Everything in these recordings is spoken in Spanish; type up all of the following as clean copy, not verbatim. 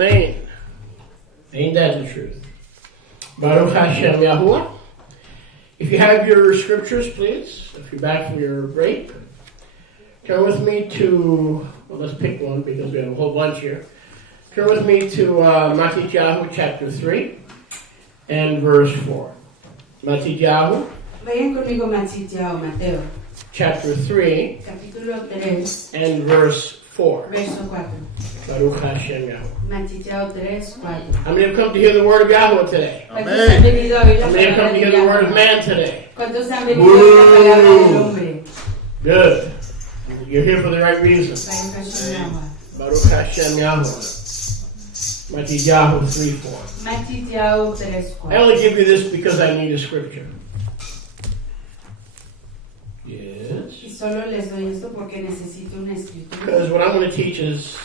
Amen. Ain't that the truth? Baruch Hashem Yahuwah. If you have your scriptures, please, if you're back from your break, turn with me to, well, let's pick one because we have a whole bunch here. Turn with me to Matityahu chapter 3 and verse 4. Matityahu. Vayan conmigo Matityahu, Mateo. Chapter 3 Capítulo 3. And verse 4. Verso 4. Baruch Hashem Yahuwah. Matityahu 3, 4. How many have come to hear the word of Yahweh today? ¿Cuántos han venido a oír la How many have come palabra to de hear the word of Yahweh? man today? ¿Cuántos han venido a oír la palabra del hombre? Good. You're here for the right reason. Baruch Hashem Yahuwah. Baruch Hashem Yahuwah. Matityahu 3:4. Matityahu 3, 4. I only give you this because I need a scripture. Yes. Y solo les doy esto porque necesito una escritura. Because what I'm going to teach is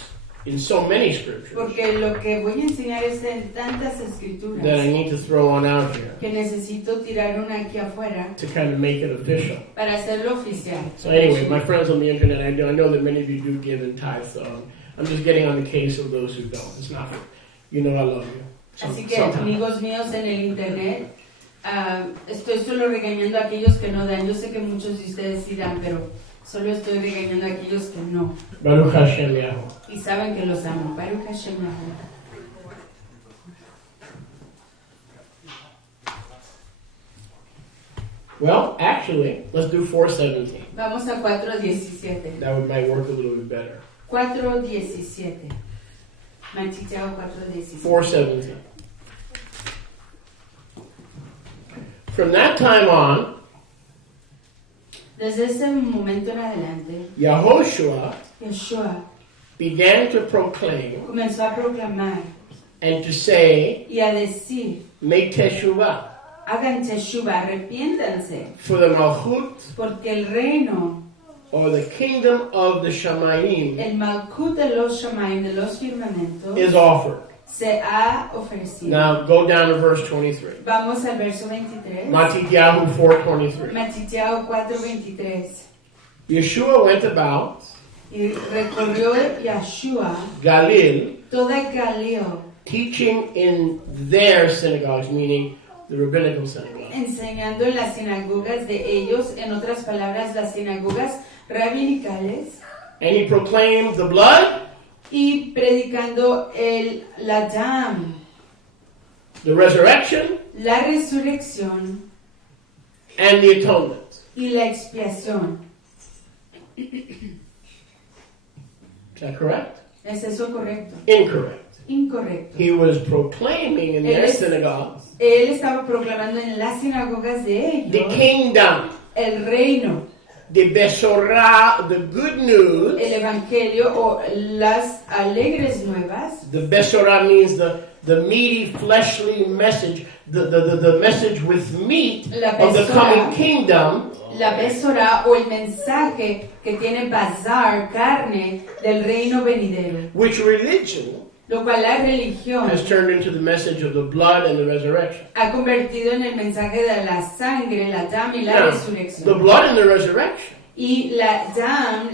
in so many scriptures Porque lo que voy a enseñar es en tantas escrituras that I need to throw one out here que necesito tirar una aquí afuera to kind of make it official. para hacerlo oficial. So anyway, my friends on the internet, I know that many of you do give and tithe, so I'm just getting on the case of those who don't. It's not, you know I love you. Así que amigos míos en el internet, estoy solo regañando a aquellos que no dan. Yo sé que muchos de ustedes sí dan, pero solo estoy regañando a aquellos que no. Baruch Hashem Yahuwah. Y saben que los amo. Baruch Hashem Yahuwah. Well, actually, let's do 4:17. Vamos a 4:17. Might work a little bit better. 4:17. Matityahu 4:17. 4:17. From that time on, Desde ese momento en adelante, Yahushua Yeshua began to proclaim comenzó a proclamar and to say, y a decir, make teshuvah, hagan teshuva, arrepiéntanse, for the malchut porque el reino, or the kingdom of the Shamayim el malkut de los Shamaim, de los firmamentos, is offered. se ha ofrecido. Now go down to verse 23. Vamos al verso 23. Matityahu 4:23. Matityahu 4:23. Yeshua went about Y recorrió Yeshua Galil, toda Galilea, teaching in their synagogues, meaning the rabbinical synagogue, enseñando en las sinagogas de ellos, en otras palabras, las sinagogas rabinicales, and he proclaimed the blood, y predicando la dam, the resurrection, la resurrección and the atonement. y la expiación. Is that correct? ¿Es eso correcto? Incorrect. Incorrecto. He was proclaiming in their synagogues Él estaba proclamando en las sinagogas de the ellos kingdom, el reino, the besorah, the good news. el evangelio o las alegres nuevas. The besorah means the meaty, fleshly message, the message with meat La of the besorah. coming kingdom, La besora o el mensaje que tiene bazar, carne del reino venidero. which religion Lo cual la religión has turned into the message of the blood and the resurrection. ha convertido en el mensaje de la sangre, la dam y la Now, the resurrección. blood and the resurrection Y la dam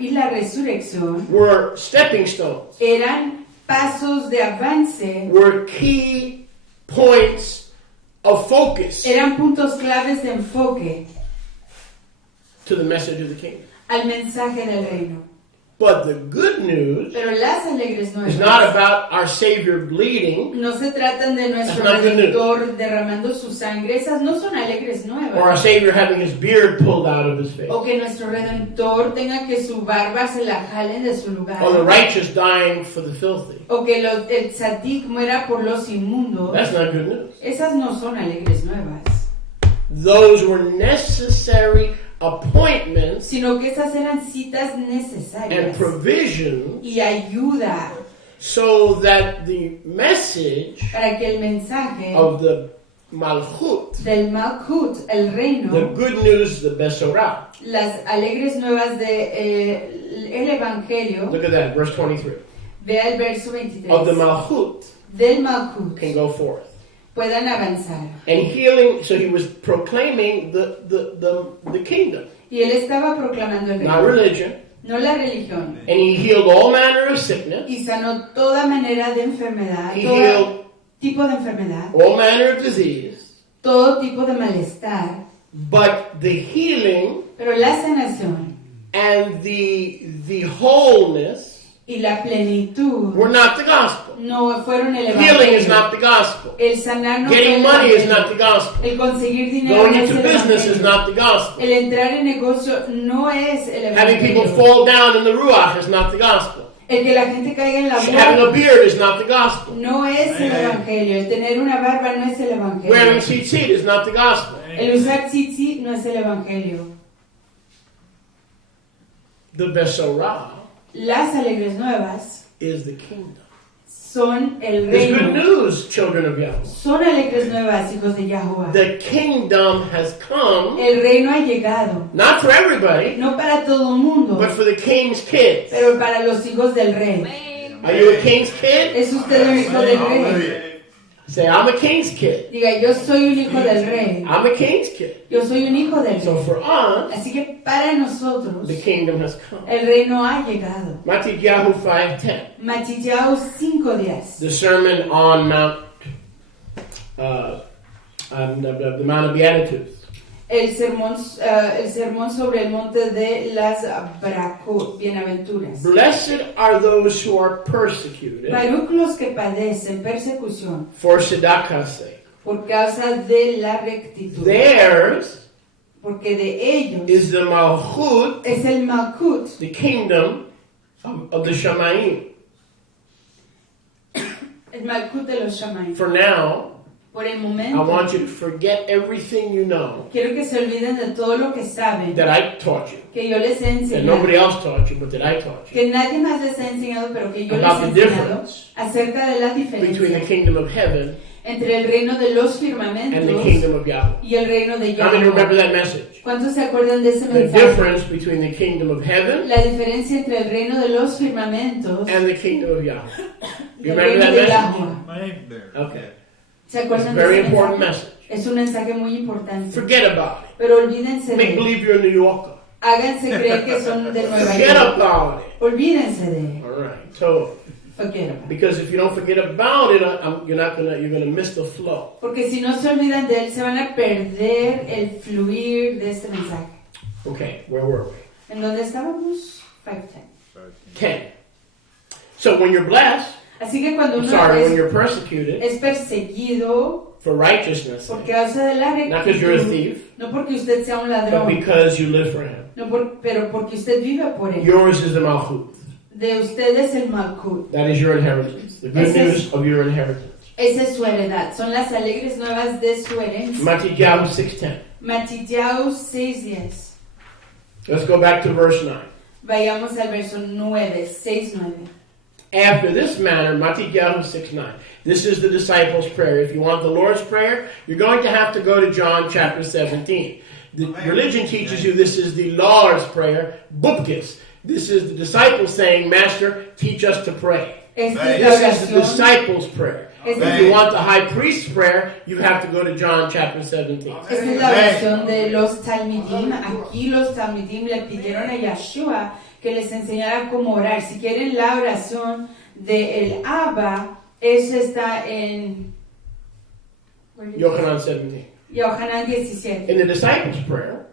y la resurrección were stepping stones, eran pasos de avance, were key points of focus eran puntos claves de enfoque to the message of the kingdom. al mensaje del reino. But the good news Pero las alegres is not nuevas about our Savior bleeding no se tratan de nuestro That's not good news. Redentor derramando su sangre. Esas no son alegres or our nuevas. Savior having his beard pulled out of his face. O que nuestro Redentor tenga que su barba se la jalen de su lugar. Or the righteous dying for the filthy. O que el tzadik muera por los inmundos. That's not good news. Esas no son alegres nuevas. Those were necessary appointments Sino que esas eran citas and necesarias. provision Y ayuda so that the message para que el mensaje of the Malchut, del Malkut, el the reino, good news, the Besorah. las alegres nuevas de el evangelio, Look at that, verse 23. vea el verso 23, Of the Malchut del Malkut, can go forth. puedan avanzar. And healing, so he was proclaiming the kingdom, Y él estaba proclamando el not reino, religion. no la religión. And he healed all manner of sickness. y sanó toda manera de enfermedad, He todo healed tipo de enfermedad, all manner of disease. todo tipo de malestar, But the healing pero la sanación and the wholeness y la plenitud were not the gospel. no fueron el Healing is evangelio. not the gospel. El sanar no fue Getting el money is evangelio. not the gospel. El conseguir dinero Going no es into el business is evangelio. not the gospel. El entrar en negocio no es el Having people evangelio. fall down in the ruach is not the gospel. El que la gente caiga en la Having a boca beard is not the gospel. no es el evangelio. El tener una barba no es el evangelio. Wearing tzitzit is not the gospel. El usar tzitzit no es el evangelio. The Besorah Las alegres nuevas is the kingdom. son el There's good reino. news, children of Yahweh. Son alegres nuevas, hijos de Yahuwah. The kingdom has come, El reino ha llegado. not for everybody, No para todo el mundo, but for the king's kids. pero para los hijos del rey. Are you a king's kid? ¿Es usted un hijo del rey? Say, I'm a king's kid. Diga, yo soy un hijo del rey. I'm a king's kid. Yo soy un hijo del So rey. for us, Así que para nosotros, the kingdom has come. el reino ha llegado. Matthew 5:10. Matthew 5:10. The sermon on the Mount of Beatitudes. El sermón sobre el monte de las bienaventuras. Blessed are those who are persecuted Baruch los que padecen persecución for tzedakah's sake. por causa de la rectitud. Theirs Porque de ellos is the malchut, es el Malkut, the kingdom of the Shamayim. el Malkut de los Shamayim. For now, Por el I momento, want you to forget everything you know quiero que se olviden de todo lo que saben, that I taught you, que yo les he that enseñado. nobody else taught you, but that I taught you, Que nadie más les ha enseñado, pero que yo les about he the enseñado difference acerca de la between the diferencia kingdom of heaven entre el reino de los and the firmamentos kingdom of Yahweh. y el reino de How many remember Yahweh. that message? ¿Cuántos se acuerdan de ese The mensaje? difference between the kingdom of heaven La diferencia entre el reino de los firmamentos and the kingdom of Yahweh. y You el remember reino de that Yahweh. Okay. ¿Se It's a acuerdan de very ese important mensaje? message. Es un mensaje muy importante. Forget about it. Pero olvídense de Make él. believe you're a New Yorker. Háganse creer que son de Nueva Forget York. about it. Olvídense de él. All right. So, Forget about it. because if you don't forget about it, you're gonna miss the flow. Porque si no se olvidan de él, se van a perder el fluir de este mensaje. Okay, where were we? ¿En dónde estábamos? 5:10. 10. So when you're blessed, Así que cuando I'm uno sorry, when you're persecuted es perseguido for righteousness, por causa de la not because you're a rectitud, thief, no porque usted sea un but ladrón, because you live for Him. pero porque usted vive por él. Yours is the malchut. De usted es el Malkut. That is your inheritance. The good Ese es- news of your inheritance. Esa es su heredad. Son las alegres nuevas de su herencia. Matthew 6:10. Matthew 6:10. Let's go back to verse 9. Vayamos al verso 9, 6:9. After this manner, Matthew 6:9. This is the disciples' prayer. If you want the Lord's Prayer, you're going to have to go to John chapter 17. The religion teaches you this is the Lord's Prayer, bupkis. This is the disciples saying, Master, teach us to pray. Esta es la This is the oración. disciples' prayer. Esta If you want the high priest's prayer, you have to go to John chapter 17. Esta es la oración de los Talmidim. Aquí los Talmidim le pidieron a Yeshua que les enseñara cómo orar. Si quieren la oración de el Abba, esa está en Yochanan 17. Yohanan 17. In the disciples' prayer,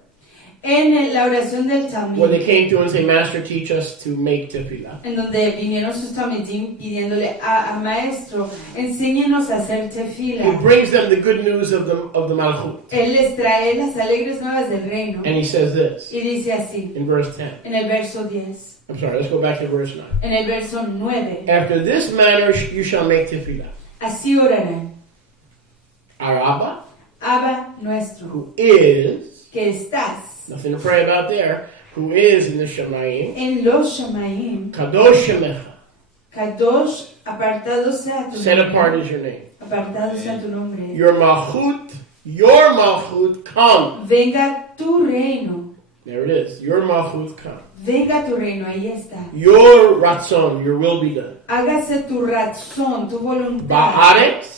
En la oración del where Talmud, they came to and say, Master, teach us to make tefillah. en donde vinieron sus Talmidim pidiéndole a Maestro, enséñenos a hacer He tefila. brings them the good news of the malchut. Él les trae las alegres nuevas del reino. And he says this Y dice así, in verse 10. en el verso 10, I'm sorry, let's go back to verse 9. en el verso 9, After this manner you shall make tefillah. así orarán. Our Abba, Abba nuestro, who is, que estás nothing to pray about there, who is in the Shemayim, en los Shamaim, Kadosh Shemecha. Kadosh, apartado sea tu Set apart nombre. is your name. Apartado sea tu nombre. Your malchut come. Venga tu reino. There it is. Your malchut come. Venga tu reino, ahí está. Your ratzon, your will be done. Hágase tu razón, tu voluntad. Ba'aretz,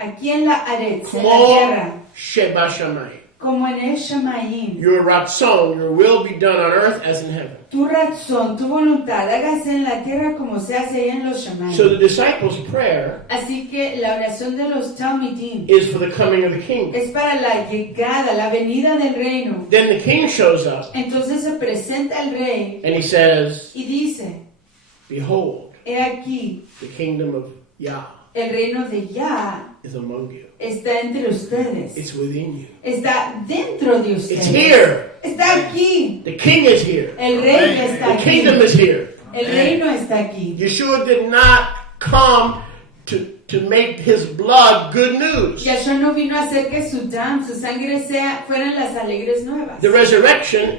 Aquí en la Aretz, en la kmo tierra, sheba shamayim. como en el Shamaim. Your ratzon, your will be done on earth as in heaven. Tu razón, tu voluntad, hágase en la tierra como se hace allá en los Shamaim. So the disciples' prayer Así que la oración de los Talmidim is for the coming of the king. es para la llegada, la venida del reino. Then the king shows up Entonces se presenta el rey and he says, y dice, behold, he aquí, the kingdom of Yah el reino de Yah is among you. está entre ustedes. It's within you. Está dentro de It's ustedes. here. Está aquí. The king is here. El rey está The aquí. kingdom is here. El reino está aquí. Yeshua did not come to make his blood good news. Yahshua no vino a hacer que su sangre fueran las alegres nuevas. The resurrection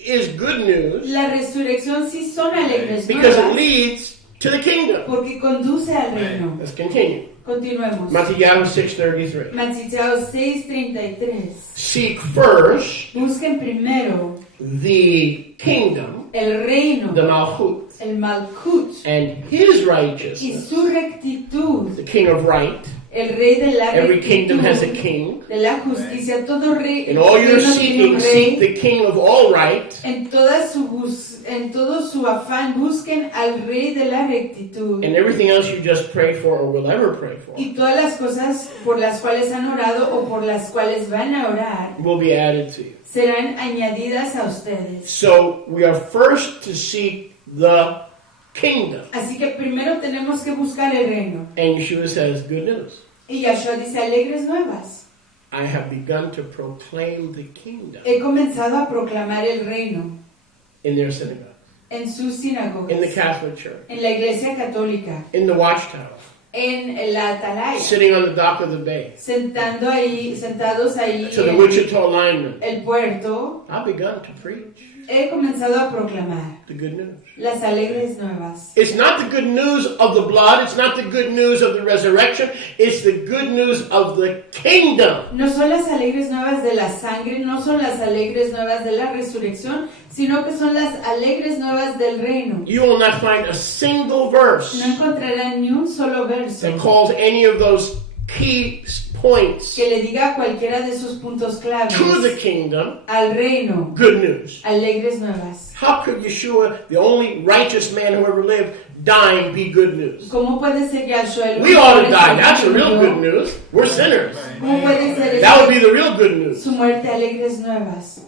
is good news La resurrección sí son alegres because it nuevas leads to the kingdom. porque conduce al reino. Let's continue. Continuemos. Matthew 6:33. Mateo 6:33. Seek first Busquen primero the kingdom, el reino, the Malchut, el Malkut and his y righteousness, su rectitud. the king of right. El rey de la Every kingdom has a rectitud, king. de la justicia. Todo rey, In all your reino tiene un seeking, seek rey. the king of all right. En todo su afán busquen al rey de la rectitud. And everything else you just prayed for or will ever pray for Y todas las cosas por las cuales han orado o por las cuales van a orar will be added to you. serán añadidas a ustedes. So we are first to seek the kingdom. Así que primero tenemos que buscar el reino. And Yeshua says, good news. Y Yahshua dice, alegres nuevas. I have begun to proclaim the kingdom He comenzado a proclamar el reino in their synagogue, en sus sinagogas, in the Catholic Church, en la iglesia católica, in the Watchtower, en la atalaya, sitting on the dock of the bay, sentados ahí to the en Wichita lineman. el puerto. I've begun to preach He comenzado a proclamar the good news. las alegres nuevas. It's not the good news of the blood. It's not the good news of the resurrection. It's the good news of the kingdom. No son las alegres nuevas de la sangre, no son las alegres nuevas de la resurrección, sino que son las alegres nuevas del reino. You will not find a single verse No encontrarán ni un solo verso that calls any of those key points que le diga a cualquiera de esos puntos claves to the kingdom al reino, good news. alegres nuevas. How could Yeshua, the only righteous man who ever lived, dying be good news? ¿Cómo puede ser Yahshua el We único ought to hombre die. That's the que real murió? good news. We're sinners. ¿Cómo puede ser That would eso? be the real good news. Su muerte, alegres nuevas?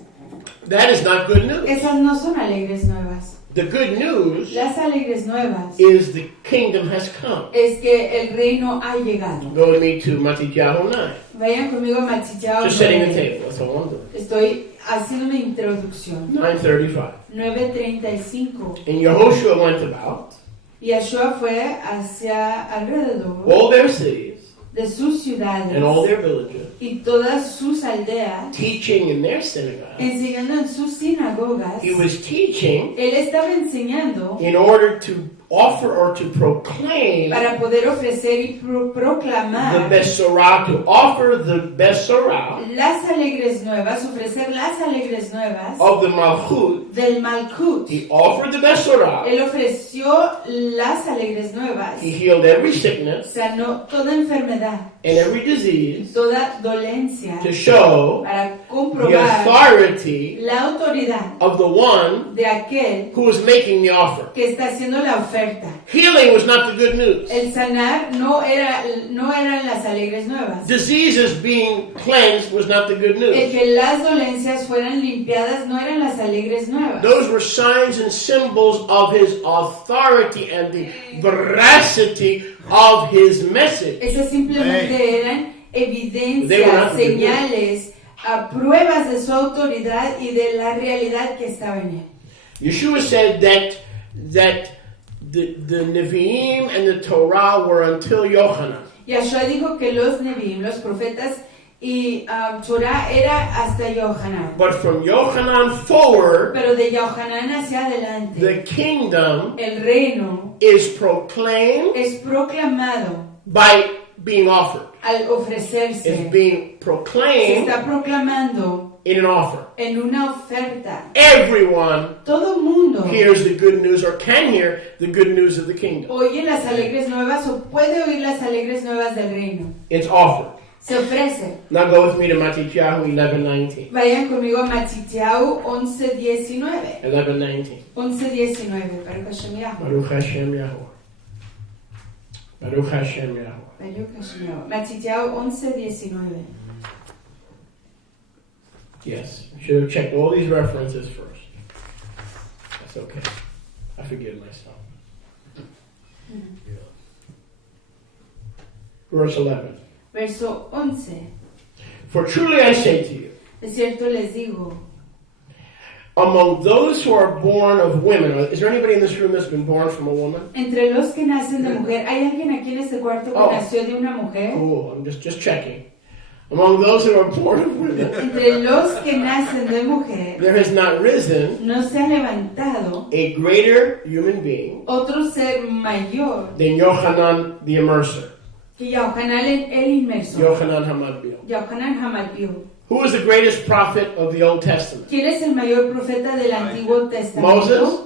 That is not good news. Esas no son alegres nuevas. The good news Las alegres nuevas is the kingdom has come. es que el reino ha llegado. Go with me to Matthew 9. Vayan conmigo a Matillao. Just setting the table. That's all I'm doing. Estoy haciendo una introducción. 9:35. 9:35. And Yehoshua went about Yahshua fue hacia alrededor all their cities de sus ciudades and all their villages, y todas sus aldeas, teaching in their synagogues. enseñando en sus sinagogas. He was teaching Él estaba enseñando in order to offer or to proclaim para poder ofrecer y the proclamar Besorah, to offer the Besorah las alegres nuevas, ofrecer las alegres nuevas of the Malchut. del Malkut. He offered the Besorah. Él ofreció las alegres nuevas, He healed every sickness sanó toda enfermedad, and every disease toda dolencia, to show para the comprobar authority la autoridad of the one de aquel who was making the offer. que está haciendo la oferta. Healing was not the good news. El sanar no eran las alegres nuevas. Diseases being cleansed was not the good El news. que las dolencias fueran limpiadas no eran las alegres nuevas. Those were signs and symbols of his authority and the veracity of his message. Esas simplemente eran They were evidencias, not the good señales, pruebas de su autoridad y de la realidad que estaba en él. Yeshua said that the Nevi'im and the Torah were until Yohanan. Yahshua dijo que los Nevi'im, los profetas y Torah era hasta Yohanan. But from Yohanan forward, Pero de Yohanan hacia adelante, the kingdom el reino is proclaimed es proclamado by being offered. al ofrecerse. It's being Se proclaimed está proclamando in an offer. en una oferta. Everyone Todo mundo hears the good news or can hear the good news of the kingdom. oye las alegres nuevas o puede oír las alegres nuevas del reino. It's offered. se ofrece. Now go with me to Matityahu 11:19. Vayan conmigo a Matityahu 11:19. 11:19. 11:19. Baruch Hashem Yahuwah. Baruch Hashem Yahuwah. Baruch Hashem Yahuwah. Baruch Hashem Yahuwah. Matityahu 11:19. Yes, you should have checked all these references first. That's okay. I forgive myself. Verse 11. Verso 11. For truly I say to you, De cierto les digo, among those who are born of women, is there anybody in this room that's been born from a woman? entre los que nacen de mujer, ¿hay alguien aquí en este cuarto que Oh. nació de una mujer? Cool, I'm just checking. Among those who are born of women, Entre los que nacen de mujer, there has not risen no se ha levantado a greater human being otro ser mayor than Yohanan the Immerser, que Yohanan el inmersor, Yohanan Hamadbil. Yohanan Hamadbil. Who is the greatest prophet of the Old Testament? ¿Quién es el mayor profeta del Antiguo Testamento? Moses?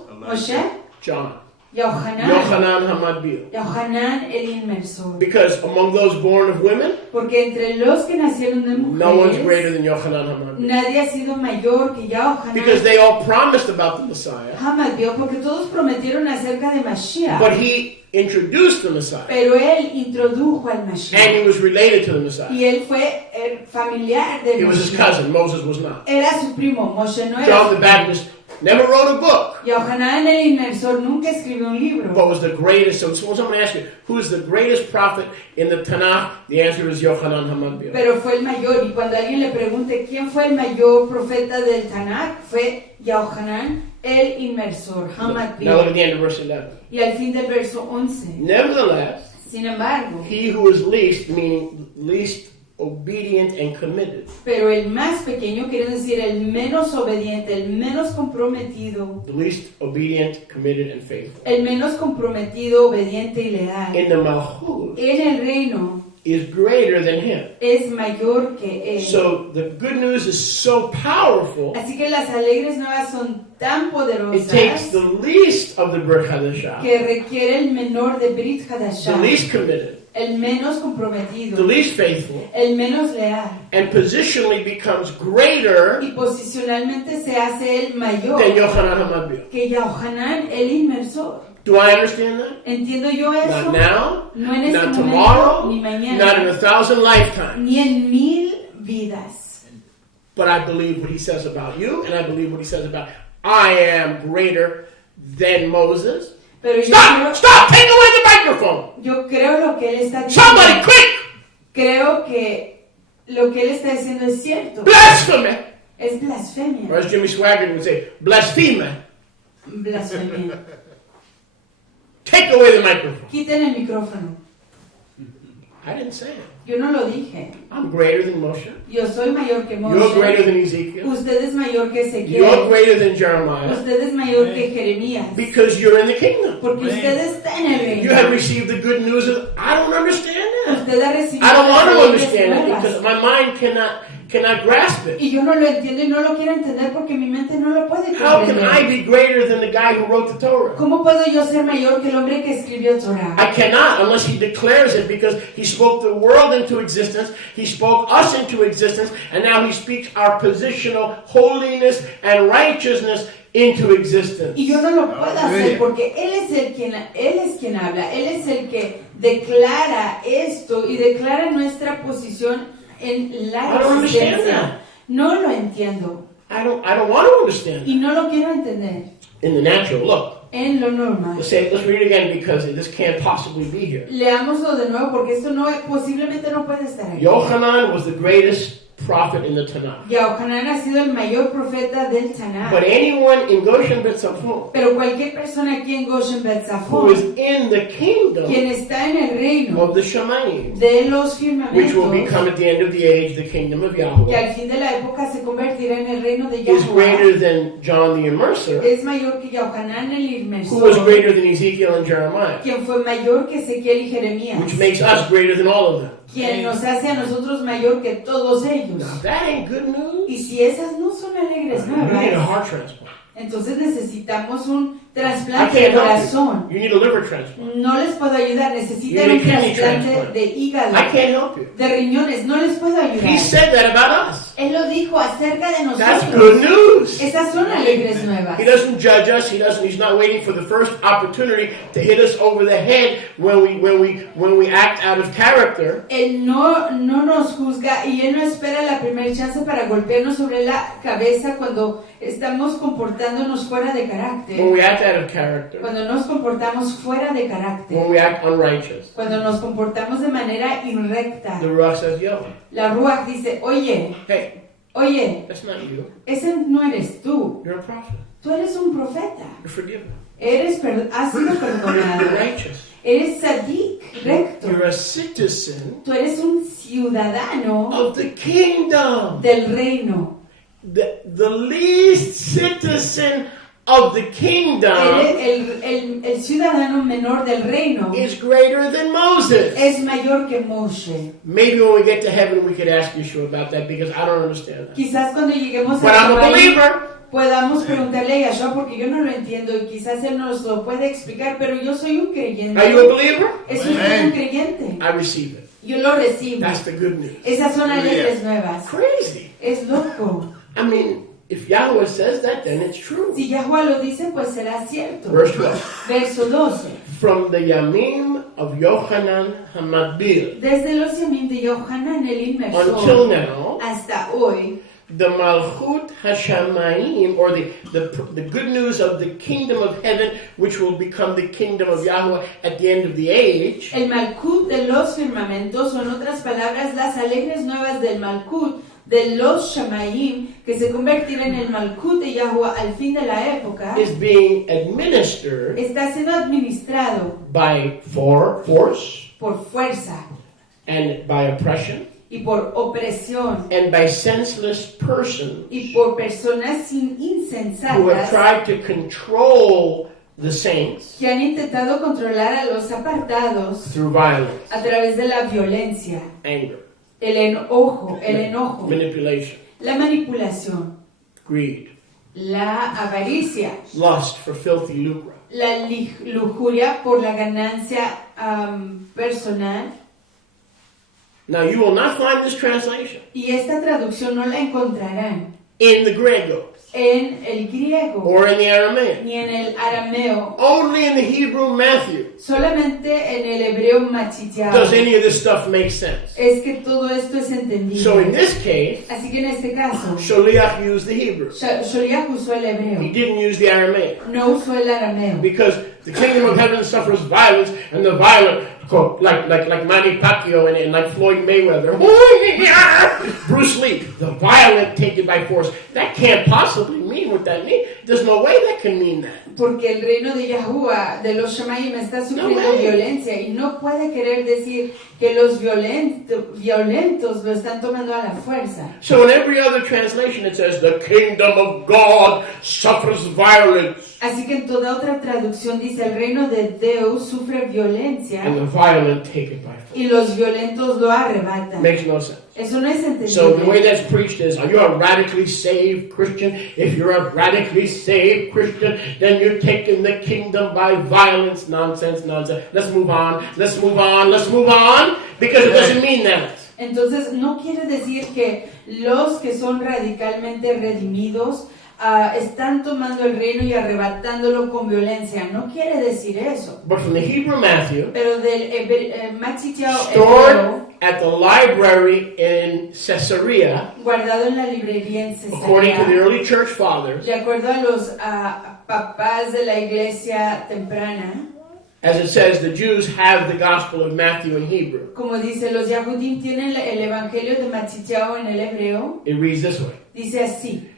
Moshe, John. Yohanan, Yohanan Hamadbil. Yohanan el inmersor. Because among those born of women, Porque entre los que nacieron de no one's mujeres, greater than Yohanan Hamadbil. nadie ha sido mayor que Yohanan Because they all promised about the Messiah, Hamadbil, porque todos prometieron acerca de Mashiach, but he introduced the Messiah, pero él introdujo al and Mashiach. he was related to the Messiah. Y él fue el familiar de He was his Mashiach. cousin. Moses was not. Era su primo, Moshe no era. John the Baptist never wrote a book, Yohanan el inmersor nunca escribió un libro. but was the greatest. So someone asked you, who is the greatest prophet in the Tanakh? The answer is Yohanan Hamadbil. Pero fue el mayor, y cuando alguien le pregunte quién fue el mayor profeta del Tanakh, fue Yohanan el inmersor, Now look Hamadbil. at the end of verse 11. Y al fin del verso 11, Nevertheless, sin embargo, he who is least, meaning least obedient and committed, pero el más pequeño quiere decir el menos obediente, el menos comprometido, the least obedient, committed, and faithful, el menos comprometido, obediente y leal, in the Malchut en el reino is greater than him. es mayor que él. So the good news is so powerful, Así que las alegres nuevas son tan it poderosas takes the least of the Brit Hadashah, que requiere el menor de Brit the Hadashah, least committed, el menos the comprometido, least faithful, el menos leal, and positionally becomes greater y posicionalmente se hace el mayor than Yohanan Hamadbil. que Yohanan el inmersor. Do I understand that? ¿Entiendo yo eso? Not now, No en este not momento, tomorrow, ni mañana, not in 1,000 lifetimes. ni en 1000 vidas. But I believe what he says about you, and I believe what he says about I am greater than Moses. Pero yo Stop! Take away the microphone! creo lo que él está diciendo. Somebody quick! Creo que lo que él está diciendo es cierto. Blasphemy! Es Or blasfemia. as Jimmy Swaggart would say, blasphemy. Blasfemia. Take away the microphone. Quiten el micrófono. I didn't say it. Yo no lo dije. I'm greater than Moshe. Yo soy mayor que You're greater Moshe. than Ezekiel. Usted es mayor que You're Ezequiel. greater than Jeremiah. Usted es mayor que Jeremías. Because you're in the kingdom. Porque usted está en el You have reino. received the good news of, I don't understand that. Usted ha recibido I don't want las to leyes understand it nuevas. because my mind cannot grasp it. Y yo no lo entiendo y no lo quiero entender porque mi mente no lo puede How can I comprender. be greater than the guy who wrote the Torah? ¿Cómo puedo yo ser mayor que el hombre que escribió Torah? I cannot unless he declares it because he spoke the world into existence, he spoke us into existence, and now he speaks our positional holiness and righteousness into existence. Y yo no lo puedo hacer porque él es quien habla, él es el que declara esto y declara nuestra posición en la I don't understand existencia. that. No lo entiendo I don't want to understand y no lo quiero entender in the natural. Look, en lo normal. let's read it again because this can't possibly be here. Leámoslo de nuevo porque esto no posiblemente no puede estar aquí. Yohanan was the greatest prophet in the Tanakh. Yohanan ha sido el mayor profeta del Tanakh. But anyone in Goshen B'Tzafon Pero cualquier persona aquí en Goshen who Betzafon, is in the kingdom quien está en el reino of the Shemayim, de los which will firmamentos, become at the end of the age the kingdom of que Yahweh, al fin de la época se convertirá en el reino de is Yahweh, greater than John the Immerser, es mayor que Yohanan el who was inmersor, greater than Ezekiel and Jeremiah, quien fue mayor que Ezequiel y Jeremías, which makes us greater than all of them. quien nos hace a nosotros mayor que todos ellos. Now, if that ain't good Y news, si esas no son alegres we need a nuevas, heart transplant. entonces necesitamos un trasplante de help corazón. you. You need a liver transplant. No les puedo ayudar, necesitan You un need kidney trasplante transplant. de hígado, I can't help you. de riñones, no les puedo He ayudar. said that about us. Él lo dijo acerca de That's good nosotros. news. Esas son alegres nuevas. He doesn't judge us. He's not waiting for the first opportunity to hit us over the head when we act out of character. Él no nos juzga y Él no espera la primera chance para golpearnos sobre la cabeza cuando estamos comportándonos fuera de When carácter, we act out of character. cuando nos comportamos fuera de When carácter, we act unrighteous. cuando nos comportamos de manera inrecta. The Ruach says, yo, La Ruach dice, oye, that's not you. ese no eres tú, You're a prophet. tú eres un profeta, You're forgiven. has sido You're perdonado, righteous. eres sadik, recto, You're a citizen tú eres un ciudadano of the kingdom. del reino. The least citizen of the kingdom El ciudadano menor del reino is greater than Moses. es mayor que Moshe. Maybe when we get to heaven, we could ask Yeshua about that because I don't understand that. Quizás cuando lleguemos But I'm a a believer. podamos preguntarle a Yahshua porque yo no lo entiendo y quizás él nos lo puede explicar, pero yo soy un creyente. Are you a believer? ¿Es usted un creyente? I receive it. Yo lo recibo. That's the good news. Esas son alegres nuevas. Crazy. Es loco. I mean, if Yahweh says that, then it's true. Si Yahweh lo dice, pues será cierto. Verse 12. Verso 12. From the Yamim of Yochanan Hamadbil Desde los Yamim de Yohanan el until Inmersor now, hasta hoy, the Malchut Hashamayim, or the good news of the kingdom of heaven, which will become the kingdom of Yahweh at the end of the age, el Malkut de los firmamentos, o en otras palabras, las alegres nuevas del Malkut de los Shamayim, que se convertirá en el Malkut de Yahweh al fin de la época, is being administered está siendo administrado by force por fuerza and by oppression y por opresión and by senseless persons y por personas who have insensatas tried to control the saints que han intentado controlar a los apartados through violence, a través de la violencia, anger, el enojo, manipulation, la manipulación, greed, la avaricia, lust for filthy lucre. la lujuria por la ganancia personal. Now you will not find this translation Y esta traducción no la encontrarán in the Grego en el griego or in the Aramaic, ni en el arameo, only in the Hebrew Matthew. solamente en el hebreo machiteado. Does any of this stuff make sense? Es que todo esto es entendido. So in this case, Así que en este caso, Sholiach used the Hebrew. Sholiach usó el He hebreo, didn't use the Aramaic no usó el arameo. because the kingdom of heaven suffers violence, and the violent, like Manny Pacquiao and like Floyd Mayweather, Bruce Lee, the violent take it by force. That can't possibly mean what that means. There's no way that can mean that. Porque el reino de Yahuwah, de los Shamayim, está sufriendo No way. violencia y no puede querer decir que los violentos lo están tomando a la fuerza. So in every other translation it says, the kingdom of God suffers violence, Así que en toda otra traducción dice el reino de Dios sufre violencia and the violent take it by force. y los violentos lo arrebatan. Makes no sense. Eso no es So the way entendible. that's preached is, are you a radically saved Christian? If you're a radically saved Christian, then you're taking the kingdom by violence. Nonsense. Let's move on. Because it doesn't mean that. Entonces no quiere decir que los que son radicalmente redimidos están tomando el reino y arrebatándolo con violencia. No quiere decir eso. But from the Hebrew Matthew, Pero del machiteado stored hebreo, at the library in Caesarea, guardado en la librería en according to the Cesarea, early church fathers, de acuerdo a los papás de la iglesia temprana, as it says, the Jews have the Gospel of Matthew in Hebrew. como dice, los Yahudim tienen el evangelio de machiteado en el hebreo, It reads this way. dice así: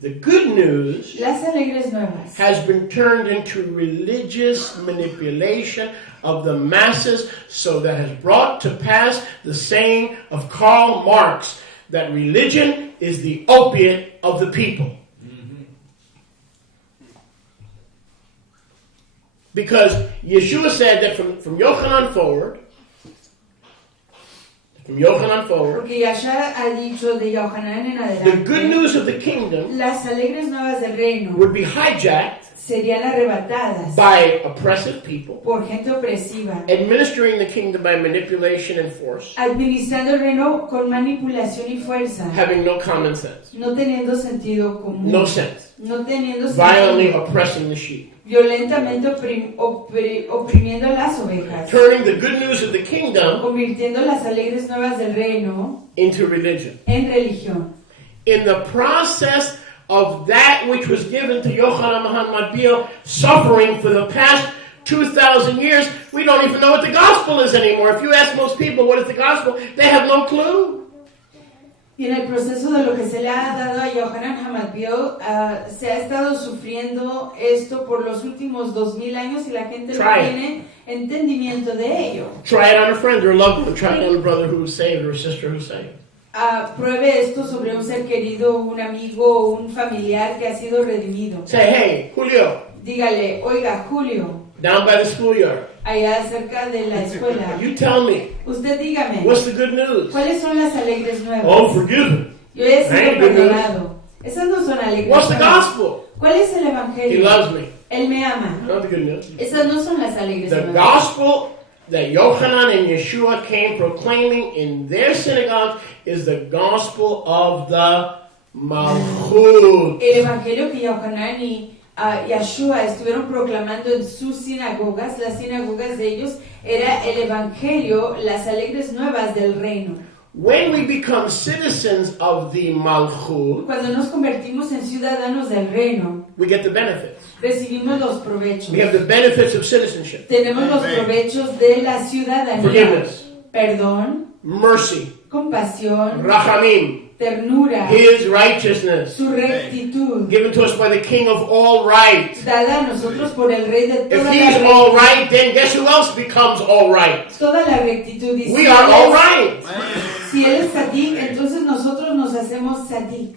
The good news las alegres nuevas has been turned into religious manipulation of the masses, so that has brought to pass the saying of Karl Marx that religion is the opiate of the people. Because Yeshua said that from Yochanan forward, from Yochanan forward, Porque Yahshua ha dicho de Yohanan en the good adelante, news of the kingdom las alegres nuevas del reino would be hijacked serían arrebatadas by oppressive people, por gente opresiva, administering the kingdom by manipulation and force, administrando el reino con manipulación y fuerza, having no common sense, no teniendo sentido común, no sense, no teniendo violently sentido, oppressing the sheep, violentamente oprimiendo a las ovejas, turning the good news of the kingdom convirtiendo las alegres nuevas del reino into religion. en religión. In the process of that which was given to Yochanan Mahanmadbil, suffering for the past 2,000 years, we don't even know what the gospel is anymore. If you ask most people what is the gospel, they have no clue. Y en el proceso de lo que se le ha dado a Yohanan Hamadbiel, se ha estado sufriendo esto por los últimos 2000 años y la gente no Try it. tiene entendimiento de ello. Try it on a friend or a loved one. Try it on a brother who was saved or a sister who's saved. Pruebe esto sobre un ser querido, un amigo, un familiar que ha sido redimido. Say, hey, Julio, Dígale, oiga, Julio, down by the schoolyard, allá cerca de la escuela, you tell me, usted dígame, what's the good news? ¿cuáles son las alegres nuevas? Oh, forgiven. Yo he sido Right, good perdonado. Esas no son alegres What's the nuevas. gospel? ¿Cuál es el He evangelio? loves me. Él me ama. Not the good news. Esas no son las alegres The nuevas. gospel that Yochanan and Yeshua came proclaiming in their synagogue is the gospel of the Malchut. El evangelio que Yohanan y Yahshua estuvieron proclamando en sus sinagogas, las sinagogas de ellos, era el evangelio, las alegres nuevas del reino. When we become citizens of the Malchut, Cuando nos convertimos en ciudadanos del reino, we get the benefits. recibimos los provechos. We have the benefits of citizenship. Tenemos los provechos de la ciudadanía. Forgiveness, Perdón, mercy, compasión, rachamim, ternura, His righteousness, su rectitud, given to us by the King of all right. dada a nosotros por el Rey de If toda He's la all rectitud. right, then guess who else becomes all right? Toda la rectitud. Y We si are él all es- right. Si él es Sadik, entonces nosotros nos hacemos Sadik.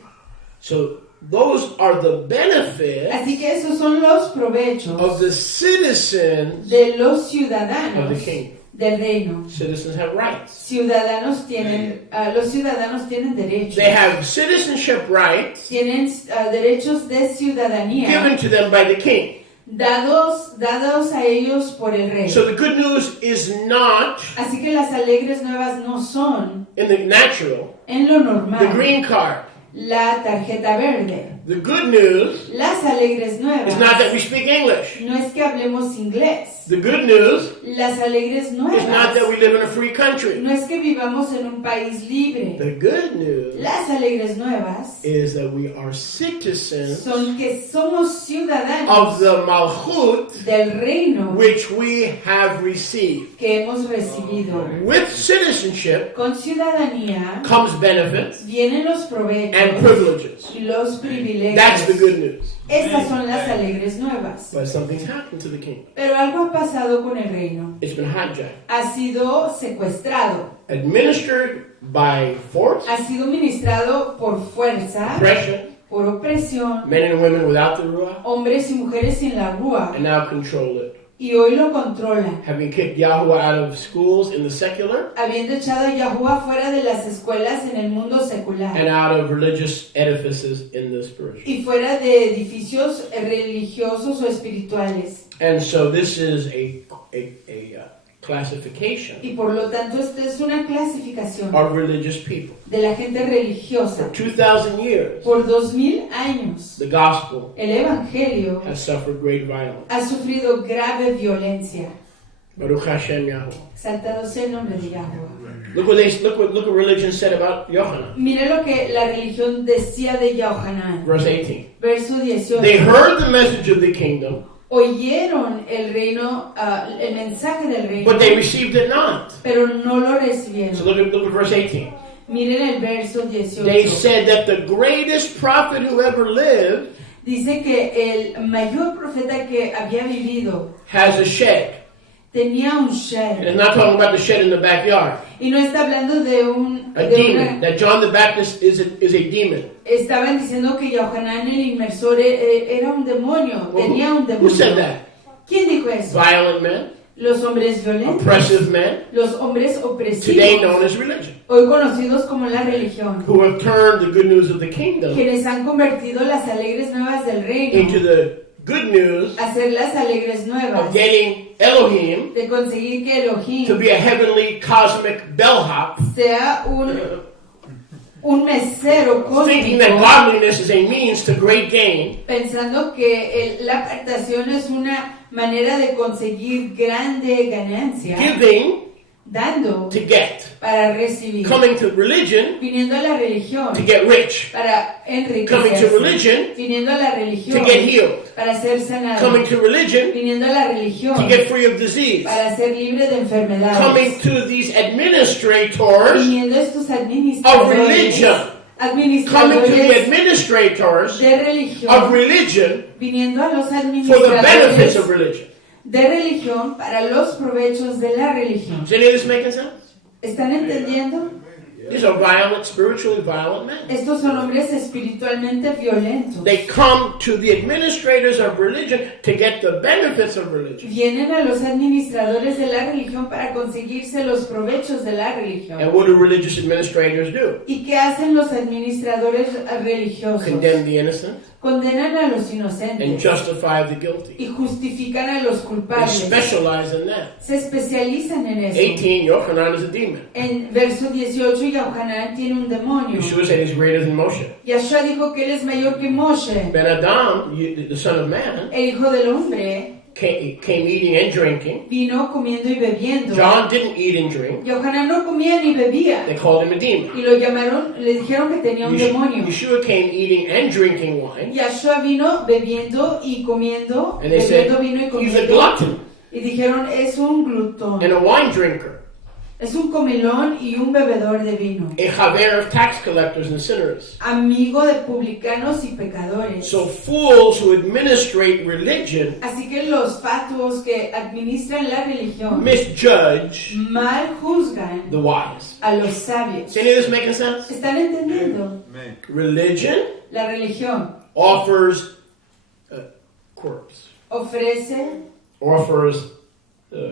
So those are the benefits Así que esos son los provechos of the citizens de los of ciudadanos the kingdom. del reino. Citizens have rights. Ciudadanos tienen, los ciudadanos tienen derechos. They have citizenship rights Tienen derechos de ciudadanía given to them by the king. dados a ellos por el rey. So the good news is not Así que las alegres nuevas no son in the natural, en lo the normal green card. la tarjeta verde. The good news Las alegres nuevas is not that we speak English. no es que hablemos inglés. The good news Las alegres is not nuevas that we live in a free country. no es que vivamos en un país libre. The good news Las alegres nuevas is that we are citizens son que somos of ciudadanos the Malchut del reino which we have received. que hemos recibido. With citizenship Con ciudadanía comes benefits vienen los provechos and privileges. y los privilegios. That's the good news. Estas son las alegres nuevas. But something's happened to the kingdom. Pero algo ha pasado con el reino. It's been hijacked, Ha sido secuestrado. administered by force, Ha sido ministrado por fuerza, oppression, por opresión, men and women without the Ruach, hombres y mujeres sin la rúa. and now control it. Y hoy lo controla. Having kicked Yahuwah out of schools in the secular Habiendo echado a Yahuwah fuera de las escuelas en el mundo secular. and out of religious edifices in the spiritual. Y fuera de edificios religiosos o espirituales. And so this is a classification Y por lo tanto, esto es una clasificación of religious people. de la gente religiosa. For 2,000 years, Por 2000 años, the gospel el evangelio has suffered great violence. ha sufrido grave violencia. Baruch Hashem Yahuwah. Exaltado sea el nombre de Yahuwah. Look what religion said about Yochanan. Mire lo que la religión decía de Yohanan. Verse 18. Verso 18. They heard the message of the kingdom, Oyeron el reino, el mensaje del reino, but they received it not. pero no lo So recibieron. look at verse 18. Miren el verso 18. They said that the greatest prophet who ever lived Dice que el mayor profeta que había vivido has a shed. tenía un And shed. it's not talking about the shed in the backyard. Y no está hablando de A demon. That John the Baptist is a demon. Estaban diciendo que Yohanan el inmersor era un demonio, Well, tenía un who said demonio. that? ¿Quién dijo eso? Violent men, Los hombres violentos, oppressive men, los hombres today known opresivos, as religion, hoy conocidos como la religión, who have turned the good news of the kingdom quienes han convertido las alegres nuevas del into reino the good news a ser las alegres nuevas, of getting Elohim de conseguir que to Elohim be a heavenly cosmic bellhop, sea un mesero thinking that cósmico, godliness is a means to great gain, pensando que la apartación es una manera de conseguir grande ganancia, giving dando to get, para recibir, coming to religion viniendo a la religión to get rich, para coming to enriquecerse, religion viniendo a la to religión get healed, para ser sanado, coming to religion viniendo a la religión to get free of disease, para ser libre de enfermedades, coming to these administrators viniendo a estos of administradores, religion, coming to the administrators de religión, of religion viniendo a los for the benefits administradores of religion. de religión para los provechos de la religión. Is any of this making sense? ¿Están entendiendo? These are violent, spiritually violent men. Estos son hombres espiritualmente violentos. They come to the administrators of religion to get the benefits of religion. Vienen a los administradores de la religión para conseguirse los provechos de la religión. And what do religious administrators do? ¿Y qué hacen los administradores religiosos? Condemn the innocent Condenan a los and inocentes justify the guilty. y justifican a los They culpables. specialize in that. Se especializan en eso. 18, Yochanan is a demon. En verso 18, Yohanan tiene un demonio. Yeshua said he's greater than Moshe. Yahshua dijo que él es mayor que Moshe. Ben Adam, the son of man, El hijo del hombre came eating and drinking. vino comiendo y bebiendo. John didn't eat and drink. Yohanan no comía ni bebía. They called him a demon. Y lo llamaron, le dijeron que tenía un demonio. Yeshua came eating and drinking wine. Yahshua vino bebiendo y comiendo, And they said, bebiendo vino y he's a comiendo. glutton Y dijeron, es un glutón, and a wine drinker, es un comilón y un bebedor de vino, a haver of tax collectors and sinners. amigo de publicanos y pecadores. So fools who administrate religion Así que los fatuos que administran la religión misjudge mal juzgan the wise. a los sabios. Is any of this making sense? ¿Están entendiendo? Religion La religión offers quirks, ofrece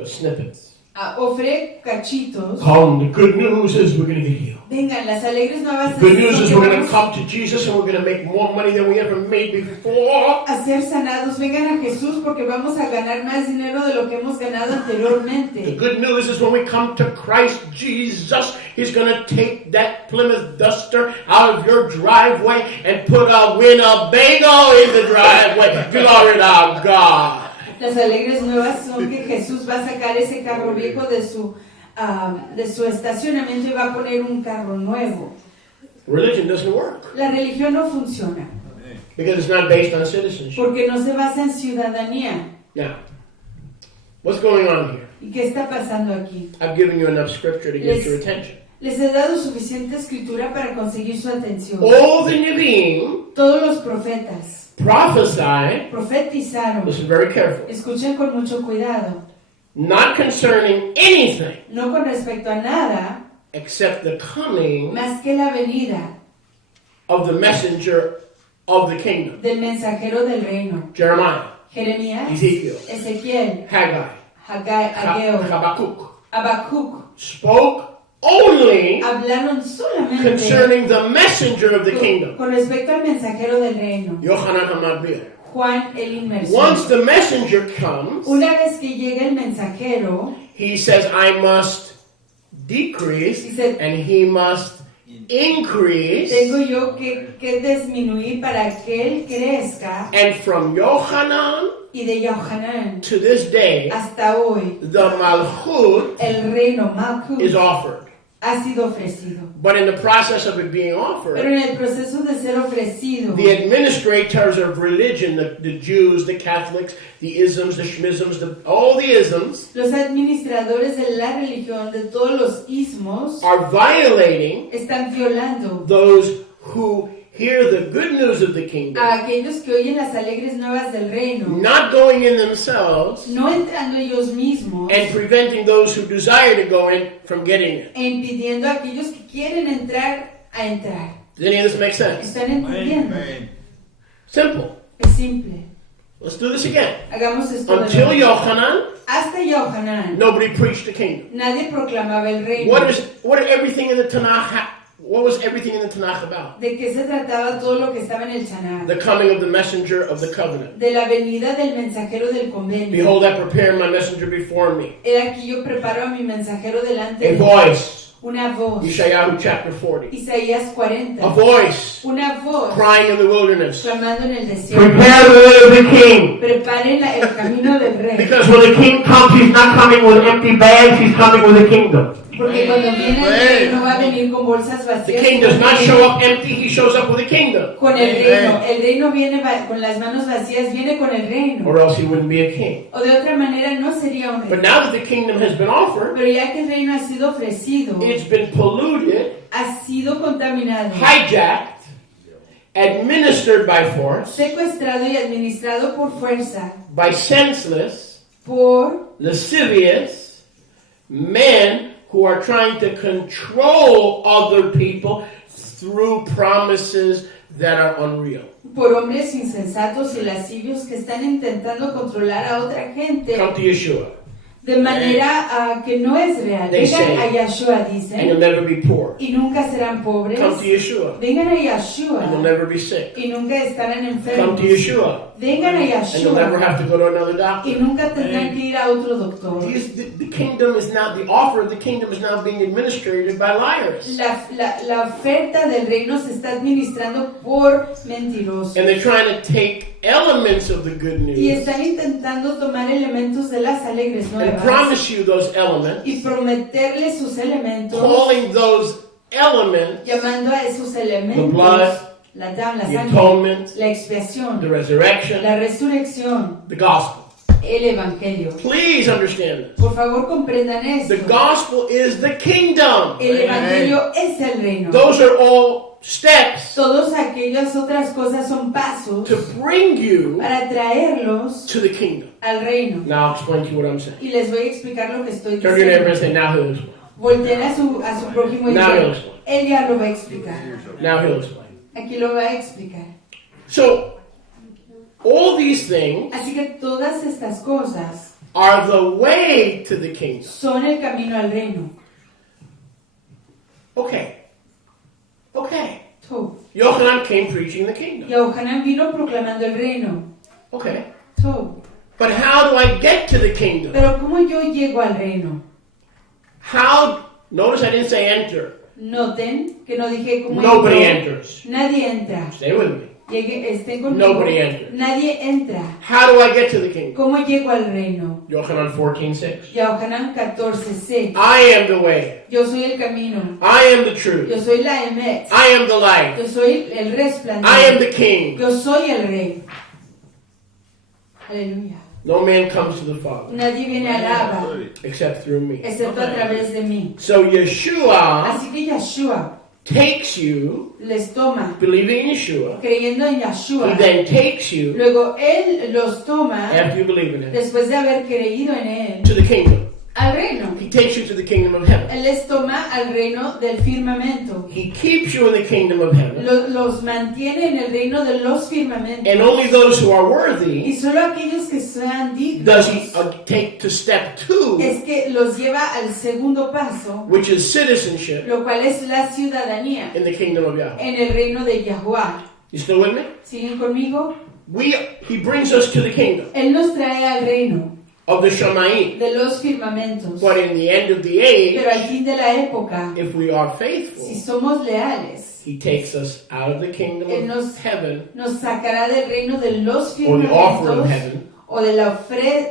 snippets. ofrece cachitos. Come, the good news is we're going to get healed. Vengan, las alegres nuevas The good news son is que we're going to vamos come to Jesus and we're going to make more money than we ever made before. a ser sanados. Vengan a Jesús porque vamos a ganar más dinero de lo que hemos ganado The anteriormente. good news is when we come to Christ Jesus, He's going to take that Plymouth Duster out of your driveway and put a Winnebago in the driveway. Glory to God. Las alegres nuevas son que Jesús va a sacar ese carro viejo de su estacionamiento y va a poner un carro nuevo. Religion doesn't work La religión no funciona because it's not based on citizenship. porque no se basa en ciudadanía. Now, what's going on here? ¿Y qué está pasando aquí? I've given you enough scripture to get your attention. Les he dado suficiente escritura para conseguir su atención. All the Nevi'im Todos los profetas prophesy, profetizaron. listen very carefully, Escuchen con mucho cuidado. not concerning anything No con respecto a nada except the coming más que la venida of the messenger of the kingdom. del mensajero del reino. Jeremiah, Jeremías, Ezekiel, Ezequiel, Haggai, Ageo, Habakkuk Habacuc spoke only hablaron solamente concerning the messenger of the kingdom. con respecto al mensajero del reino. Yochanan HaMatbiah. Juan el inmersor. Once the messenger comes, Una vez que llega el mensajero, he says, I must decrease He said, and he must increase. tengo yo que disminuir para que él crezca. And from Yochanan Y de Yohanan to this day, hasta hoy, the Malchut el reino Malchut is offered. ha sido ofrecido. But in the process of it being Pero offered, en el proceso de ser ofrecido, the administrators of religion, the Jews, the Catholics, the isms, the shmisms, all the isms, los administradores de la religión, de todos los ismos, are violating están violando those who hear the good news of the kingdom, a aquellos que oyen las alegres nuevas del reino, not going in themselves, no entrando ellos mismos and preventing those who desire to go in from getting it. e impidiendo a aquellos que quieren entrar a entrar. Does any of this make sense? ¿Están entendiendo? Simple. Es simple. Let's do this again. Hagamos esto de Until nuevo. Yochanan, Hasta Yohanan, nobody preached the kingdom. nadie proclamaba el reino. What was everything in the Tanakh about? ¿De qué se trataba todo lo que estaba en el Tanakh? The coming of the messenger of the covenant. De la venida del mensajero del convenio. Behold, I prepare my messenger before me. He aquí yo preparo a mi mensajero delante A de mí. voice. Una voz. Isaiah chapter 40. Isaías 40. A voice Una voz. crying in the wilderness. Clamando en el desierto. Prepare the way of the king. Preparen el camino del rey. Because when the king comes, he's not coming with empty bags, he's coming with a kingdom. Porque cuando viene el rey no va a venir con bolsas The vacías. king does not show up empty, he shows up with a kingdom. Con el reino. El rey no viene con las manos vacías, viene con el reino. Or else he wouldn't be a king. O de otra manera no sería un But rey. now that the kingdom has been offered, Pero ya que el reino ha sido ofrecido, it's been polluted, ha sido contaminado, hijacked, administered by force, secuestrado y administrado por fuerza, by senseless, por lascivious men who are trying to control other people through promises that are unreal. hombres insensatos y lascivios que están intentando controlar a otra gente Come to Yeshua, de manera que no es real. They say, Vengan a Yeshua, and you'll dicen, never be poor. y nunca serán pobres. Come to Yeshua, Vengan a and you'll Yeshua, never be sick. y nunca estarán Come enfermos. to Yeshua, Vengan a and you'll never Yeshua, have to go to another y doctor. nunca tendrán que ir a otro doctor. The kingdom is now, the offer of the kingdom is now being administered by liars. La oferta del reino se está administrando por mentirosos. And they're trying to take elements of the good Y news están intentando tomar elementos de las alegres and nuevas promise you those elements, y prometerles sus elementos, calling those elements llamando a esos the elementos blood, la the sangre, atonement, la expiación, the resurrection, la resurrección, the gospel. el evangelio. Please understand this. Por favor, comprendan esto. The gospel is the kingdom. El evangelio es el reino. Those are all steps Todas aquellas otras cosas son pasos to bring you para traerlos to the kingdom. al reino. Now I'll explain to you what I'm saying. Y les voy a explicar lo que estoy Turn to your neighbor diciendo. and say, now he'll explain. Volteen a su prójimo y Now he'll digan, explain. él ya lo va a explicar. Now he'll explain. Aquí lo va a explicar. So, all these things Así que todas estas cosas are the way to the kingdom. son el camino al reino. Okay. Okay. Tov. Yochanan came preaching the kingdom. Yohanan vino proclamando el reino. Okay. Tov. But how do I get to the kingdom? Pero ¿cómo yo llego al reino? Notice I didn't say enter. Noten que no dije cómo Nobody yo- enters. Nadie entra. Stay with me. Estén conmigo. Nobody enters. Nadie entra. How do I get to the kingdom? ¿Cómo llego al reino? Yochanan 14:6. Yohanan 14:6. I am the way. Yo soy el camino. I am the truth. Yo soy la emet. I am the light. Yo soy el I am resplandor. the king. Yo soy el rey. Aleluya. No man comes to the Father Nadie viene al Abba except through me. excepto a través de mí. So Yeshua Así que Yeshua takes you, les toma believing in Yeshua. creyendo en He Yeshua. then takes you, Luego Él los toma after you believe in Him, después de haber creído en Él to the kingdom. al reino. He takes you to the kingdom of heaven. Él les toma al reino del firmamento. He keeps you in the kingdom of heaven. Los mantiene en el reino de los firmamentos. And only those who are Y worthy solo aquellos que sean does dignos He take to step 2, es que los lleva al segundo paso, which is citizenship lo cual es la ciudadanía in the kingdom of Yahweh. en el reino de Yahuwah. You still with me? ¿Siguen conmigo? He brings us to the kingdom Él nos trae al reino of the Shamayim. de los firmamentos. But in the end of the Pero al age, fin de la época, if we are si faithful, somos leales, He takes us out of the kingdom Él of heaven, nos sacará del reino de los or the offer of firmamentos heaven, o de la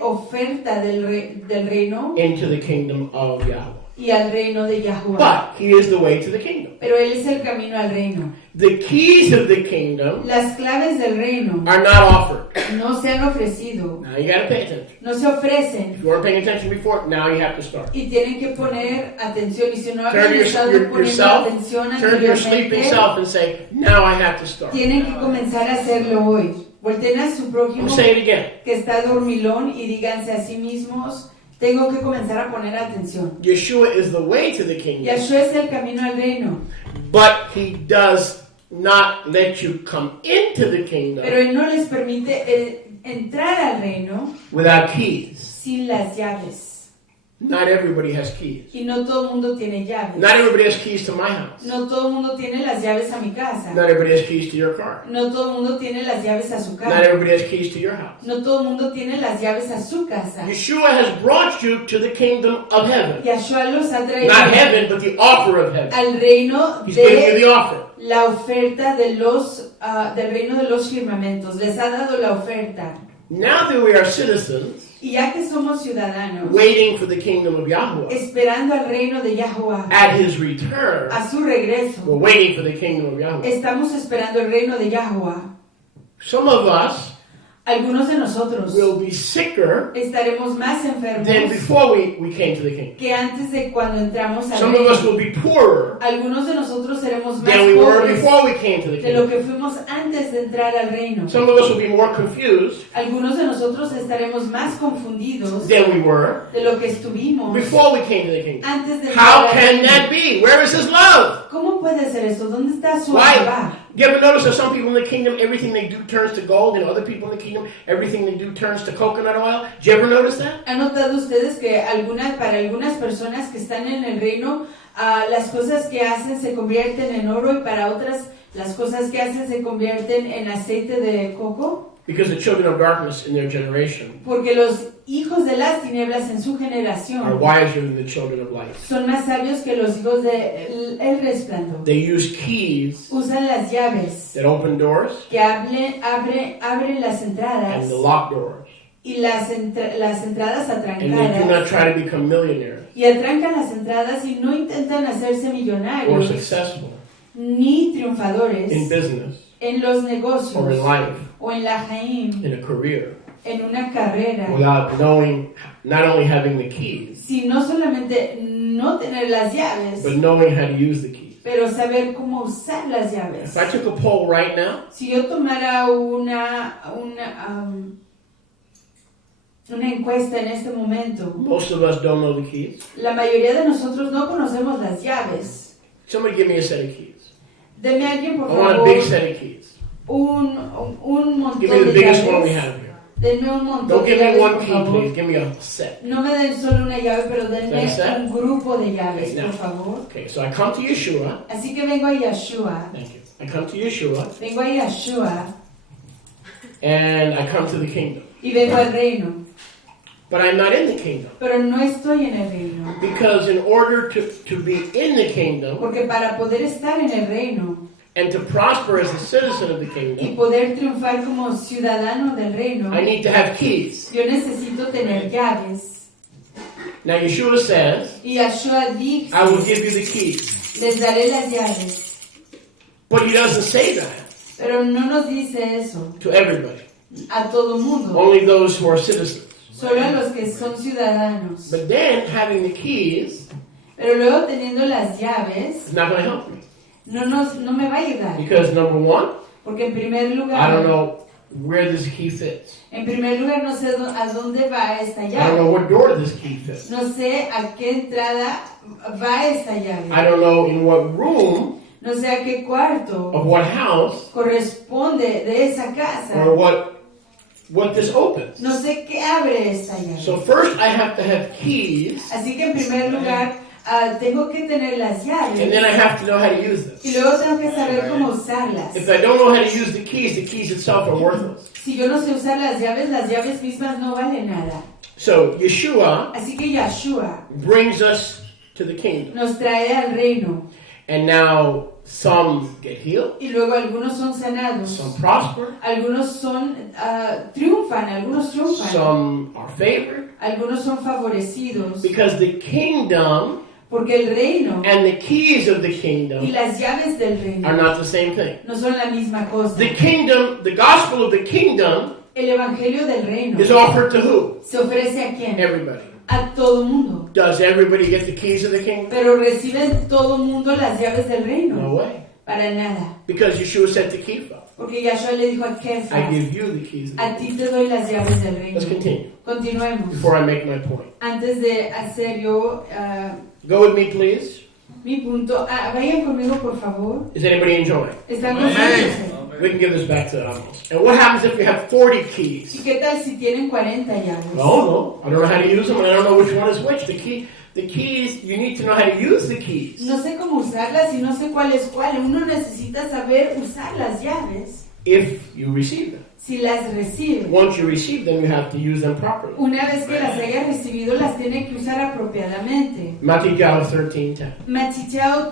oferta del reino into the kingdom of Yahweh. y al reino de Yahuwah. But He is the way to the kingdom. Pero Él es el camino al reino. The keys of the kingdom Las claves del reino are not offered. no se han ofrecido, Now you got to pay attention. no se ofrecen If you weren't paying attention before, now you have to start. y tienen que poner atención. Y si no Turn habían to estado poniendo yourself, atención turn to your sleeping anteriormente, self and say, now I have to start. tienen que comenzar a hacerlo hoy. Volteen a su I'm prójimo going to say it again. que está dormilón y díganse a sí mismos, tengo que comenzar a poner atención. Yeshua is the way to the kingdom, Yahshua es el camino al reino, but He does not let you come into the kingdom pero Él no les permite entrar al reino without keys. sin las llaves. Not everybody has keys. Y no todo el mundo tiene llaves. Not everybody has keys to my house. No todo el mundo tiene las llaves a mi casa. Not everybody has keys to your car. No todo el mundo tiene las llaves a su Not casa. everybody has keys to your house. No todo el mundo tiene las llaves a su casa. Yeshua has brought you to the kingdom of heaven. Yahshua los ha traído Not heaven, but the offer of heaven. al reino He's giving you de the offer. la oferta de del reino de los firmamentos. Les ha dado la oferta. Now that we are citizens, Y ya que somos ciudadanos, waiting for the kingdom of Yahweh, esperando al reino de Yahweh, at his return, a su regreso, we're waiting for the kingdom of Yahweh. estamos esperando el reino de Yahweh. Some of us Algunos de nosotros will be sicker estaremos más than enfermos before we came to the kingdom. que antes de cuando entramos al Some of us reino. will be poorer Algunos de nosotros seremos más than we were pobres before we came to the de lo kingdom. que fuimos antes de entrar al reino. Some of us will be more confused Algunos de nosotros estaremos más confundidos than we were de lo que estuvimos before we came to the kingdom. antes de How entrar al can reino. that be? Where is his love? ¿Cómo puede ser esto? ¿Dónde está su Why? Abba? You ever notice that some people in the kingdom, everything they do turns to gold, and other people in the kingdom, everything they do turns to coconut oil? Did you ever notice that? ¿Han notado ustedes que para algunas personas que están en el reino, las cosas que hacen se convierten en oro y para otras las cosas que hacen se convierten en aceite de coco? Because the children of darkness in their generation Porque los hijos de las tinieblas en su are generación wiser than the children of light. son más sabios que los hijos de el resplandor. They use keys Usan las llaves that open doors que abren las entradas and the locked doors. y las entradas And they do not atrancadas try to become millionaires y atrancan las entradas y no intentan hacerse or millonarios successful ni triunfadores in business en los or in negocios life, o en la Jaim, in a career, en una carrera, without knowing, not only having the keys, si no solamente no tener las llaves, but knowing how to use the keys. pero saber cómo usar las llaves. If I took a poll right now, Si yo tomara una encuesta en este momento, most of us don't know the keys. la mayoría de nosotros no conocemos las llaves. Somebody give me a set of keys. Deme a alguien, por I want a favor, big set of keys. un montón Give me the de biggest one we llaves. have here. Denme un montón Don't de give me llaves, one por key, favor. please. Give me a set. No me den solo una llave, pero denme That's it? un grupo de llaves, Okay, now. por favor. Okay, so I come to Yeshua. Así que vengo a Yeshua, Thank you. I come to Yeshua, vengo a Yeshua and I come to the kingdom. y vengo al reino, But I'm not in the kingdom. pero no estoy en el reino. Because in order to be in the kingdom Porque para poder estar en el reino and to prosper as a citizen of the y kingdom, poder triunfar como ciudadano del reino, I need to have keys. yo necesito tener llaves. Now Yeshua says, Y Yeshua dice, I will give you the keys. les daré las llaves. But he doesn't say that Pero no nos dice eso to everybody. a todo mundo, Only those who are citizens. solo a los que son ciudadanos. But then having the keys Pero luego teniendo las llaves, is not going to help me. no me va a ayudar. Because number one, Porque en primer I don't lugar, know where this key fits. no sé a dónde va esta I don't llave. know what door this key fits. No sé a qué entrada va esta llave. I don't know in what room No sé a qué cuarto of what house corresponde de esa casa. or what this opens. No sé qué abre esta llave. So first I have to have keys, Así que en primer lugar tengo que tener las and then I llaves have to know how to use them. y luego tengo que saber cómo usarlas. If I don't know how to use the keys itself are worthless. Si yo no sé usar las llaves mismas no valen nada. So Yeshua Así que Yeshua brings us to the kingdom. nos trae al reino And now some get healed, y luego algunos son sanados, some prosper, algunos triunfan, some are favored. algunos son favorecidos, Because the kingdom porque el reino and the keys of the y kingdom las llaves del are reino not the same thing. no son la misma cosa. The kingdom, the gospel of the kingdom El evangelio del reino is offered to who? se ofrece a quién? Everybody. A todo mundo. Does everybody get the keys of the kingdom? Pero reciben todo mundo las llaves del reino. No way. Para nada. Because Yeshua said to Kepha, Porque Yahshua le dijo a I Kefa, give you the keys of the a kingdom. ti te doy las llaves del reino. Let's continue Continuemos. before I make my point. Antes de hacer yo Go with me, please. mi punto, vayan conmigo por favor. Is anybody enjoying? ¿Están Amén. gozándose? We can give this back to Amos. And what happens if you have 40 ¿Y keys? qué tal si tienen 40 llaves? No. I don't know how to use them, and I don't know which one is which. The keys, you need to know how to use the keys. No sé cómo usarlas y no sé cuál es cuál. Uno necesita saber usar las llaves If you receive them. si las recibe. Once you receive them, you have to use them properly. Una vez que las haya recibido, las tiene que usar apropiadamente. Matthew 13:10. Matthew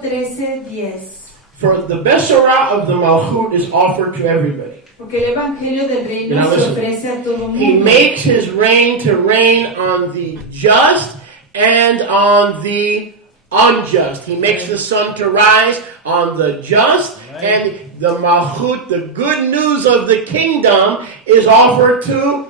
13:10. For the Besorah of the Malchut is offered to everybody. Porque el evangelio del reino Now se listen. ofrece a todo He mundo. makes his reign to reign on the just and on the unjust. He makes the sun to rise on the just, and the Malchut, the good news of the kingdom, is offered to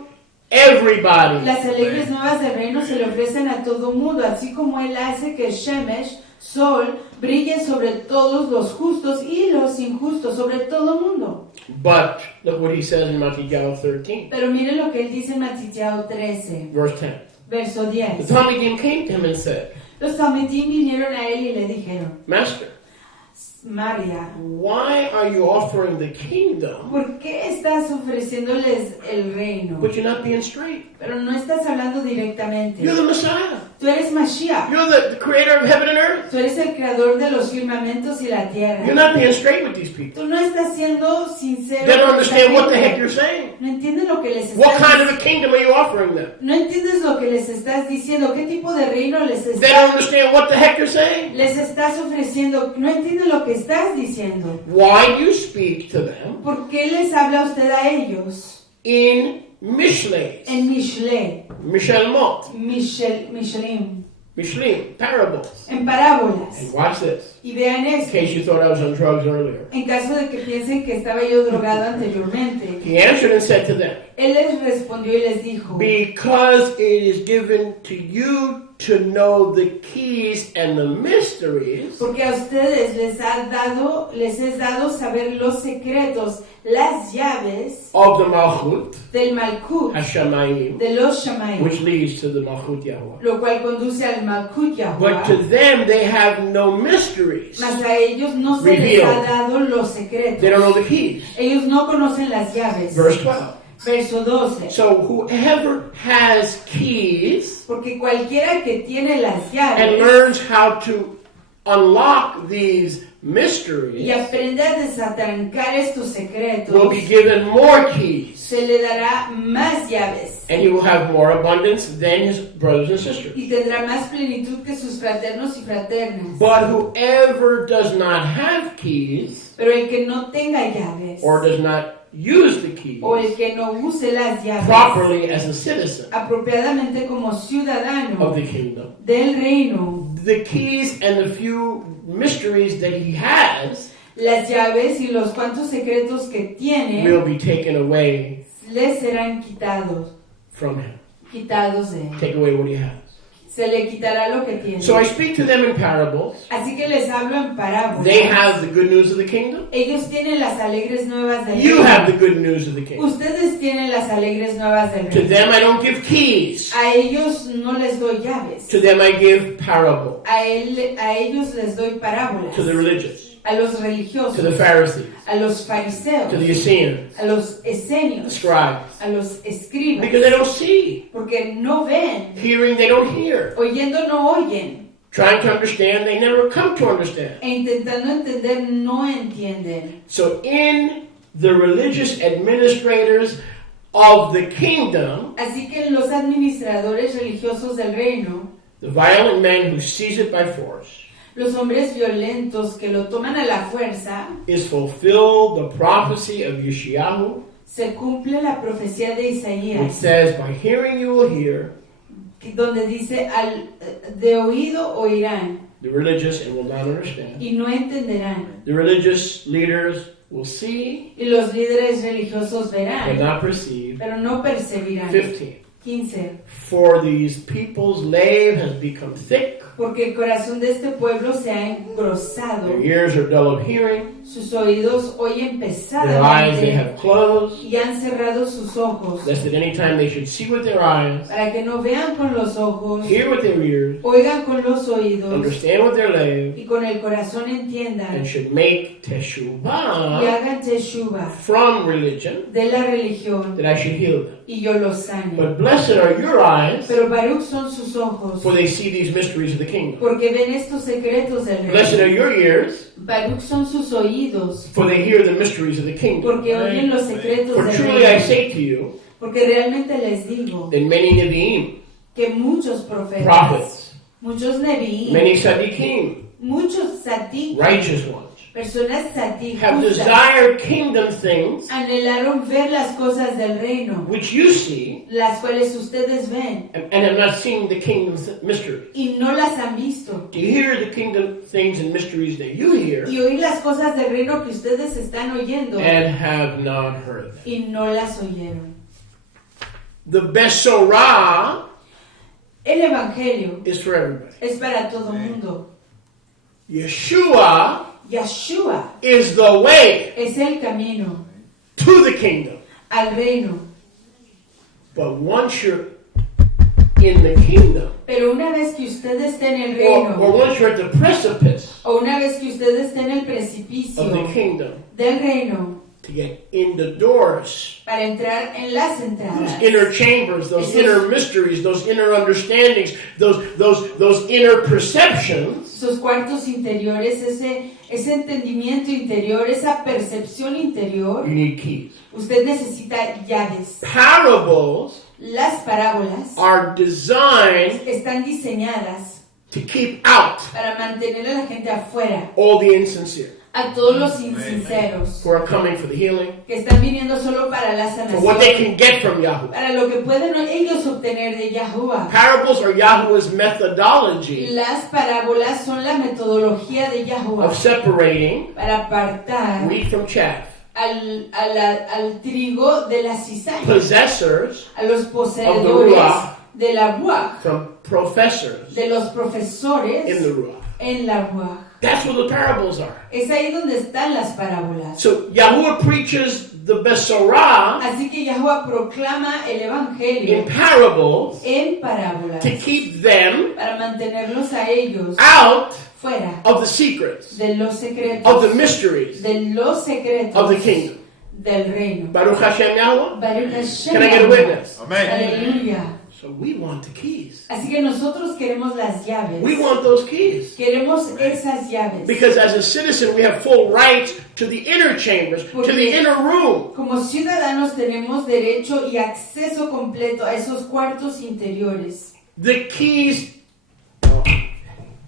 everybody. Las alegres nuevas del reino se le ofrecen a todo mundo, así como él hace que Shemesh, sol, brille sobre todos los justos y los injustos, sobre todo mundo. But look what he says in Matthew 13, Pero miren lo que él dice en Matthew 13, verse 10. verso The 10. Talmudim came to him and said, Los talmidim vinieron a él y le dijeron, Master, María, why are you offering the kingdom, ¿por qué estás ofreciéndoles el reino? but you're not being straight? Pero no estás hablando directamente. You're the Messiah. Tú eres Mashiach. You're the creator of heaven and earth. Tú eres el creador de los firmamentos y la tierra. You're not being straight with these people. Tú no estás siendo sincero. They don't con esta understand what the gente. heck you're saying. No entienden lo que les What estás kind of a kingdom are you offering them? No entiendes lo que les estás diciendo. ¿Qué tipo de reino les They don't estás understand what the heck you're saying. les estás ofreciendo? No entienden lo que estás diciendo. Why do you speak to them ¿Por qué les habla usted a ellos in Mishlays, en Mishelmot, Mishlim, parables? en parábolas? And watch this. Y vean In esto. case you thought I was on drugs earlier. En caso de que piensen que estaba yo drogado anteriormente. He answered and said to them, Él les respondió y les dijo, because it is given to you to know the keys and the mysteries porque a ustedes les es dado saber los secretos, las llaves of the Malchut del Malkut, Hashemayim, de los Shamayim, which leads to the Malchut Yahweh. lo cual conduce al Malkut But to Yahuwah. them they have no mysteries. Mas a ellos no se les Revealed. ha dado los They secretos. don't know the keys. Ellos no conocen las llaves. Verse 12. Verso 12. So whoever has keys Porque cualquiera que tiene las and llaves learns how to unlock these y mysteries aprende a desatrancar estos secretos, will be given more keys, se le dará más llaves and he will have more abundance than his brothers and sisters. y tendrá más plenitud que sus fraternos y fraternas. But whoever does not have keys Pero el que no tenga llaves or does not use the keys o el que no use las llaves properly as a citizen apropiadamente como ciudadano of the kingdom, del reino, the keys and the few mysteries that he has las llaves y los cuantos secretos que tiene will be taken away le serán quitados de él. Take away what he has. Se le quitará lo que tiene. So I speak to them in parables. Así que les hablo en parábolas. They have the good news of the kingdom. Ellos tienen las alegres nuevas del You reino. have the good news of the kingdom. Ustedes tienen las alegres nuevas del To reino. them I don't give keys. A ellos no les doy llaves. To them I give parable. A ellos les doy parábolas. To the religious. A los To religiosos. the Pharisees. A los fariseos. To the Essenes. A los The esenios. scribes. A los escribas. Because they don't see. Porque no ven. Hearing they don't hear. Oyendo no oyen. Trying to understand they never come to understand. E intentando entender no entienden. So in the religious administrators of the kingdom, Así que los administradores religiosos del reino, the violent men who seize it by force, los hombres violentos que lo toman a la fuerza, is fulfilled the prophecy of Yeshayahu, se cumple la profecía de which Isaías, says, by hearing you will hear, donde dice, de oído oirán the religious, and will not understand. y no entenderán. The religious leaders will see, Y los líderes religiosos but verán, not perceive. pero no percibirán. 15. 15. For these people's lave has become thick, Porque el corazón de este pueblo se ha engrosado. Their ears are dull of hearing. Sus oídos oyen Their eyes they pesadamente have closed. y han cerrado sus ojos Lest at any time they should see with their eyes, para que no vean con los ojos, hear with their ears, oigan con los oídos understand with their legs, y con el corazón entiendan and should make y teshuvah hagan teshuva from religion, de la religión that I should heal them. y yo los sane. But blessed are your eyes, Pero Baruch son sus ojos for they see these mysteries of the kingdom. porque ven estos secretos del Blessed are reino. your ears, Baruch son sus oídos for they hear the mysteries of the kingdom. porque oyen los secretos For del truly I reino. say to you, Porque realmente les digo that many Nevi'im, que muchos profetas, prophets, muchos nevií, many Tzaddikim, muchos sadik, righteous ones, personas sadik, have justas, desired kingdom things anhelaron ver las cosas del reino, which you see, las cuales ustedes ven and have not seen the kingdom's mysteries. y no las han visto, To hear the kingdom things and mysteries that you hear, y oír las cosas del reino que ustedes están oyendo and have not heard them. y no las oyeron. The Besorah El evangelio is for everybody. es para todo mundo. Yeshua Yeshua is the way es el camino to the kingdom. al reino. But once you're in the kingdom, Pero una vez que usted esté en el or reino, once you're at the precipice o una vez que usted esté en el of the precipicio kingdom, del reino, to get in the doors, para entrar en las those entradas, inner chambers, those Esos- inner mysteries, those inner understandings, those inner perceptions, esos cuartos interiores, ese entendimiento interior, esa percepción interior, you need keys. usted necesita llaves. Parables Las parábolas are designed están diseñadas to keep out para mantener a la gente afuera, all the insincere a todos los insinceros who are coming for the healing, que están viniendo solo para la for what they sanación, can get from Yahweh. para lo que pueden ellos obtener de Yahuwah. Parables are Yahweh's methodology Las parábolas son la metodología de Yahuwah of separating para apartar wheat from chaff, al trigo de la cizaña, possessors a los Of poseedores the Ruach. de la Ruach, from professors de los in profesores the Ruach. en la Ruach. That's what the parables are. Es ahí donde están las parábolas. So Yahuwah preaches the Besorah Así que Yahuwah proclama el in Evangelio parables en parábolas to keep them para mantenerlos a ellos out fuera of the secrets, de los of the secretos, mysteries de los of secretos the kingdom. del reino. Baruch Hashem Yahweh. Baruch Hashem. Can I get a witness? Aleluya. So we want the keys. Así que nosotros queremos las llaves. We want those keys. Queremos esas llaves. Because as a citizen, we have full rights to the inner chambers, to the inner room. Como ciudadanos tenemos derecho y acceso completo a esos cuartos interiores.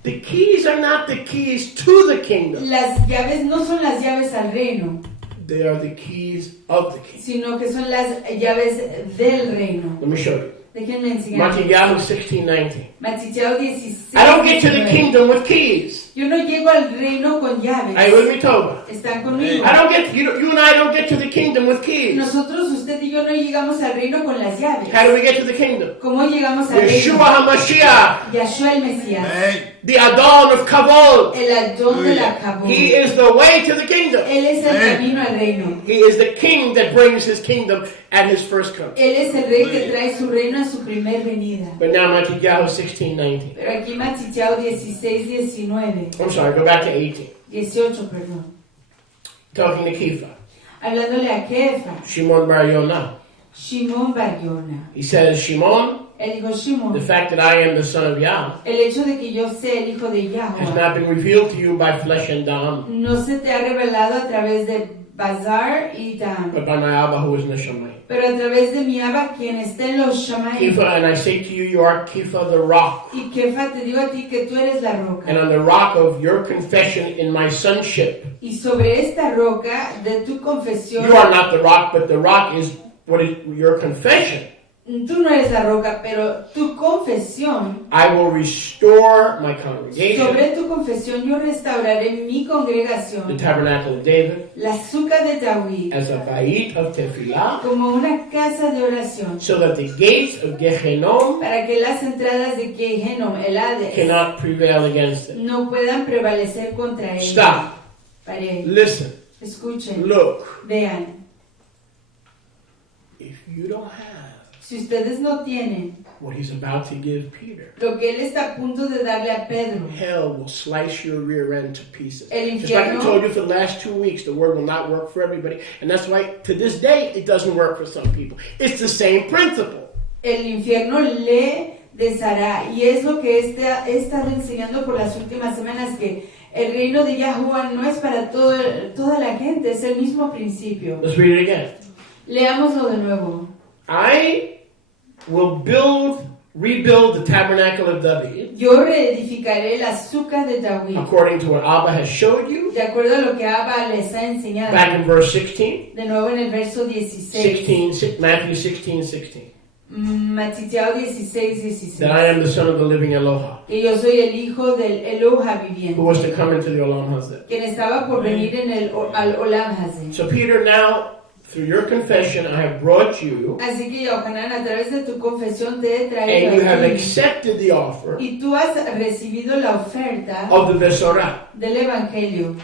The keys are not the keys to the kingdom. Las llaves no son las llaves al reino, They are the keys of the kingdom. sino que son las llaves del reino. Let me show you. Déjenme enseñar. Matthieu 16:19. Matityahu 16. I don't get to the 19. kingdom with keys. Yo no llego al reino con llaves. Are you with me, Toba? Están conmigo. I don't get you and I don't get to the kingdom with keys. Nosotros, usted y yo no llegamos al reino con las llaves. How do we get to the kingdom? ¿Cómo llegamos al Yeshua reino? HaMashiach, Yahshua el Mesías, the Adon of Kavod. el Adón de la Kabul. He is the way to the kingdom. Él es el camino al reino. He is the king that brings his kingdom at his first coming. Él es el rey que trae su reino a su primer venida. But now Matthieu 16:19. Pero aquí Matityahu 16, 19, I'm sorry, go back to 18. 18, perdón. Talking to Kepha, Hablándole a Kefa, Shimon Bar Yonah. Shimon Bar Yona. He says, Shimon, Él dijo, the Shimon, fact that I am the son of Yah el hecho de que yo sea el hijo de has Yahweh not been revealed to you by flesh and dam, no se te ha revelado a través de Bazar y Dan, but by my Abba who is in the Shamayim. pero a través de mi Abba, quien está en los Shamayim. Kepha, and I say to you, you are Kepha the rock, Y Kefa, te digo a ti que tú eres la roca. and on the rock of your confession in my sonship. Y sobre esta roca de tu confesión, You are not the rock, but the rock is what is your confession. tú no eres la roca, pero tu confesión, I will restore my congregation, sobre tu confesión yo restauraré mi the congregación, tabernacle of David, la azúcar de David, as a bait of tefillah, como una casa de oración, so that the gates of Gehenom para que las entradas de Gehenom, el Hades, cannot prevail against it. no puedan prevalecer contra ella. Stop. Pare, Listen. escuchen, Look. vean. If you don't have Si ustedes no tienen what he's about to give Peter, lo que él está a punto de darle a Pedro, hell will slice your rear end to pieces. El Just like I infierno- told you for the last 2 weeks, the word will not work for everybody. And that's why, to this day, it doesn't work for some people. It's the same principle. el infierno le deshará. Y es lo que he estado enseñando por las últimas semanas, que el reino de Yahuwah no es para toda la gente, es el mismo principio. Let's read it again. Leámoslo de nuevo. I will rebuild the tabernacle of David, Yo reedificaré el azúcar de David, according to what Abba has showed you. de acuerdo a lo que Abba les ha enseñado. Back in verse 16. De nuevo en el verso 16. Matthew 16:16. Matiteo 16. That I am the son of the living Eloha, Que yo soy el hijo del Eloha viviente, who was to come into the Olam Hazeh. quien estaba por venir al Olam Hazeh. So Peter, now, through your confession, I have brought you, Así que Yohanan, a través de tu confesión te he traído and you have a ti, accepted the offer y tú has recibido la oferta of the Besorah. del Evangelio.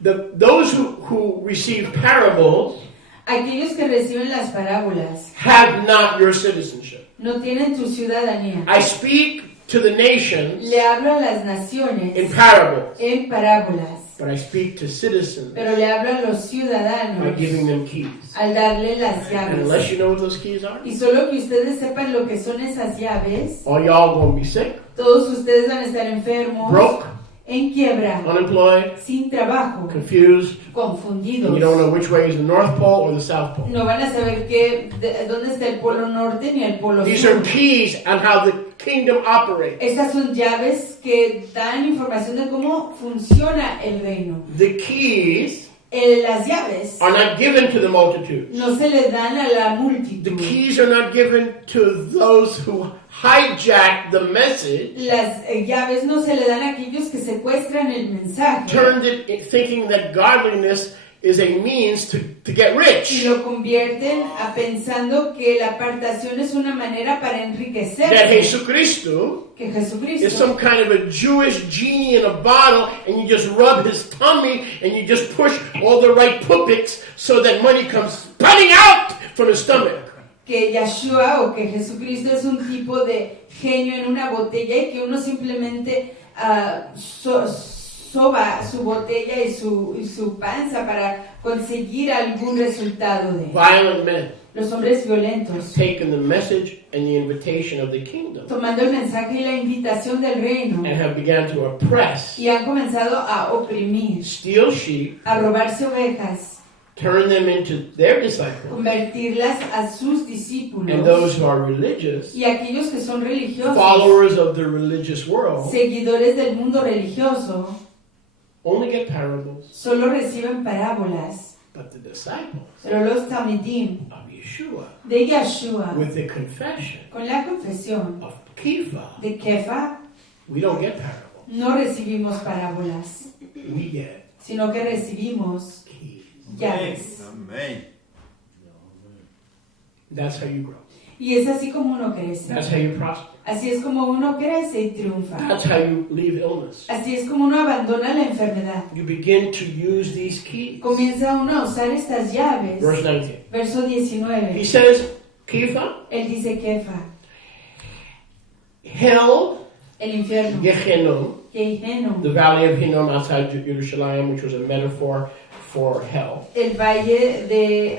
Those who receive parables Aquellos que reciben las parábolas have not your citizenship. no tienen tu ciudadanía. I speak to the nations Le hablo a las in naciones parables, en parábolas, but I speak to citizens pero le hablo a los by ciudadanos giving them keys. al darle las And llaves. unless you know what those keys are, Y solo que ustedes sepan lo que son esas llaves, all y'all gonna be sick, todos ustedes van a estar enfermos, broke, en quiebra, unemployed, sin trabajo, confused, and confundidos. you don't know which way is the North Pole or the South Pole. No van a saber dónde está el polo norte ni el polo These are sur. keys on how the kingdom operates. Estas son llaves que dan información de cómo funciona el reino. The keys Las llaves are not given to the multitudes. no se le dan a la The multitud. keys are not given to those who hijack the message, Las llaves no se le dan a aquellos que secuestran el mensaje turned it thinking that godliness is a means to get y rich. lo convierten a pensando que la apartación es una manera para That enriquecerse. Jesucristo Que is Jesucristo some kind of a Jewish genie in a bottle, and you just rub his tummy and you just push all the right puppets so that money comes spouting out from his stomach. que Yeshua o que Jesucristo es un tipo de genio en una botella y que uno simplemente soba su botella y su panza para conseguir algún resultado de Violent men los hombres violentos, taken the message and the invitation of the kingdom tomando el mensaje y la invitación del reino and have begun to oppress, y han comenzado a oprimir, steal sheep, a robarse ovejas, turn them into their disciples, convertirlas a sus and discípulos those who are religious, y aquellos que son religiosos, followers of the religious world, seguidores del mundo religioso, only get parables, solo reciben parábolas, but the disciples pero los talmidim of Yeshua, de Yeshua, with the confession con la confesión of Kepha, de Kefa, we don't get parables, no recibimos parábolas, we get sino que recibimos keys. llaves. Amén. That's how you grow. Y es así como uno crece. That's how you prosper. Así es como uno crece y triunfa. That's how you leave illness. Así es como uno abandona la enfermedad. You begin to use these keys. Comienza uno a usar estas llaves. Verse 19. Verso He 19. says, Kepha, Él dice Kefa, hell, el infierno, Gehenom, Gehinnom, the valley of Hinnom outside Jerusalem, which was a metaphor for hell. el valle de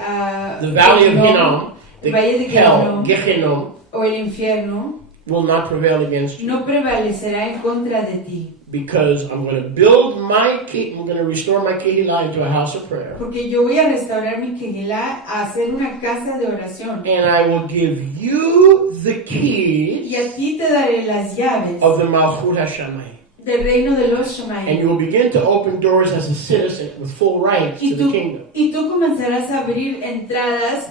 The valley of Gehinnom, Hinnom, the el valle de hell, Gehinnom, Gehenom, o el infierno, will not prevail against you. no prevalecerá en contra de ti. Because I'm going to build I'm going to restore my Kehillah into a house of prayer. Porque yo voy a restaurar mi Kehillah a hacer una casa de oración. And I will give you the Y keys a ti te daré las llaves of the Malchut HaShamayim. del reino de los And Shamayim. you will begin to open doors as a citizen with full rights Y to the tú, kingdom. y tú comenzarás a abrir entradas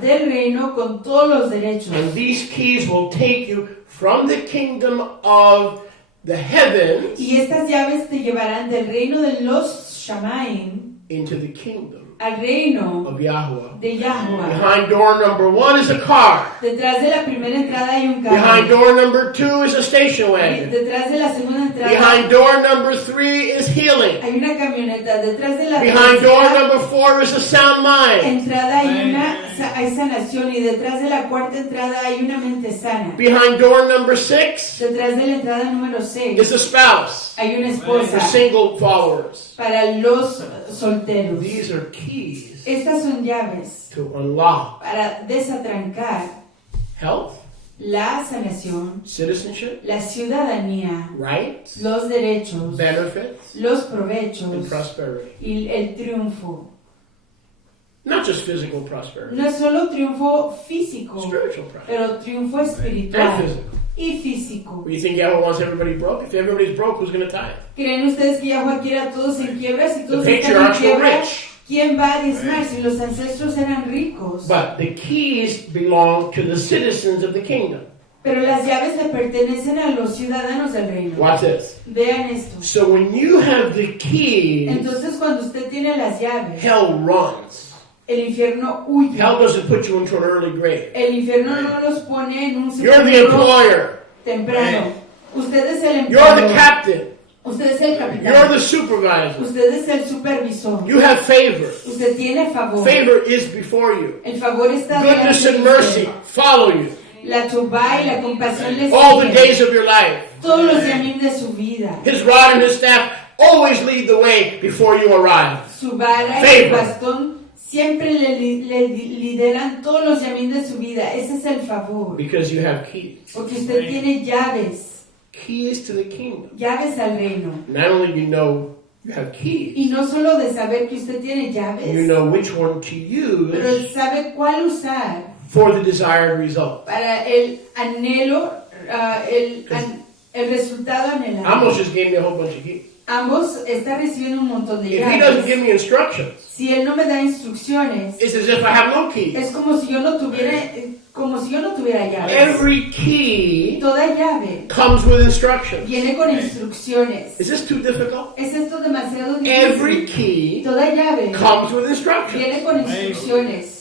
del reino con todos los derechos. And these keys will take you from the kingdom of the heavens Y estas llaves te llevarán del reino de los Shamaim into the kingdom al reino of Yahweh. de Yahweh. Behind door number 1 is a car. Detrás de la primera entrada hay un Behind carro. door number 2 is a station wagon. Detrás de la segunda entrada Behind door number 3 is healing. hay una camioneta. Detrás de la Behind door tercera number 4 is a sound mind. entrada hay sanación. Y detrás de la cuarta entrada hay una mente sana. Behind door number 6 Detrás de la entrada número 6 is a spouse hay una for esposa single followers. para los solteros. These are keys Estas son llaves to unlock para desatrancar health, la sanación, citizenship, la ciudadanía, rights, los derechos, benefits, los and provechos prosperity. y el triunfo. Not just physical prosperity, No es solo triunfo físico, spiritual prosperity, pero triunfo and espiritual physical. y físico. You think Yahweh wants everybody broke? If everybody's broke, who's going to tithe? ¿Creen ustedes que Yahweh quiere a todos en quiebras y The todos están en patriarchs were quiebra? rich, ¿Quién va a diezmar si los ancestros eran ricos? but the keys belong to the citizens of the kingdom. Pero las llaves le pertenecen a los ciudadanos del reino. Watch this. Vean esto. So when you have the keys, Entonces cuando usted tiene las llaves, hell runs. el infierno huye. Hell doesn't put you into an early grave. El infierno no los pone en un You're the sepulcro employer. temprano. Usted es el You're the empleador. captain. Usted es el You're capitán. the supervisor. Usted es el supervisor. You have favor. Usted tiene favor. Favor is before you. El favor está Goodness delante and de mercy usted. follow you La tobá y la compasión le all the siguen. days of your life. Todos los yamim de su vida. His rod and his staff always lead the way before you arrive. Su vara y su Favor. bastón siempre le lideran todos los yamim de su vida. Ese es el favor. Because you have keys. Porque usted tiene llaves. Keys to the kingdom. Llaves al reino. Not only do you know you have keys, Y no solo de saber que usted tiene llaves, you know which one to pero use sabe cuál usar for the desired result. para el anhelo, el resultado anhelado. Amos just gave me a whole bunch of keys. Ambos está recibiendo un montón de If he doesn't llaves. give me instructions, Si él no me da instrucciones, it's as if I have no keys. es como si yo no tuviera llaves. Every key Toda llave comes with instructions. viene con instrucciones. Is this too difficult? ¿Es esto demasiado Every difícil? key Toda llave comes with instructions viene con instrucciones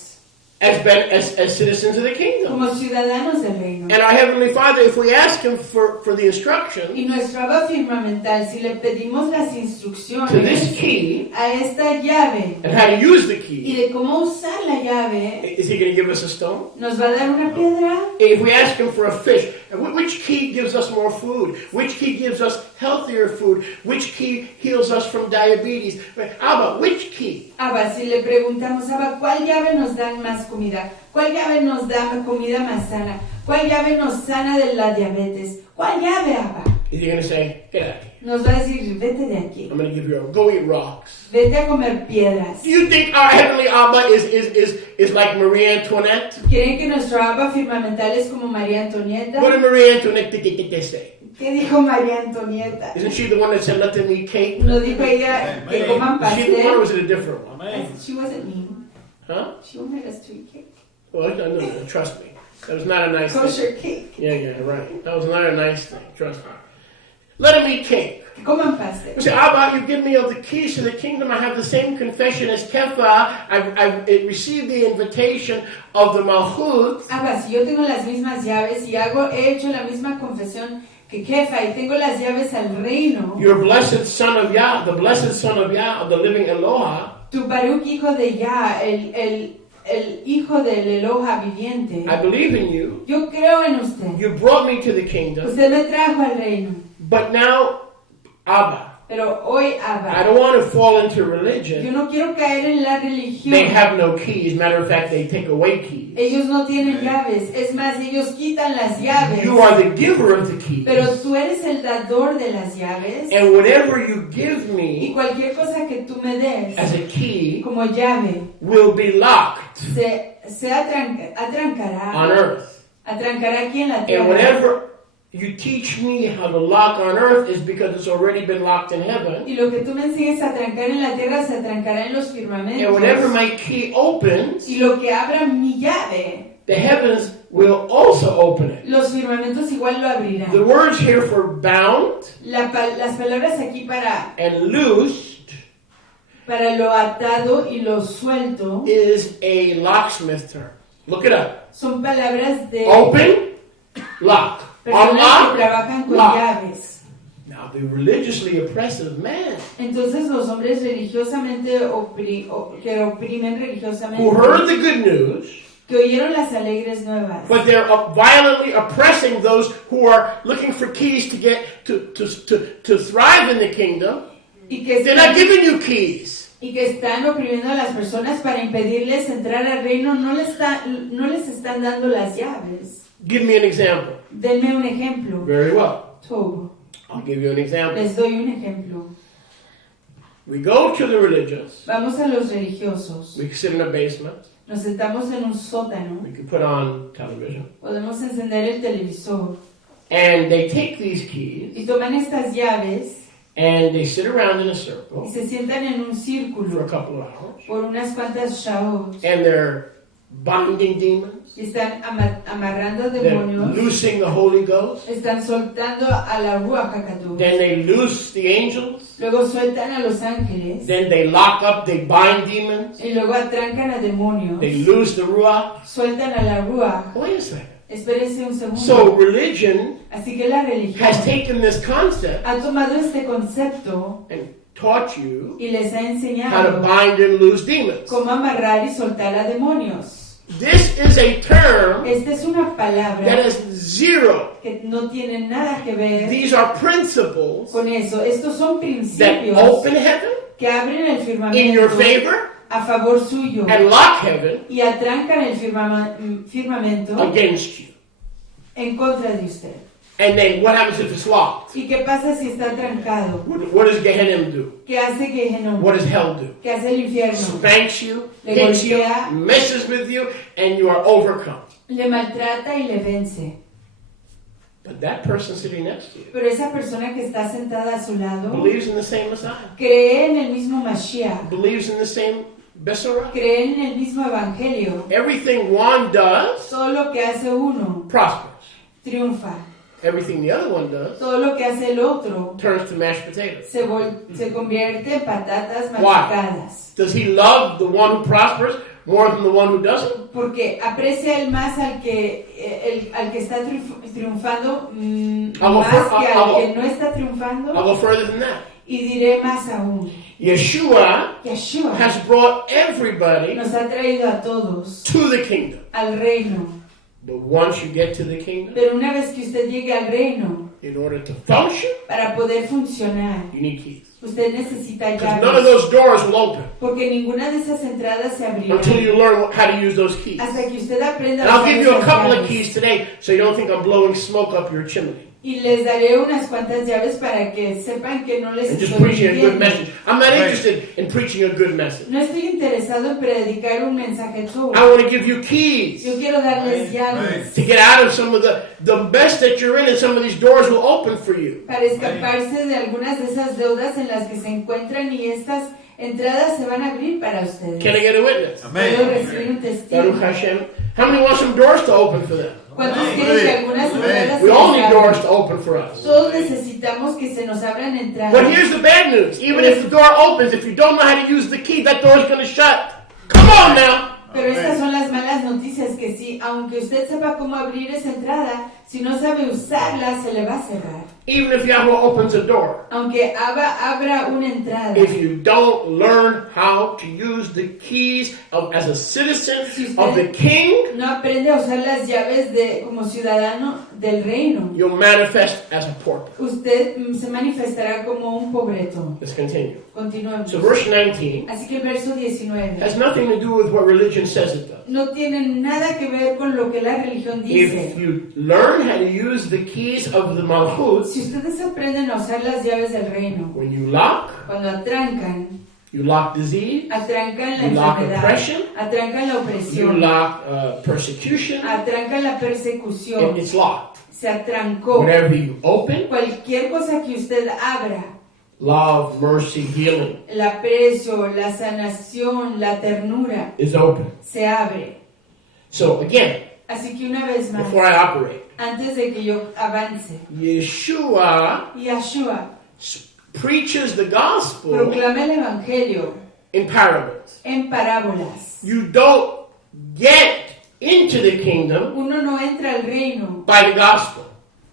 as citizens of the kingdom. como ciudadanos del reino. And our Heavenly Father, if we ask Him for the instructions Y nuestro Abba firmamental, si le pedimos las to this instrucciones key a esta llave and how to use the y key, de cómo usar la llave, is He going to give us a stone? nos va a dar una piedra. If we ask Him for a fish, which key gives us more food? Which key gives us healthier food? Which key heals us from diabetes? Abba, which key? Abba, si le preguntamos, Abba, ¿cuál llave nos da más comida? ¿Cuál llave nos da comida más sana? ¿Cuál llave nos sana de la diabetes? ¿Cuál llave, Abba? Is He going to say, get out of here. Nos va a decir, vete de aquí, I'm going to give you a, go eat rocks. vete a comer piedras. Do you think our Heavenly Abba is like Marie Antoinette? ¿Quieren que nuestro Abba firmamental es como María Antonieta? What did Marie Antoinette say? ¿Qué dijo María Antonieta? Isn't she the one that said, let them eat cake? ¿No dijo ella que coman Is she the one or pastel? was it a different one? She wasn't mean. Huh? She wanted us to eat cake. Well, no, trust me. That was not a nice thing. Kosher cake. Yeah, right. That was not a nice thing. Trust me. Let them eat cake. Que coman pastel. You say, Abba, you give me of the keys to the kingdom. I have the same confession as Kepha. I've received the invitation of the Malchut. Abba, si yo tengo las mismas llaves y he hecho la misma confesión que Kefa y tengo las llaves al reino, Your blessed son of Yah, the blessed son of Yah, of the living Eloha. tu Baruch, hijo de Yah, el hijo del Eloha viviente, I believe in you. yo creo en usted. You brought me to the kingdom. Usted me trajo al reino. But now, Abba, Pero hoy, I Abba, don't want to fall into yo religion. no quiero caer en la They religión. have no keys. Matter of fact, they take away keys. Ellos no tienen llaves. Es más, ellos quitan las llaves. You are the giver of the keys. Pero tú eres el dador de las llaves. And whatever you give Y me cualquier cosa que tú me des as a key como llave will be locked se atrancará. on earth. Atrancará aquí en la And tierra. whatever you teach me how to lock on earth is because it's already been locked in heaven. Y lo que tú me enseñas a trancar en la tierra se trancará en los And whenever firmamentos. my key opens, Y lo que abra mi llave, the heavens will also open it. los firmamentos igual lo The abrirán. words here for bound Las palabras aquí and loosed para lo atado y lo suelto is a locksmith term. Look it up. son palabras de Open, lock. personas que Unlock, trabajan con lock. llaves. Now the religiously oppressive man Entonces los hombres religiosamente que oprimen who religiosamente, heard the good news, que oyeron las alegres nuevas, but they're violently oppressing those who are looking for keys to get to thrive in the kingdom. y que They're not están, giving you keys. y que están oprimiendo a las personas para impedirles entrar al reino, no les están dando las llaves. Give me an example. Denme un ejemplo. Very well. Tob. I'll give you an example. Les doy un ejemplo. We go to the religious. Vamos a los religiosos. We sit in a basement. Nos sentamos en un sótano. We can put on television. Podemos encender el televisor. And they take these keys Y toman estas llaves and they sit around in a y circle se sientan en un for a círculo couple of hours. por unas cuantas shaot. And they're binding demons. Y están amarrando They're demonios. loosing the Holy Ghost. Están soltando a la Ruach HaKadosh. Then they loose the angels. Luego sueltan a los ángeles. Then they lock up, they bind demons. Y luego atrancan a demonios. They loose the Ruach. Sueltan a la Ruach. Wait a second. Espérense un segundo. So religion Así que la religión has taken this concept ha tomado este concepto and taught you y les ha how to enseñado bind and loose demons. cómo amarrar y soltar a demonios. This is a term Esta es una that palabra has zero. que no tiene nada que ver These are principles con eso. Estos son that principios open heaven que abren el in your firmamento favor a favor suyo and lock heaven y atrancan el firmamento against you. en contra de usted. And then what happens if it's locked? ¿Y qué pasa si está trancado? What does Gehenna do? ¿Qué hace Gehenna? What does hell do? ¿Qué hace el infierno? Spanks you, Le hits you, golpea. messes with you, and you are overcome. Le maltrata y le vence. But that person sitting next to you Pero esa persona que está sentada a su lado believes in the same Messiah, cree en el mismo Mashiach, believes in the same Besorah. cree en el mismo Evangelio. Everything one does Todo lo que hace uno prospers. triunfa. Everything the other one does Todo lo que hace el otro turns to mashed potatoes. se convierte en patatas Why? machacadas. Does he love the one who prospers more than the one who doesn't? Porque aprecia él más al que está triunfando I'll go más fur- que I'll al go- que no está I'll triunfando. go further than that. Y diré más aún. Yeshua Yeshua has brought everybody nos ha traído a todos to the kingdom. al reino. But once you get to the kingdom, Pero una vez que usted llegue al reino, in order to function, para poder funcionar, you need keys. usted necesita Because none of llaves. those doors will open Porque ninguna de esas entradas se abrirá until you learn how to use those keys. hasta que usted aprenda And a I'll usar give you a esas couple of llaves. keys today so you don't think I'm blowing smoke up your chimney. Y les daré unas cuantas llaves para que sepan que no les And just estoy preaching a good mintiendo. message. I'm not Right. interested in preaching a good message. No estoy interesado en predicar un mensaje todo. I want to give you keys Yo quiero darles Right, llaves to get out of some of the mess that you're in, and some of these doors will open for you. para escaparse de algunas de esas deudas en las que se encuentran y estas entradas se van a abrir para ustedes. Can I get a witness? Puedo recibir un Amen. testigo. Baruch Hashem. How many want some doors to open for them? ¿Cuántos Amén. quieren que algunas Amén. entradas We se all les need doors abran? to open for us. Todos necesitamos que se nos abran entradas. But here's the bad news. Even if the door opens, if you don't know how to use the key, that door's going to shut. Come on now. Pero estas son las malas noticias, que sí, aunque usted sepa cómo abrir esa entrada, si no sabe usarla, se le va a cerrar. Even if Yahweh opens a door, Aunque abra una entrada, if you don't learn how to use the keys as a citizen of the king, no aprende a usar las llaves como ciudadano del reino, you'll manifest as a pauper. usted se manifestará como un pobreto. Let's continue. Continuemos. So verse 19 Así que el verso 19 has nothing to do with what religion says it does. no tiene nada que ver con lo que la religión If dice. you learn how to use the keys of the Malchut, Si ustedes aprenden a usar las llaves del reino, when you lock cuando atrancan disease, la You lock enfermedad, oppression. atrancan la you opresión, lock persecution, atrancan la persecución, it's locked. se atrancó. Whatever you open, Cualquier cosa que usted abra, love, mercy, healing el aprecio, la sanación, la ternura, is open. se abre. So again, Así que una vez más, before I operate, antes de que yo avance, Yeshua Yeshua preaches the gospel proclama el evangelio in parables. en parábolas. You don't get into the kingdom Uno no entra al reino by the gospel.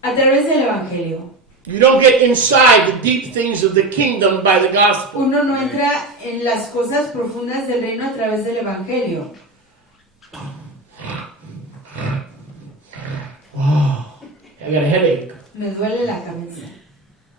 a través del evangelio. You don't get inside the deep things of the kingdom by the gospel. Uno no entra en las cosas profundas del reino a través del evangelio. I got a headache. Me duele la cabeza.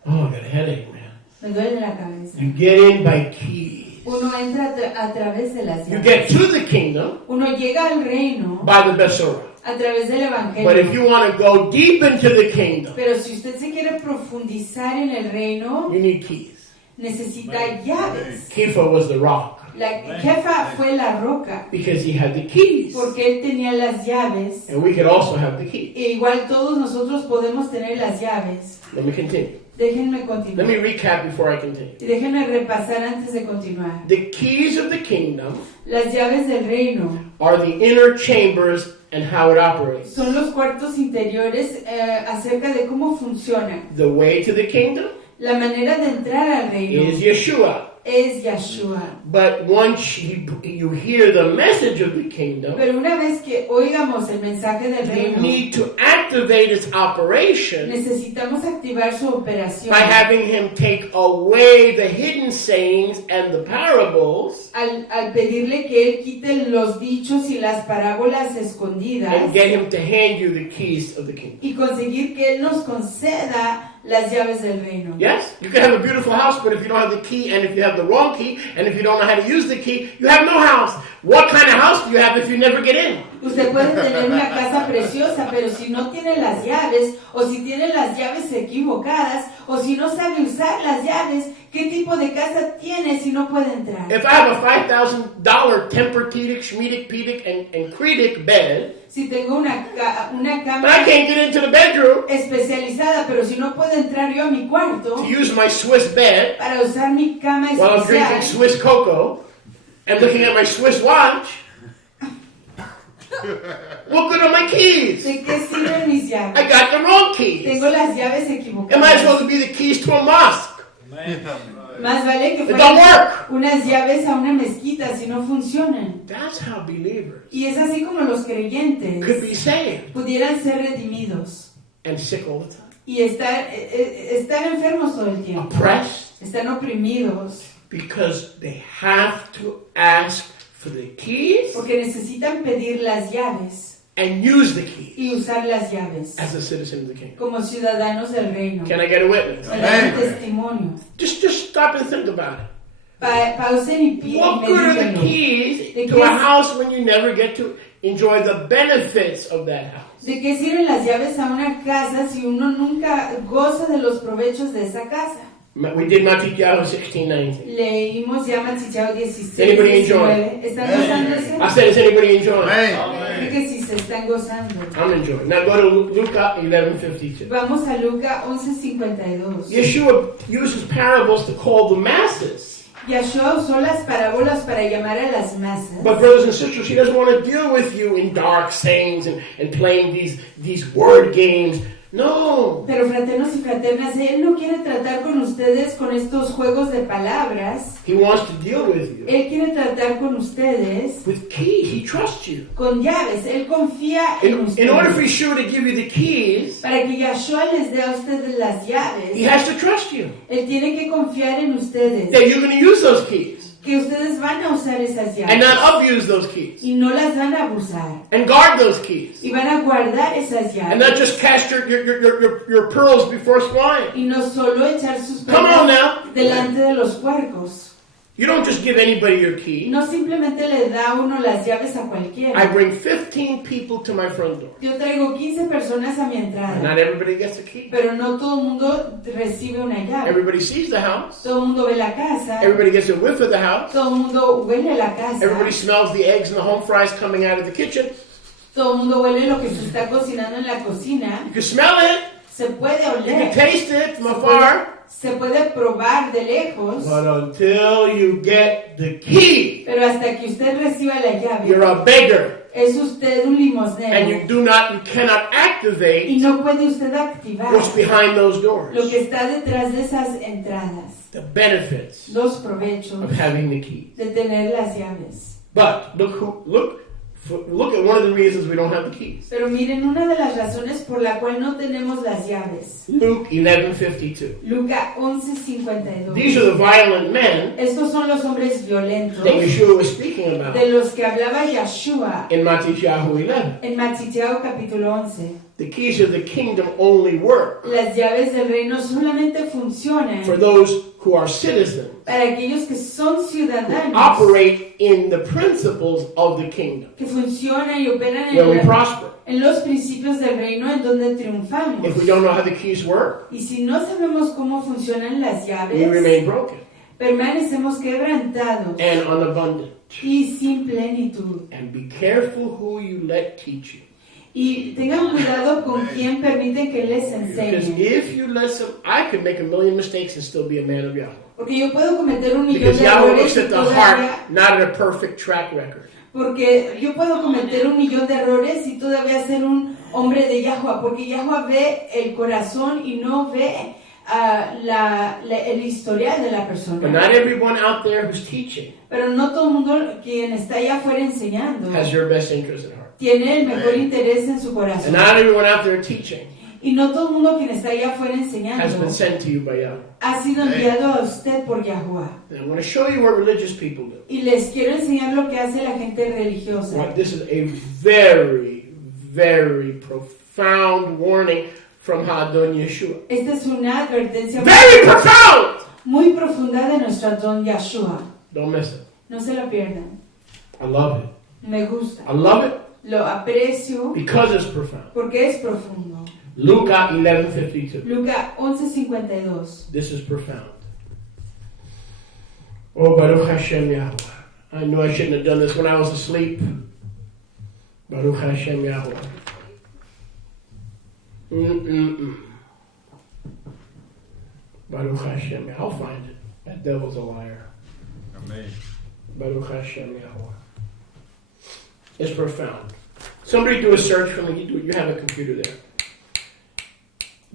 Oh, I got a headache, man. Me duele la cabeza. You get in by keys. Uno entra a través de las You llaves. get to the kingdom Uno llega al reino by the Besorah. a través del But if evangelio. you want to go deep into the kingdom, Pero si usted se quiere profundizar en el reino, you need keys. necesita llaves. Kepha was the rock La jefa fue la roca, because he had the keys. porque él tenía las llaves. And we could also have the keys. E igual todos nosotros podemos tener las llaves. Let me continue. Déjenme Let me continuar. recap before I continue. Y déjenme repasar antes de continuar. The keys of the kingdom Las llaves del reino are the inner chambers and how it operates. son los cuartos interiores acerca de cómo funciona. The way to the kingdom La manera de entrar al reino is Yeshua. es Yeshua. But once you hear the message of the kingdom, Pero una vez que oigamos el mensaje del you reino, need to activate its operation necesitamos activar su operación by having him take away the hidden sayings and the parables al pedirle que él quite los dichos y las parábolas escondidas and get him to hand you the keys of the kingdom. y conseguir que él nos conceda las llaves del reino. Yes? You can have a beautiful house, but if you don't have the key, and if you have the wrong key, and if you don't know how to use the key, you have no house. What kind of house do you have if you never get in? Usted puede tener una casa preciosa, pero si no tiene las llaves, o si tiene las llaves equivocadas, o si no sabe usar las llaves, ¿qué tipo de casa tiene si no puede entrar? If I have a $5,000 Tempur-Pedic, Schmiedic-Pedic, and Creedic bed, Si tengo una but I cama can't get into the bedroom especializada, pero si no puedo entrar yo a mi cuarto to use my Swiss bed para usar mi cama while I'm drinking especial, Swiss cocoa and looking at my Swiss watch, what good are my keys? ¿de qué sirven mis I llaves? got the wrong keys. Tengo las llaves It might as well equivocadas. be the keys to a mosque. Más vale que It don't fueran work. unas llaves a una mezquita si no funcionan. That's how believers Y es así como los could creyentes be saved pudieran ser redimidos and sick all the time. y estar enfermos todo el tiempo. Oppressed Están oprimidos because they have to ask for the keys porque necesitan pedir las llaves and use the keys y usar las llaves as a citizen of the kingdom. como ciudadanos del reino. Can I get a witness? Para dar un testimonio. Just stop and think about it. Pausen y What good are the medítenlo. keys to a house when you never get to enjoy the benefits of that house? ¿De qué sirven las llaves a una casa si uno nunca goza de los provechos de esa casa? We did Matthew 16:19. Leímos ya Matthew 16, Anybody enjoy? 19. ¿Están gozándose? I said, is anybody enjoying? Creo que sí se están gozando. I'm enjoying. Now go to Luke 11:52. Vamos a Lucas 11:52. Yeshua uses parables to call the masses. Yeshua usó las parábolas para llamar a las masas. But brothers and sisters, he doesn't want to deal with you in dark sayings and playing these word games. No. Pero fraternos y fraternas, Él no quiere tratar con ustedes con estos juegos de palabras. He wants to deal with you Él quiere tratar con ustedes with keys. He trusts you. con llaves. Él confía en In order for ustedes. Yeshua to give you the keys, Para que Yeshua les dé a ustedes las he llaves, has to trust you Él tiene que confiar en ustedes. that you're going to use those keys Que ustedes van a usar esas and llaves. not abuse those keys Y no las van a abusar. and guard those keys Y van a guardar esas and not llaves. just cast your pearls before swine. Y no solo echar sus Come on perlas now. delante de los puercos. You don't just give anybody your key. No simplemente le da uno las llaves a I cualquiera. bring 15 people to my front door. Yo traigo 15 personas a mi entrada, Not everybody gets a key. pero no todo el mundo recibe una llave. Everybody sees the house. Todo el mundo ve la casa, Everybody gets a whiff of the house. todo el mundo huele la casa, Everybody smells the eggs and the home fries coming out of the kitchen. Todo el mundo huele lo que se está cocinando en la cocina. You can smell it. Se puede You can oler. taste it from afar. Se puede probar de lejos. But until you get the key, Pero hasta que usted reciba la you're llave, a beggar. es usted un And limosnero. you cannot Y activate no puede usted activar what's behind those lo doors. que está detrás de esas entradas. The benefits Los provechos of having the key. de tener las llaves. But look at one of the reasons we don't have the keys. Pero miren, una de las razones por la cual no tenemos las llaves. Luke 11:52. Lucas 11:52. These are the violent men Estos son los hombres violentos that Yeshua was speaking about de los que hablaba Yeshua in Matthew 11. en Mateo capítulo 11. The keys of the kingdom only work Las llaves del reino solamente funcionan for those who are citizens, para aquellos que son ciudadanos, operate in the principles of the kingdom, que funcionan y operan where we prosper. en los principios del reino en donde triunfamos. If we don't know how the keys work, Y si no sabemos cómo funcionan las we llaves, remain broken permanecemos quebrantados and unabundant. y sin plenitud. And be careful who you let teach you. Y tengan cuidado con quien permiten que les Because enseñen. if you let some, I could make a million mistakes and still be a man of Yahweh. Porque yo puedo cometer un millón Because de Yahweh errores looks y at the todavía... heart, not at a perfect track record. Porque yo puedo cometer un millón de errores y todavía ser un hombre de Yahweh. Porque Yahweh ve el corazón y no ve el historial de la But persona. not everyone out there who's teaching Pero no todo el mundo quien está allá afuera enseñando has your best interest at heart. tiene el mejor interés en su And corazón. not everyone out there teaching Y no todo el mundo quien está allá afuera has enseñando been sent to you by Yahweh. ha sido enviado a usted por Yahweh. And I'm going to show you what religious people do. Y les quiero enseñar lo que hace la gente religiosa. What, this is a very, very profound warning from Hadon Yeshua. Esta es una advertencia Very profound! muy profunda de nuestro Adón Yeshua. Don't miss it. No se lo pierdan. I love it. Me gusta. I love it Lo aprecio because it's profound. porque es profundo. Luke 11:52. Lucas 11:52. This is profound. Oh, Baruch Hashem Yahweh. I knew I shouldn't have done this when I was asleep. Baruch Hashem Yahweh. Baruch Hashem Yahweh. I'll find it. That devil's a liar. Amen. Baruch Hashem Yahweh. It's profound. Somebody do a search for me. You have a computer there.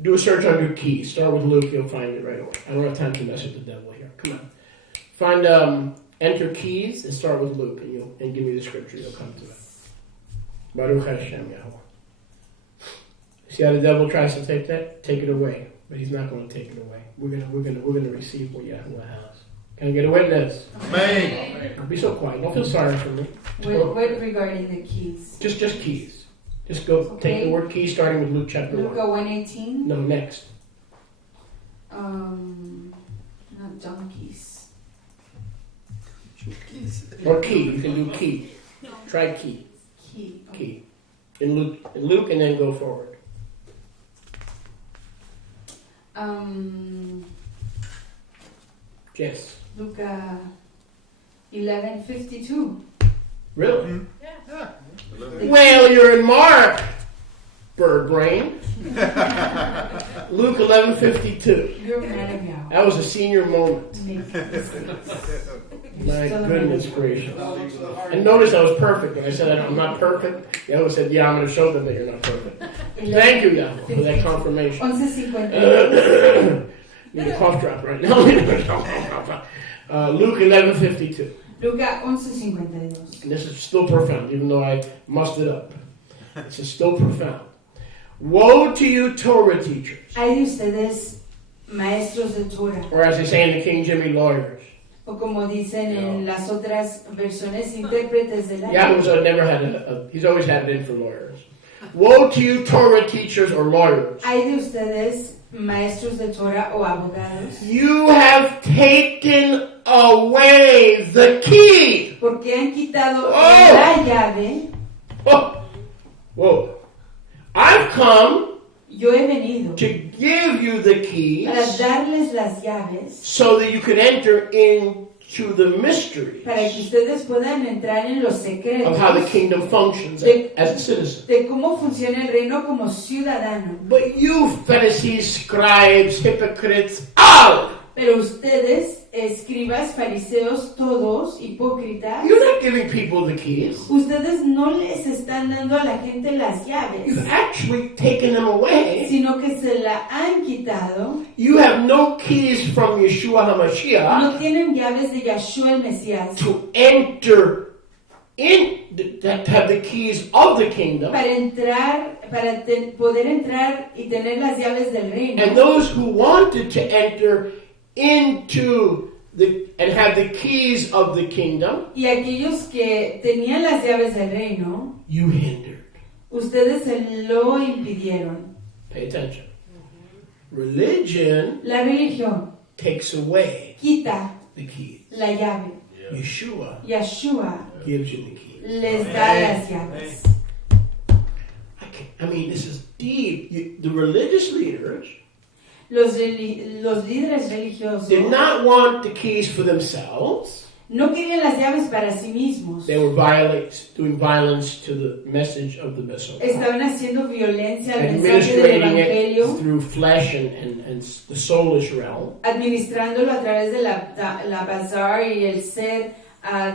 Do a search on your key. Start with Luke. You'll find it right away. I don't have time to mess with the devil here. Come on. Find enter keys and start with Luke, and give me the scripture. You'll come to it. Baruch Hashem Yahweh. See how the devil tries to take that? Take it away, but he's not going to take it away. We're gonna receive what Yahweh has. Can I get a witness? Amen. Don't be so quiet. Don't feel sorry for me. What regarding the keys? Just keys. Just go take Okay. the word key starting with Luke chapter 1. Luca 1:18. No, next. Not donkeys. Or key. You can do key. Try key. Key. Key. In Luke and then go forward. Yes. Luca 11:52. Really? Yeah. Well, you're in Mark, bird brain. Luke 11:52. You're a man of Yahweh. That was a senior moment. Make mistakes. My goodness gracious. And notice I was perfect. When I said I'm not perfect, Yahweh said, yeah, I'm going to show them that you're not perfect. Thank you, Yahweh, for that confirmation. 11:52. Need a cough drop right now. Luke 11:52. Luca 11:52. And this is still profound, even though I mussed it up. This is still profound. Woe to you, Torah teachers. Hay de ustedes maestros de Torah, Or as they say in the King Jimmy, lawyers. o como dicen en las otras versiones, intérpretes de la ley. Yahweh's never had he's always had it in for lawyers. Woe to you, Torah teachers or lawyers. Hay de ustedes maestros de Torah o abogados, You have taken away the key. porque han quitado Oh. la llave. Oh. Whoa. I've come Yo he venido to give you the keys para darles las llaves so that you could enter into to the mysteries para que ustedes puedan entrar en los of secretos how the kingdom functions as a citizen. de cómo funciona el reino como ciudadano. But you Pharisees, scribes, hypocrites, all! Pero ustedes, escribas, fariseos, todos, hipócritas, You're not giving people the keys. ustedes no les están dando a la gente las llaves, You've actually taken them away. sino que se la han quitado. You have no keys from Yeshua HaMashiach No tienen llaves de Yahshua el Mesías to enter in, to have the keys of the kingdom. para entrar, poder entrar y tener las llaves del reino. And those who wanted to enter into and have the keys of the kingdom, Y aquellos que tenían las llaves del reino, you hindered. ustedes se lo impidieron. Pay attention. Religion La religión takes away quita the keys. la llave. Yeshua Yahshua gives you the keys. les da las llaves. I mean, this is deep. The religious leaders Los líderes religiosos did not want the keys for themselves. no querían las llaves para sí mismos. They were doing violence to the message of the Messiah, Estaban haciendo violencia al mensaje del administrating it Evangelio, through flesh and the soulish realm. administrándolo a través de la bazar y el ser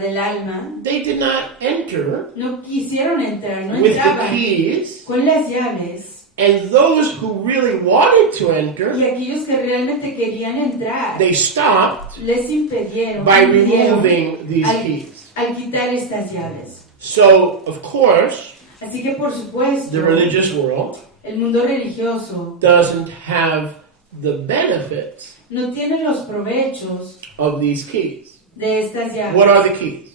del alma. They did not enter No quisieron entrar, no with the entraban keys, con las llaves. and those who really wanted to enter, Y aquellos que realmente querían entrar, they stopped les impidieron, by removing these al, keys. al quitar estas llaves. So, of course, Así que por supuesto, the religious world el mundo religioso doesn't have the benefits no tiene los provechos of these keys. de estas llaves. What are the keys?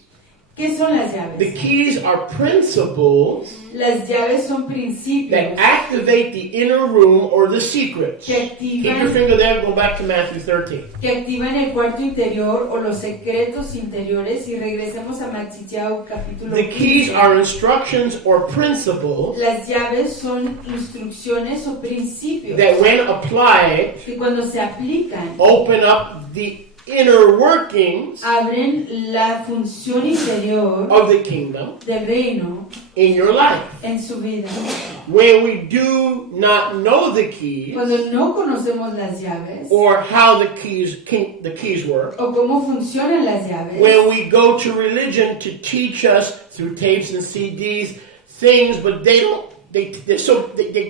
¿Qué son las The llaves? keys are principles Las llaves son that principios activate the inner room or the secrets. que Keep your activan, finger there, go back to Matthew 13. que activan el cuarto interior o los secretos interiores. Y regresemos a Matityahu capítulo The keys 15. are instructions or principles Las llaves son instrucciones o principios that, when applied, que cuando se aplican open up the inner workings abren la función interior of the kingdom del reino in your life. en su vida. When we do not know the keys Cuando no conocemos las llaves or how the keys work, o cómo funcionan las llaves, when we go to religion to teach us through tapes and CDs things, but they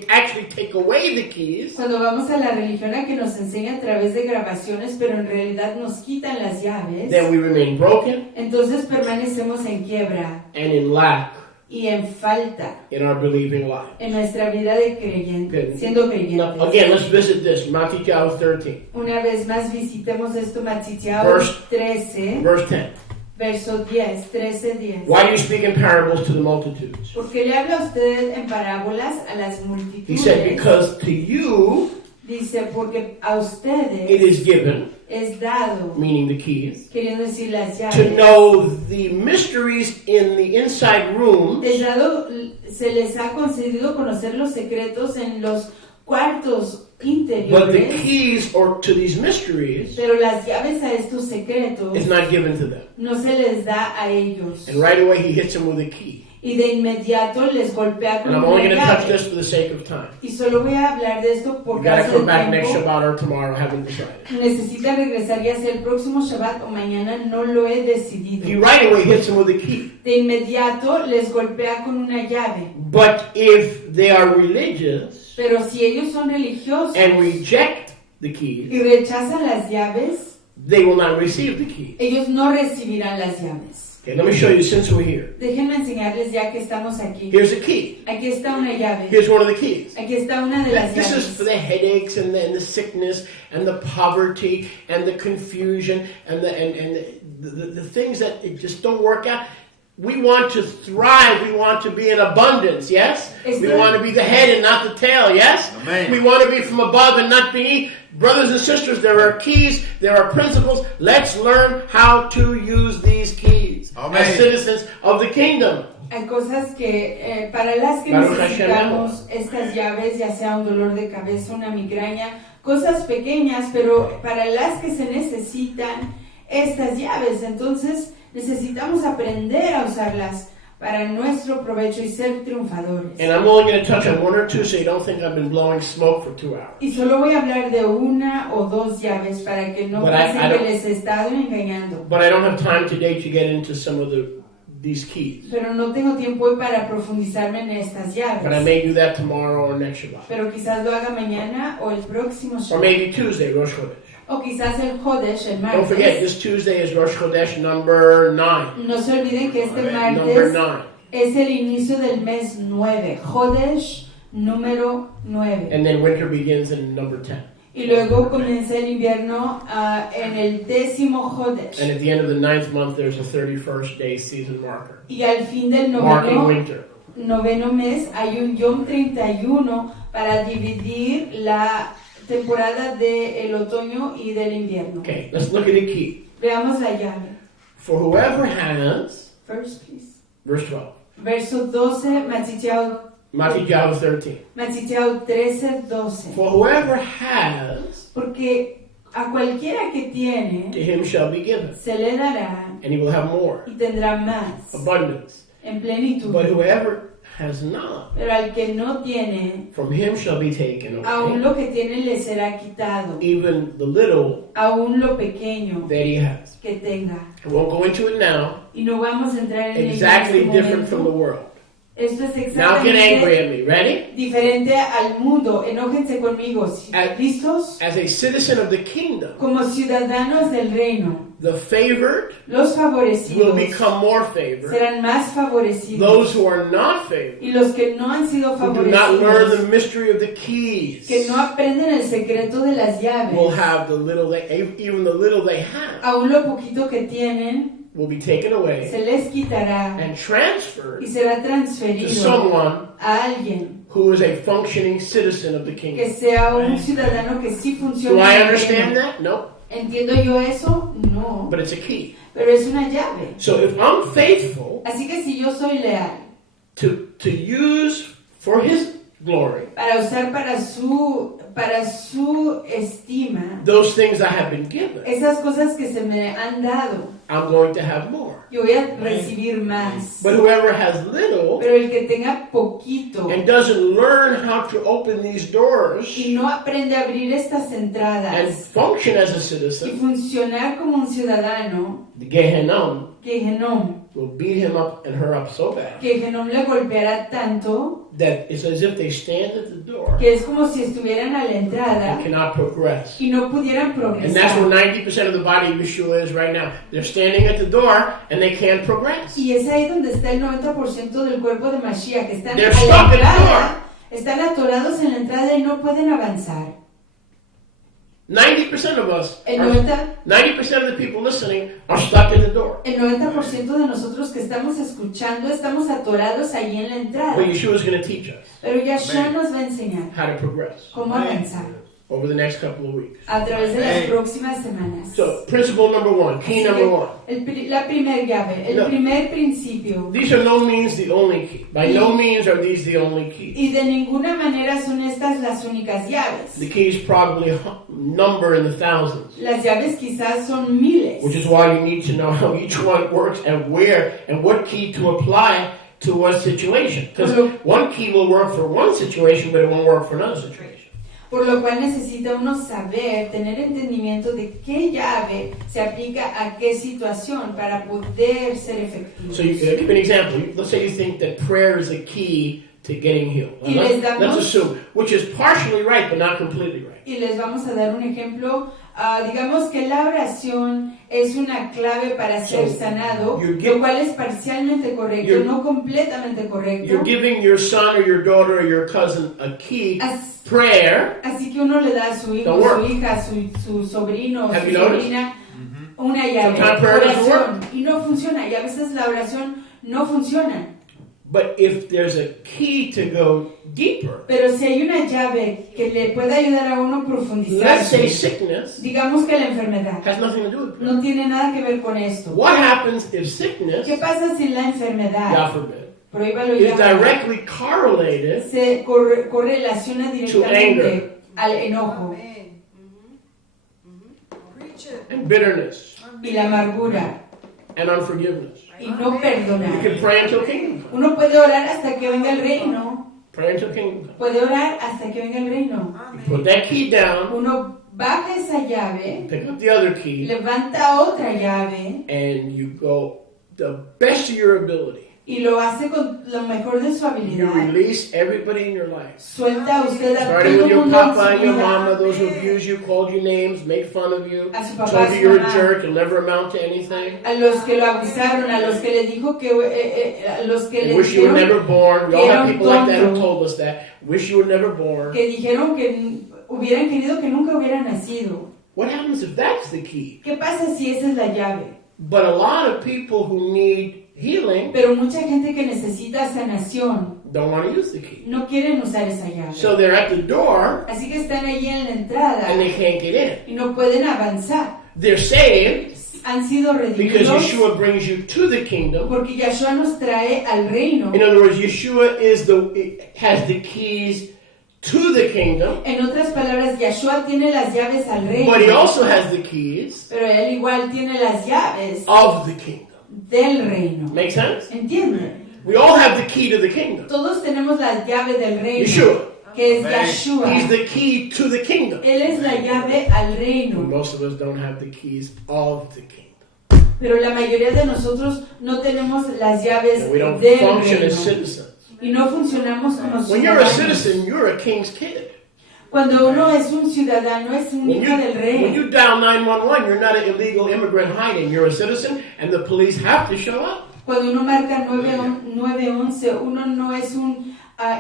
actually take away the keys, cuando vamos a la religión a que nos enseña a través de grabaciones, pero en realidad nos quitan las llaves, then we remain broken entonces permanecemos en quiebra and in lack y en falta in our believing life. en nuestra vida de creyente, Good. siendo Now, creyentes. again, let's visit this. Matthew 13, Una vez más visitemos esto, Matityahu Verse- 13, verse 10. verso 10, 13:10. Why do you speak in parables to the multitudes? ¿Por qué le habla a usted en parábolas a las He multitudes? said, because to you Dice, porque a it ustedes is given, es dado, meaning the keys, queriendo decir las to llaves, know the mysteries in the inside room es dado, se les ha concedido conocer los secretos en los cuartos but the interiores, keys or to these mysteries pero las llaves a estos secretos is not given to them. no se les da a ellos. And right away he hits them with a key. Y de inmediato les golpea con And I'm only una going to touch llave. this for the sake of time. Y solo voy a hablar de esto We por got to causa come back del next tiempo. Shabbat or tomorrow, haven't decided. Necesita regresar ya sea el próximo Shabbat o mañana, no lo he He decidido. right away hits them with a key. De inmediato les golpea con una llave. But if they are religious Pero si ellos son religiosos and reject the keys, y rechazan las llaves, they will not receive the key. ellos no recibirán las llaves. Okay, let me show you since we're here. Déjenme enseñarles ya que estamos aquí. Here's a key. Aquí está una llave. Here's one of the keys. Aquí está una de las This is for llaves. the headaches and the sickness and the poverty and the confusion and the things that it just don't work out. We want to thrive. We want to be in abundance, yes? We want to be the head and not the tail, yes? Amen. We want to be from above and not beneath. Brothers and sisters, there are keys, there are principles. Let's learn how to use these keys Amen. as citizens of the kingdom. Hay cosas que para las que Baruch necesitamos estas llaves, ya sea un dolor de cabeza, una migraña, cosas pequeñas, pero para las que se necesitan estas llaves. Entonces necesitamos aprender a usarlas para nuestro provecho y ser triunfadores. And I'm only going to touch on one or two so you don't think I've been blowing smoke for 2 hours. Y solo voy a hablar de una o dos llaves para que no But piensen I que don't- les he estado engañando. But I don't have time today to get into some of these keys. Pero no tengo tiempo hoy para profundizarme en estas But I llaves. may do that tomorrow or next Shabbat. Pero quizás lo haga mañana o el próximo Or Shabbat. maybe Tuesday, Rosh Chodesh. O quizás el Jodesh, el Don't forget, martes. this Tuesday is Rosh Chodesh number 9. No se olviden que este Number martes 9. es el inicio del mes 9. Jodesh número 9. And then winter begins in number 10. Y luego comienza el invierno en el 10º Jodesh. And at the end of the 9th month, there's a 31st day season marker. Y al fin del Marking winter. noveno mes hay un Yom 31 para dividir la temporada del otoño y del invierno. Okay, let's look at the key. Veamos la llave. For whoever has, First, please. verse 12, Verso 12, Matthew 13. Matthew 13, 12. For whoever has, Porque a cualquiera que to tiene, him shall be given, se le dará and he will have more, y tendrá más, abundance. en plenitud. But whoever has not, Pero al que no tiene, from him shall be taken aún away, lo que tiene le será quitado, even the little aún lo pequeño that he has. que tenga. I won't go into it now. Y no vamos a entrar en ello Exactly en este different from the momento. world. Esto es Now get angry exactamente at me. Ready? diferente al mundo. Enójense conmigo. ¿Listos? As a citizen of the kingdom, Como ciudadanos del reino, the favored los will favorecidos become more favored. serán más favorecidos. Those who are not favored, Y los que no han sido who do not learn the favorecidos, mystery of the keys, que no aprenden el secreto de las will llaves, have the little they, even the little they have, aún lo poquito que tienen, will be taken away se les quitará and y transferred será to transferido someone a alguien who is a functioning citizen of the que kingdom. sea un ciudadano que sí Do funcione. I en el understand reino. that? No, ¿Entiendo yo eso? No. but it's a key. Pero es una llave. So if I'm faithful Así que si yo soy leal to use for His glory para usar para su estima those things I have been given, esas cosas que se me han dado, I'm going to have more. yo voy a recibir más. But whoever has little Pero el que tenga poquito and doesn't learn how to open these doors y no aprende a abrir estas and entradas function as a y citizen, funcionar como un ciudadano, the Gehenom que Genom will beat him up and her up so bad le golpeará tanto that it's as if they stand at the door que es como si estuvieran a la and entrada cannot progress. y no pudieran And that's where progresar. 90% of the body of Yeshua is right now. They're standing at the door and they can't progress. Y es ahí donde está el 90% del cuerpo de Mashiach, que están They're a la stuck at the entrada, están atorados en la entrada y no pueden avanzar. 90% of us, El are, 90%, 90% of the people listening are stuck in the door. el 90% de nosotros que estamos escuchando estamos atorados ahí en la entrada. But Yeshua is going to teach us Pero Yahshua nos va a enseñar how to progress cómo avanzar over the next couple of weeks. a través de las próximas semanas. So, principle number 1, key number 1. La primer llave, el No. primer principio. These are no means the only key. By no means are these the only key. Y de ninguna manera son estas las únicas llaves. The keys probably number in the thousands, Las llaves quizás son miles. which is why you need to know how each one works and where and what key to apply to what situation. Because one key will work for one situation, but it won't work for another situation. Por lo cual necesita uno saber, tener entendimiento de qué llave se aplica a qué situación para poder ser efectivo. So, give me an example. Let's say you think that prayer is a key to getting healed. Y les damos- Let's assume, which is partially right, but not completely right. Y les vamos a dar un ejemplo. Digamos que la oración es una clave para ser So, sanado, you give- lo cual es parcialmente correcto, You're- no completamente correcto. You're giving your son or your daughter or your cousin a key. As- Prayer Así que uno le da a su hijo, Don't work. su hija, su sobrino, Have su you noticed? sobrina una llave, Sometimes prayer doesn't oración, y no funciona. Y a veces la oración no funciona. But if there's a key to go deeper, Pero si hay una llave que le puede ayudar a uno a profundizar, let's say sickness digamos que la enfermedad has nothing to do with prayer. no tiene nada que ver con esto. What happens if sickness, ¿Qué pasa si la God enfermedad, forbid, prohíbalo is ya, directly correlated se correlaciona directamente al enojo? Preach it. and bitterness y la amargura and unforgiveness. y no You perdonar. can pray until kingdom come. Uno puede orar hasta que venga el reino. Pray until kingdom come. Puede orar hasta que venga el reino. You put that key down, Uno baja esa llave, pick up the other key, levanta otra llave and you go the best of your ability. y lo hace con lo mejor de su You habilidad. release everybody in your life. Suelta a usted a Starting todo with el your mundo en papa su and your vida. mama, those who abuse you, called you names, make fun of you, A su papá, told a you su you're a mamá. jerk, you'll never amount to anything. A los que lo abusaron, a los que le dijo que a los que And le wish you were dijeron never born. We all have que people like that who tonto. told us that. Wish you were never born. que dijeron que hubieran querido que nunca hubiera nacido. What happens if that's the key? ¿Qué pasa si esa es la llave? But a lot of people who need healing Pero mucha gente que necesita sanación don't want to use the key. no quieren usar esa llave. So they're at the door Así que están allí en la entrada and they can't get in. y no pueden avanzar. They're saved Han sido because redimidos Yeshua brings you to the kingdom. porque Yahshua nos trae al reino. In other words, Yeshua has the keys to the kingdom, En otras palabras, Yahshua tiene las llaves al reino. but he also has the keys Pero él igual tiene las llaves of the kingdom. del reino. Make sense? ¿Entienden? We all have the key to the kingdom. Todos tenemos las llaves del reino. Yeshua. Que es Amén. Yahshua. He's the key to the kingdom. Él es la llave al But reino. most of us don't have the keys of the kingdom. Pero la mayoría de nosotros no tenemos las llaves And we don't del function as reino. citizens. Y no funcionamos como When you're a ciudadanos. citizen, you're a king's kid. Cuando uno es un ciudadano, es un When hijo del when rey. you dial 911, you're not an illegal immigrant hiding. You're a citizen, and the police have to show up. Cuando uno marca 911, uno no es un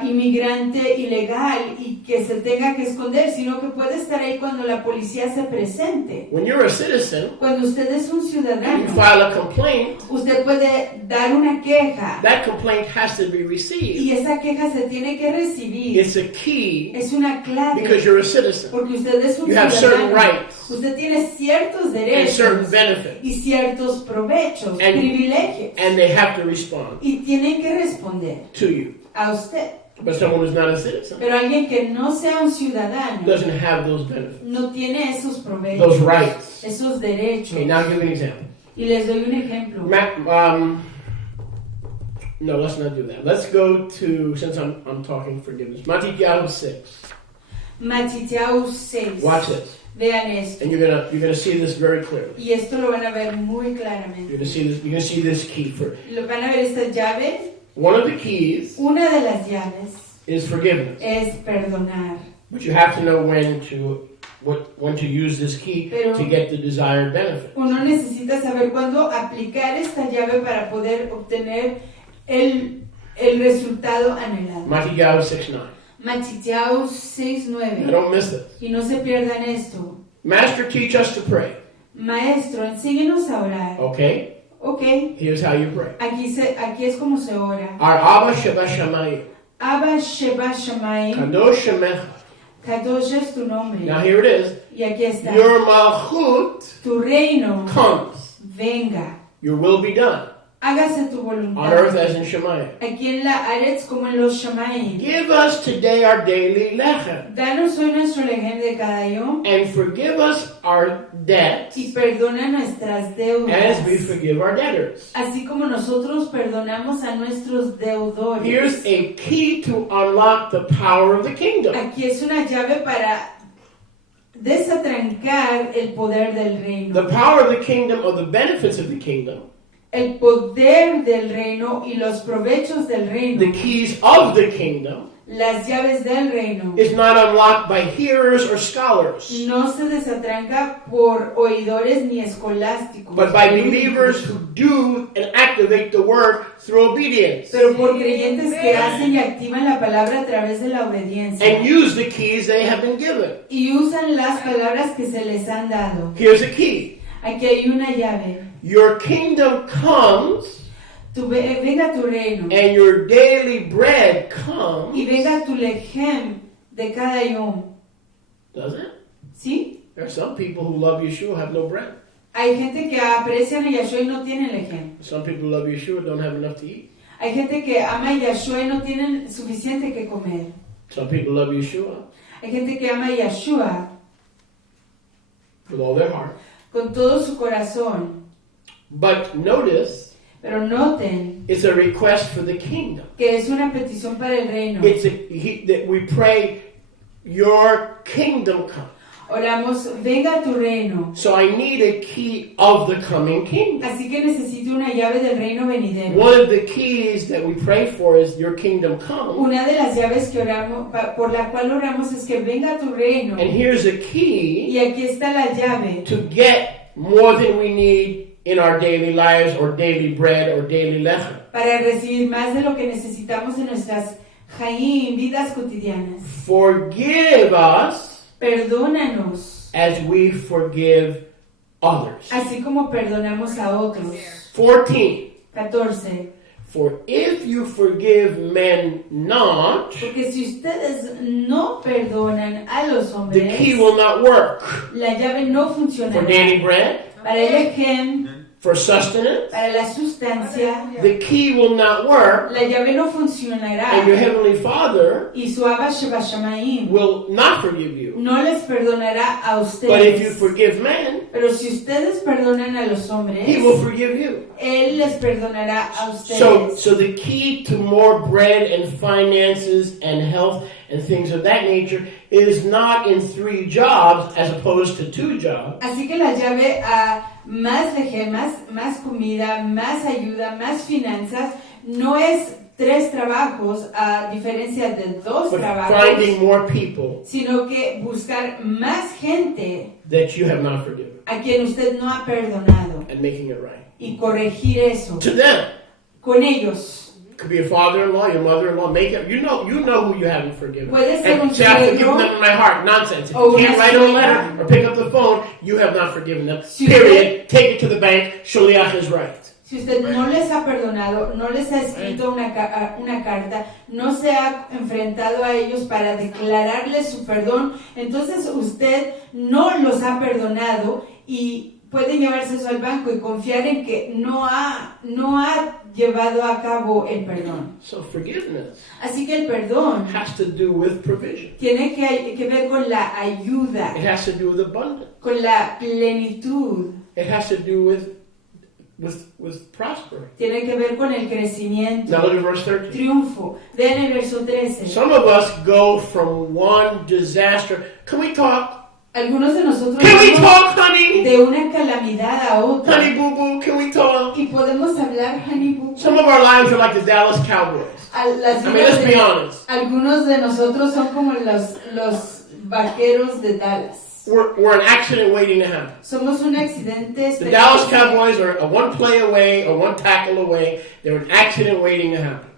inmigrante ilegal y que se tenga que esconder, sino que puede estar ahí cuando la policía se presente. When you're a citizen, Cuando usted es un you ciudadano, file a complaint. usted puede dar una queja That complaint has to be received. y esa queja se tiene que recibir. It's a key Es una clave because you're a citizen. porque usted es un You have certain ciudadano. rights Usted tiene ciertos and certain derechos benefits, y ciertos provechos, And- privilegios and they have to respond y tienen que responder to you. a usted. But someone who's not a citizen Pero alguien que no sea un ciudadano doesn't have those benefits, no tiene esos those provechos, rights. esos derechos. Okay, now I'll give you an example. Y les doy un ejemplo. No, let's not do that. Let's go to, since I'm talking forgiveness, Matthew 6. Matiteau 6. Watch this, Vean esto. and you're gonna see this very clearly. Y esto lo van a ver muy You're claramente. gonna see this key for Lo van a ver esta llave. one of the keys Una de las llaves is forgiveness, es perdonar. but you have to know when to use this key Pero- to get the desired benefit. Uno necesita saber cuándo aplicar esta llave para poder obtener el resultado anhelado. Matthew 6:9. Matiteau Now 6:9. don't miss this. Y no se pierdan esto. Master, teach us to pray. Maestro, enséñenos a orar. Okay, Ok, here's how you pray. aquí es como se ora. Our Abba Shamayim, Abba Sheba Shamayim, Kadosh Shemecha. Kadosh es tu nombre. Now here it is. Y aquí está. Your malchut Tu reino comes. venga. Your will be done Hágase tu on voluntad. earth as in Shemayim. Aquí en la Aretz como en los Shamayim. Give us today our daily lechem, Danos hoy nuestro lejem de cada yom and forgive us our debts y perdona nuestras deudas. as we forgive our debtors. Así como nosotros perdonamos a nuestros deudores. Here's a key to unlock the power of the kingdom. Aquí es una llave para desatrancar el poder del reino. The power of the kingdom, or the benefits of the kingdom, El poder del reino y los provechos del reino. the keys of the kingdom, Las llaves del reino. is not unlocked by hearers or scholars, No se desatranca por oidores ni escolásticos. but by believers who do and activate the word through obedience Pero por creyentes que hacen y activan la palabra a través de la obediencia. and use the keys they have been given. Y usan las palabras que se les han dado. Here's a key. Aquí hay una llave. Your kingdom comes, Venga tu reino. and your daily bread comes. Y venga tu lejem de cada yom. Does it? ¿Sí? There are some people who love Yeshua have no bread. Hay gente que aprecian a Yahshua y no tienen lejem. Some people who love Yeshua don't have enough to eat. Hay gente que ama a Yahshua y no tienen suficiente que comer. Some people love Yeshua Hay gente que ama a Yahshua with all their heart, con todo su corazón. But notice, Pero noten it's a request for the kingdom. que es una petición para el reino. That we pray, your kingdom come. Oramos, venga tu reino. So I need a key of the coming kingdom. Así que necesito una llave del reino venidero. One of the keys that we pray for is your kingdom come. Una de las llaves que oramos, por la cual oramos es que venga tu reino. And here's a key Y aquí está la llave to get more than we need in our daily lives or daily bread or daily lechem. para recibir más de lo que necesitamos en nuestras Jaim, vidas cotidianas. Forgive us Perdónanos, as we forgive others. así como perdonamos a otros. 14. 14. For if you forgive men not, Porque si ustedes no perdonan a los the hombres, key will not work la llave no for funcionará. daily bread, Para el ejem, for sustenance. para la sustancia, The key will not work, la llave no and your funcionará. heavenly Father Y su Abba Shebashamaim will not forgive you. no les perdonará a But if you ustedes. forgive men, Pero si ustedes perdonan a los hombres, He will forgive you. Él les perdonará a So ustedes. the key to more bread and finances and health and things of that nature is not in 3 jobs as opposed to 2 jobs. Así que la llave a más lejemas, más comida, más ayuda, más finanzas, no es 3 trabajos a diferencia de 2 But trabajos, finding more people sino que buscar más gente that you have not forgiven a quien usted no ha perdonado and making it right. y corregir eso To them, con ellos. could be a father-in-law, your mother-in-law, make it. You know who you haven't forgiven. Puede ser And un say, I've forgiven suegro them in my heart. Nonsense. If o you una can't write a suegra. letter or pick up the phone, you have not forgiven them. Si Period. Take it to the bank. Shaliach is right. Si usted no les ha perdonado, no les ha escrito una carta, no se ha enfrentado a ellos para declararles su perdón, entonces usted no los ha perdonado y puede llevarse eso al banco y confiar en que no ha llevado a cabo el perdón. So forgiveness Así que el perdón has to do with provision. tiene que ver con la ayuda, It has to do with abundance. con la plenitud, It has to do with prospering. tiene que ver con el crecimiento, Now look at verse 13. triunfo. Vean el verso 13. Some of us go from one disaster. Can we talk? Algunos de nosotros Can we vamos talk, honey? de una calamidad a otra Honey boo boo, can we talk? y podemos hablar, honey boo. Some of our lives are like the Dallas Cowboys. Las I mean, vidas let's be de honest. algunos de nosotros son como los vaqueros de Dallas. We're an accident waiting to happen. Somos un accidente The Dallas esperado. Cowboys are a one play away, or one tackle away. They're an accident waiting to happen.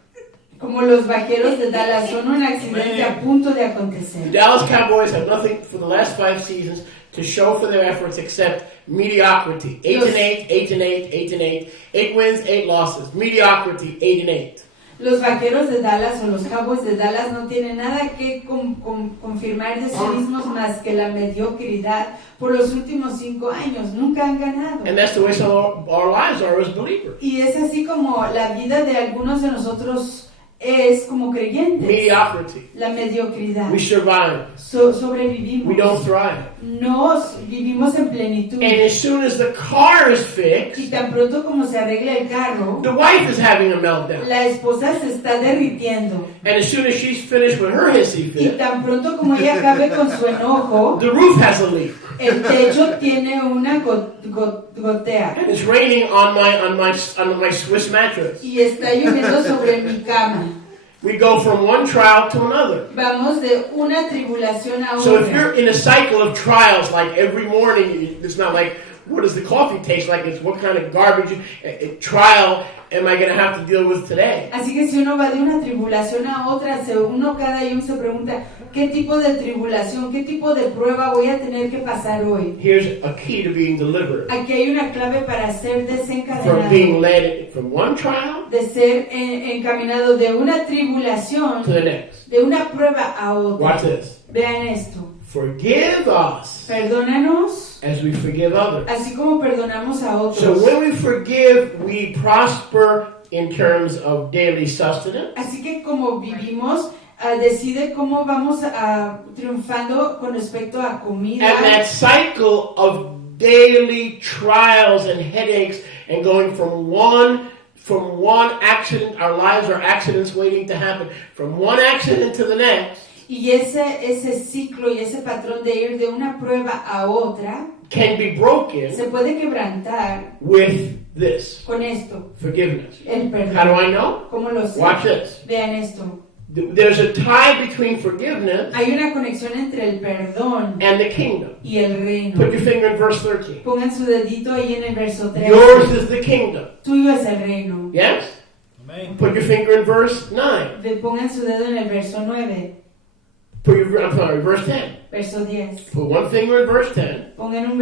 Como los vaqueros de Dallas son un accidente a punto de The acontecer. Dallas Cowboys have nothing for the last 5 seasons to show for their efforts except mediocrity. 8-8, 8-8, 8-8. 8 wins, 8 losses. Mediocrity, 8-8. Los vaqueros de Dallas o los Cowboys de Dallas no tienen nada que confirmar de sí mismos más que la mediocridad por los últimos 5 años. Nunca han ganado. And that's the way some of our lives are as believers. Y es así como la vida de algunos de nosotros es como creyentes. Mediocrity. La mediocridad. We survive. Sobrevivimos. We don't thrive. Nos vivimos en plenitud. And as soon as the car is Y fixed, tan pronto como se arregla el carro, the wife is having a meltdown. la esposa se está derritiendo. And as soon as she's finished with her hissy Y fit, tan pronto como ella acabe con su enojo, the roof has a leak. el techo tiene una gotea. And it's raining on my Swiss mattress. Y está lloviendo sobre mi cama. We go from one trial to another. Vamos de una tribulación a So if otra. you're in a cycle of trials, like every morning, it's not like, what does the coffee taste like? It's what kind of garbage trial am I going to have to deal with today? Así que si uno va de una tribulación a otra, uno cada día se pregunta, ¿qué tipo de tribulación, qué tipo de prueba voy a tener que pasar hoy? Here's a key to being delivered. Aquí hay una clave para ser From desencadenado, being led from one trial de ser encaminado de una tribulación, to the next. de una prueba a otra. Watch this. Vean esto. Forgive us Perdónanos as we forgive others. así como perdonamos a So otros. when we forgive, we prosper in terms of daily sustenance. Así que como vivimos, decide cómo vamos triunfando con respecto a comida. And that cycle of daily trials and headaches and going from one accident, our lives are accidents waiting to happen, from one accident to the next, Y ese ciclo y ese patrón de ir de una prueba a otra can be broken se puede quebrantar with this, con esto, forgiveness. el How do perdón. I know? ¿Cómo lo sé? Watch this. Vean esto. There's a tie between forgiveness Hay una conexión entre el perdón and the kingdom. y el reino. Put your finger in verse 13. Pongan su dedito ahí en el verso 3. Yours is the kingdom. Tuyo es el reino. Yes? Amen. Put your finger in verse 9. Pongan su dedo en el verso 9, Verse 10. verso 10. Put one finger in verse 10 Pongan un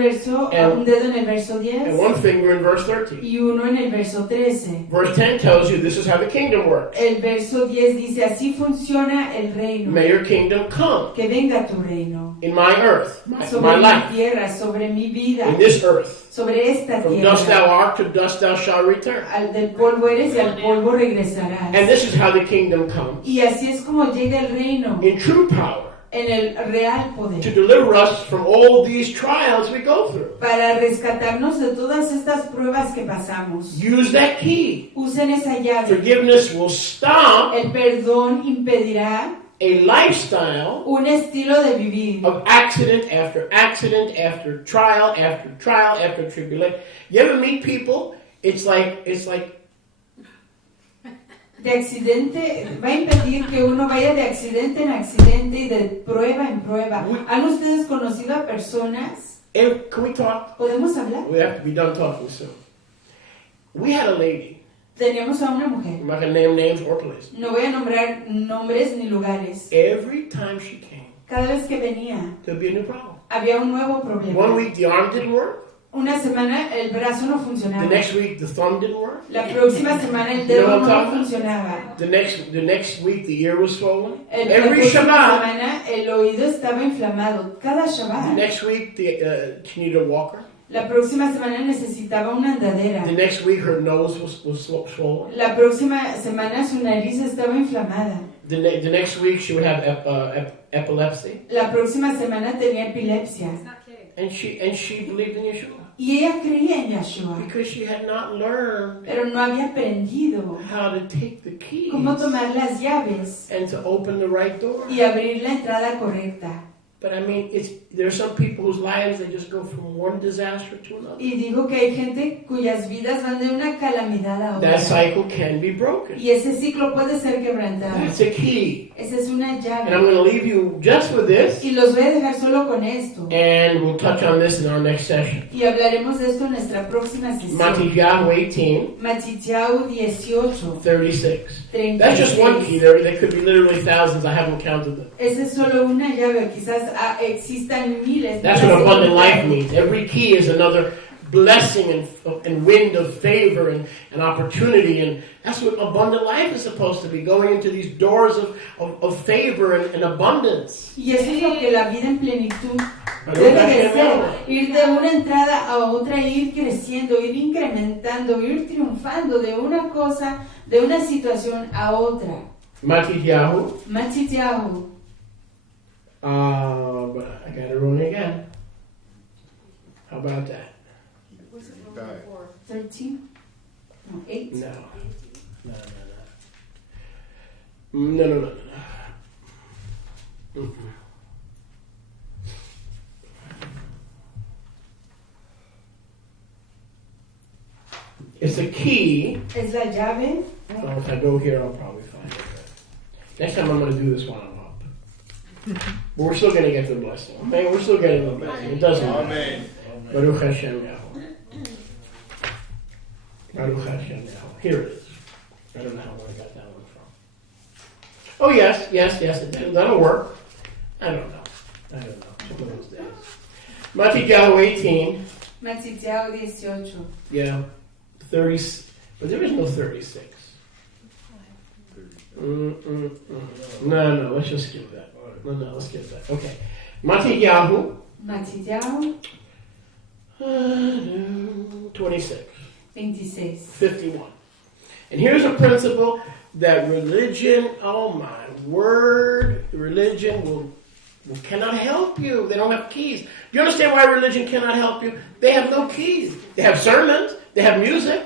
dedo en el verso and 10 one finger in verse 13. y uno en el verso 13. Verse 10 tells you this is how the kingdom works. El verso 10 dice, así funciona el reino. May your kingdom come Que venga tu reino. in my earth, my Sobre mi life, tierra, sobre mi vida, in this earth. sobre esta From dust thou tierra. art, to dust thou shalt return. Del polvo eres y al polvo regresarás. And this is how the kingdom comes Y así es como llega el reino in true power en el real to poder. deliver us from all these trials we go through. Para rescatarnos de todas estas pruebas que pasamos. Use that key. Usen esa llave. Forgiveness will stop El perdón impedirá a lifestyle un estilo de vivir of accident after trial after tribulation. You ever meet people? It's like de accidente, va a impedir que uno vaya de accidente en accidente y de prueba en prueba. ¿Han ustedes conocido a personas? can we talk? ¿Podemos hablar? We have to be done talking soon. We had a lady. Teníamos a una mujer. I'm not gonna name names or places. No voy a nombrar nombres ni lugares. Every time she came, Cada vez que venía, there'd be a new problem. había un nuevo One problema. week the arm didn't work. Una semana el brazo no The funcionaba. next week the thumb didn't work. La próxima semana el dedo no funcionaba. The next week the ear was swollen. La Every próxima Shabbat. semana el oído estaba inflamado. Cada The Shabbat. next week she needed a walker. La próxima semana necesitaba una andadera. The next week her nose was swollen. La próxima semana su nariz estaba inflamada. The next week she would have epilepsy. La próxima semana tenía epilepsia. And she believed in Yeshua Y ella creía en Yeshua, because she had not learned pero no había aprendido how to take the keys cómo tomar las llaves and to open the right door. y abrir la entrada correcta. But I mean, there's some people whose lives they just go from one disaster to another. Y digo que hay gente cuyas vidas van de una calamidad a That otra. cycle can be broken. Y ese ciclo puede ser quebrantado. That's a key. Esa es una And I'm llave. going to leave you just with this, Y los voy a dejar solo con esto. and we'll touch on this in our next session. Y hablaremos de esto en nuestra próxima sesión. Matthew 18, Matitiao 18, 36. That's just one key. 36. There could be literally thousands. I haven't counted them. Esa es solo una llave, quizás existan miles. That's what abundant life means. Every key is another blessing and wind of favor and opportunity. And that's what abundant life is supposed to be, going into these doors of favor and abundance. Y eso es lo que la vida en plenitud debe de ser. Ir de una entrada a otra, ir creciendo, ir incrementando, ir triunfando de una cosa, de una situación a otra. Matityahu. Matitiao. But I got it wrong again. How about that? Was it Got number it. 4? 13? No, 8. No. No. Mm-mm. It's a key. Es la llave. Well, if I go here, I'll probably find it. Next time I'm going to do this while I'm up. But we're still going to get the blessing. Okay? We're still getting the blessing. It doesn't matter. Amen. Baruch Hashem Yahweh. Baruch Hashem Yahweh. Here it is. I don't know how I got that one from. Oh, yes. That'll work. I don't know. Some of those days. Matthew 18. Matitiao 18. Yeah. 30. But there is no 36. No. Let's just skip that. No. Let's skip that. Okay. Matthew Matitiao 26. 26. 51. And here's a principle that religion, oh my word, religion will We cannot help you. They don't have keys. Do you understand why religion cannot help you? They have no keys. They have sermons. They have music.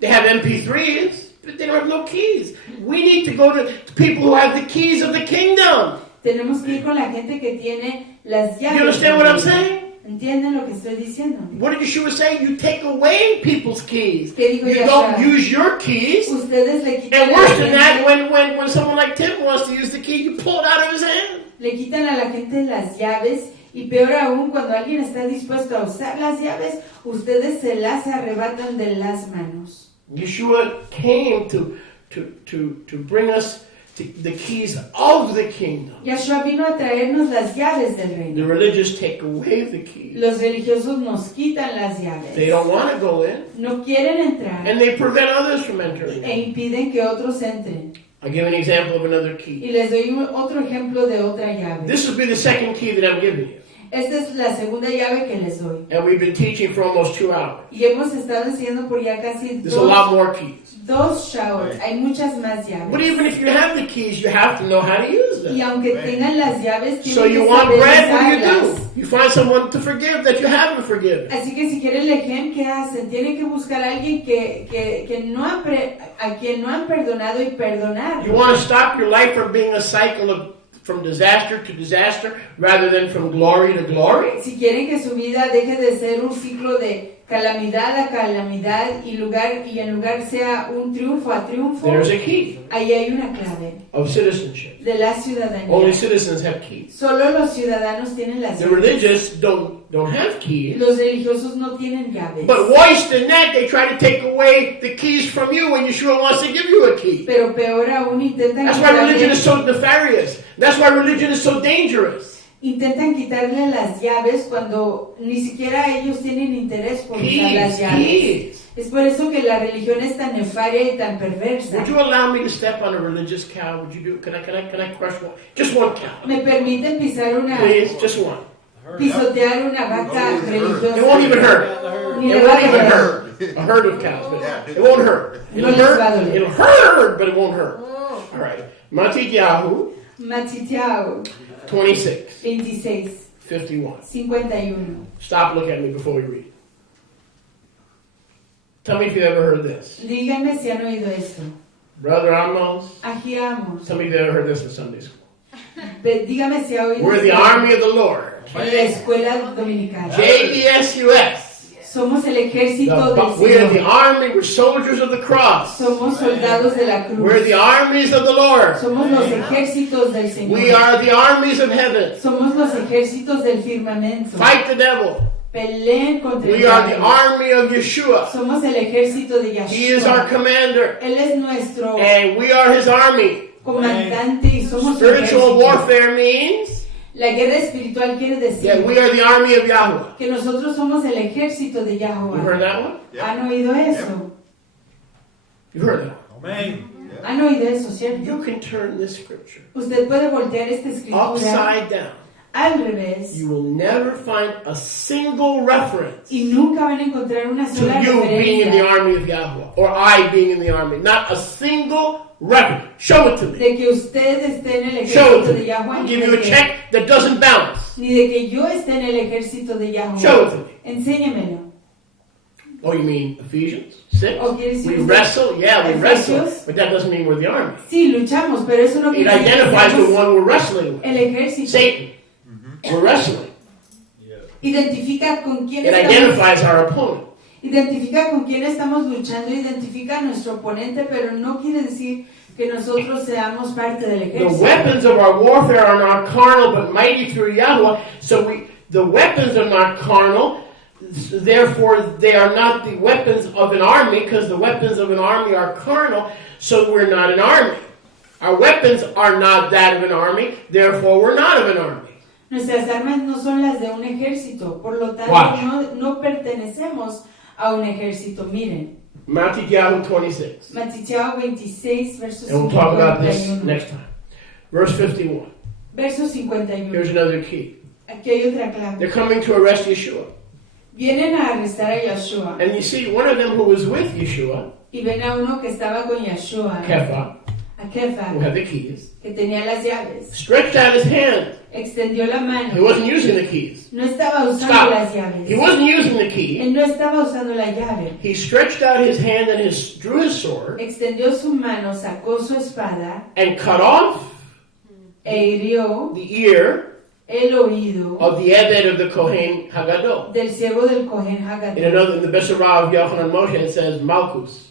They have MP3s. But they don't have no keys. We need to go to people who have the keys of the kingdom. Tenemos que ir con la gente que tiene las llaves. You understand what I'm saying? ¿Entienden lo que estoy diciendo? What did Yeshua say? You take away people's keys. ¿Qué dijo You Yeshua? don't use your keys. Ustedes le quitan And a la worse than that, gente, when someone like Tim wants to use the key, you pull it out of his hand. le quitan a la gente las llaves y peor aún cuando alguien está dispuesto a usar las llaves, ustedes se las arrebatan de las manos. Yeshua came to bring us the keys of the kingdom. Yeshua vino a traernos las llaves del The reino. religious take away the keys. Los religiosos nos quitan las They llaves. don't want to go in, No quieren entrar and they prevent others from entering. e impiden que otros entren. I'll give an example of another Y key. les doy otro ejemplo de otra llave. This will be the second key that I'm giving you. Esta es la segunda llave que les doy. And we've been teaching for almost 2 hours. Y hemos estado enseñando por ya casi There's a lot more keys. dos showers. Hay muchas más llaves. But even if you have the keys, you have to know how to use Y them. aunque tengan las llaves, So tienen you que want saber bread, what do usarlas. you do? You find someone to forgive that you haven't forgiven. Así que si quieren lejem, ¿qué hacen? Tienen que buscar a alguien que no a quien no han perdonado y perdonar. You want to stop your life from being a cycle from disaster to disaster rather than from glory to glory? Si quieren que su vida deje de ser un ciclo de calamidad a calamidad y en lugar sea un triunfo a triunfo, There's a key ahí hay una clave of citizenship. de la Only ciudadanía. citizens have keys. Solo los ciudadanos tienen las The llaves. religious don't have keys. Los religiosos no tienen llaves. But worse than that, they try to take away the keys from you when Yeshua wants to give you a key. Pero peor aún, That's why religion is so nefarious. That's why religion is so dangerous. intentan quitarle las llaves cuando ni siquiera ellos tienen interés por usar las llaves. Keys. Es por eso que la religión es tan nefaria y tan perversa. Would you allow me to step on a religious cow? Would you do? Can I crush one? Just one cow, ¿Me permiten pisar please. Just one. pisotear una vaca religiosa? It won't even hurt. Ni It le va a won't even doler. hurt. A herd of cows, but it won't hurt. No It'll les va a hurt. doler. It'll hurt, but it won't hurt. All right. Matityahu Matitiao 26, 26, 51. 51. Stop, look at me before we read. Tell me if you've ever heard this. Díganme si han oído esto. Brother Amos, Agiamos. tell me if you've ever heard this in Sunday school. Dígame si ha oído We're the esto army of the Lord. en la escuela dominical. JBSUS. Somos el ejército del We are the Señor. army. We're soldiers of the cross. Somos soldados de la We're cruz. the armies of the Lord. Somos los ejércitos del We Señor. are the armies of heaven. Somos los ejércitos del firmamento. Fight the devil. Peleen contra el We are the diablo. army of Yeshua. Somos el ejército de He is our Yahshua. commander. Él es nuestro And we are his army. comandante y somos su Spiritual ejército. warfare means La guerra espiritual quiere that decir we are the army of Yahweh. que nosotros somos el ejército de You heard Yahweh. that one? ¿Han oído eso? You've heard that one. Amén. ¿Han oído eso, cierto? You can turn this scripture Usted puede voltear esta escritura upside down. al revés You will never find a single reference y nunca van a encontrar una to sola you being in the referencia army of Yahweh or I being in the army. Not a single reference. Show it to me. de que usted esté en el Show it ejército to de me. Yahweh, I'll ni give you de a que- check that doesn't bounce. ni de que yo esté en el ejército de Yahweh. Show it to me. Enséñemelo. Oh, you mean Ephesians 6? ¿O quiere decir We usted- wrestle? Yeah, we wrestle. Efesios? But that doesn't mean we're the army. Sí, luchamos, pero eso no It quiere decir que identifies the seamos one we're wrestling with. el ejército. Satan. We're wrestling. Identifica con quién It estamos. identifies our opponent. Identifica con quién estamos luchando, identifica a nuestro oponente, pero no quiere decir que nosotros seamos parte del The ejército. weapons of our warfare are not carnal, but mighty through Yahweh. So the weapons are not carnal. Therefore, they are not the weapons of an army, because the weapons of an army are carnal. So we're not an army. Our weapons are not that of an army. Therefore, we're not of an army. Nuestras armas no son las de un ejército, por lo tanto Watch. no pertenecemos a un ejército. Miren, Matthew 26. Mateo 26, verso And we'll talk about this 51. next time. Verse 51. Verso 51. Here's another key. Aquí hay otra clave. They're coming to arrest Yeshua. Vienen a arrestar a Yahshua And you see, one of them who was with Yeshua, y ven a uno que estaba con Yahshua, Kepha, a a Kefa, who had the keys, que tenía las llaves, stretched out his hand. extendió la He mano. wasn't using the keys. No estaba usando Stop. las He llaves. wasn't using the key. Él no estaba usando la llave. He stretched out his hand and drew his sword Extendió su mano, sacó su espada and cut off e hirió the ear el oído of the Eved of the Kohen Haggadah. del siervo del Cohen In Hagadol. the Besorah of Yochanan Moshe, it says Malchus.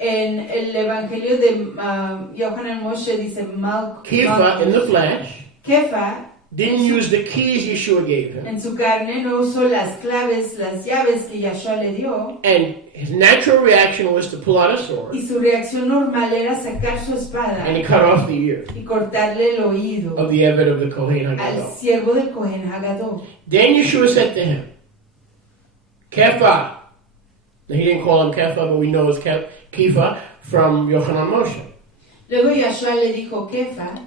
En el Evangelio de Yohanan Moshe dice Kepha in the flesh Kefa didn't use the keys Yeshua gave him, en su carne no usó las claves, las llaves que Yahshua le dio, and his natural reaction was to pull out a sword, y su reacción normal era sacar su espada and he cut off the ear y cortarle el oído of the Eved of the Kohen al Haggadah. siervo del Cohen Hagadol. Then Yeshua said to him, Kepha. Now, he didn't call him Kepha, but we know it's Kepha from Yochanan Moshe. Luego Yahshua le dijo Kefa,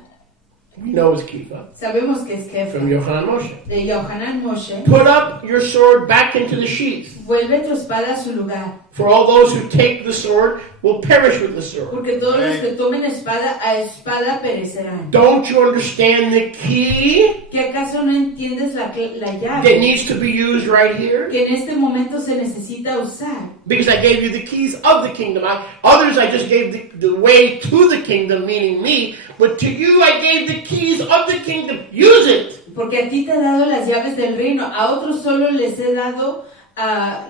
We know it's Kepha sabemos que es from Kefa, Yochanan Moshe. de Yohanan Moshe. Put up your sword back into the sheath, Vuelve tu espada a su lugar, for all those who take the sword will perish with the sword. porque todos los que tomen espada a espada perecerán. Don't you understand the key ¿Que acaso no entiendes la that llave needs to be used right here? que en este momento se necesita usar? Because I gave you the keys of the kingdom. Others I just gave the way to the kingdom, meaning me. But to you I gave the keys of the kingdom. Use it. Porque a ti te he dado las llaves del reino, a otros solo les he dado,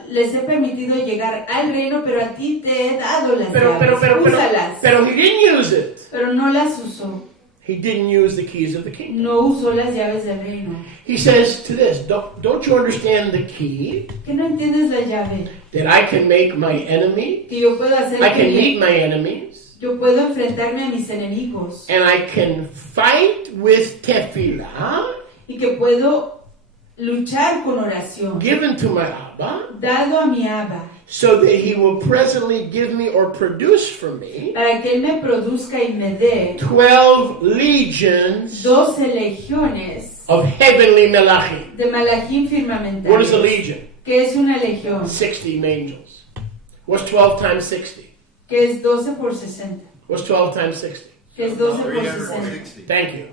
les he permitido llegar al reino, pero a ti te he dado las llaves. Úsalas. Pero he didn't use it. Pero no las usó. He didn't use the keys of the kingdom. No usó las llaves del reino. He says to this, don't you understand the key? ¿Que no entiendes la llave? That I can make my enemy, Que yo puedo hacer I can que meet my enemies, yo puedo enfrentarme a mis enemigos. and I can fight with tefillah, Y que puedo luchar con oración. given to my Abba, Dado a mi Abba. so that he will presently give me or produce for me Para que Él me produzca y me dé 12 legions 12 legiones of heavenly melachim. de malachim What is a firmamentales. legion? ¿Qué es una legión? 60 angels. What's 12 times 60? ¿Qué es 12 por 60? What's 12 times 60? ¿Qué es 12 por 60? 360. Thank you.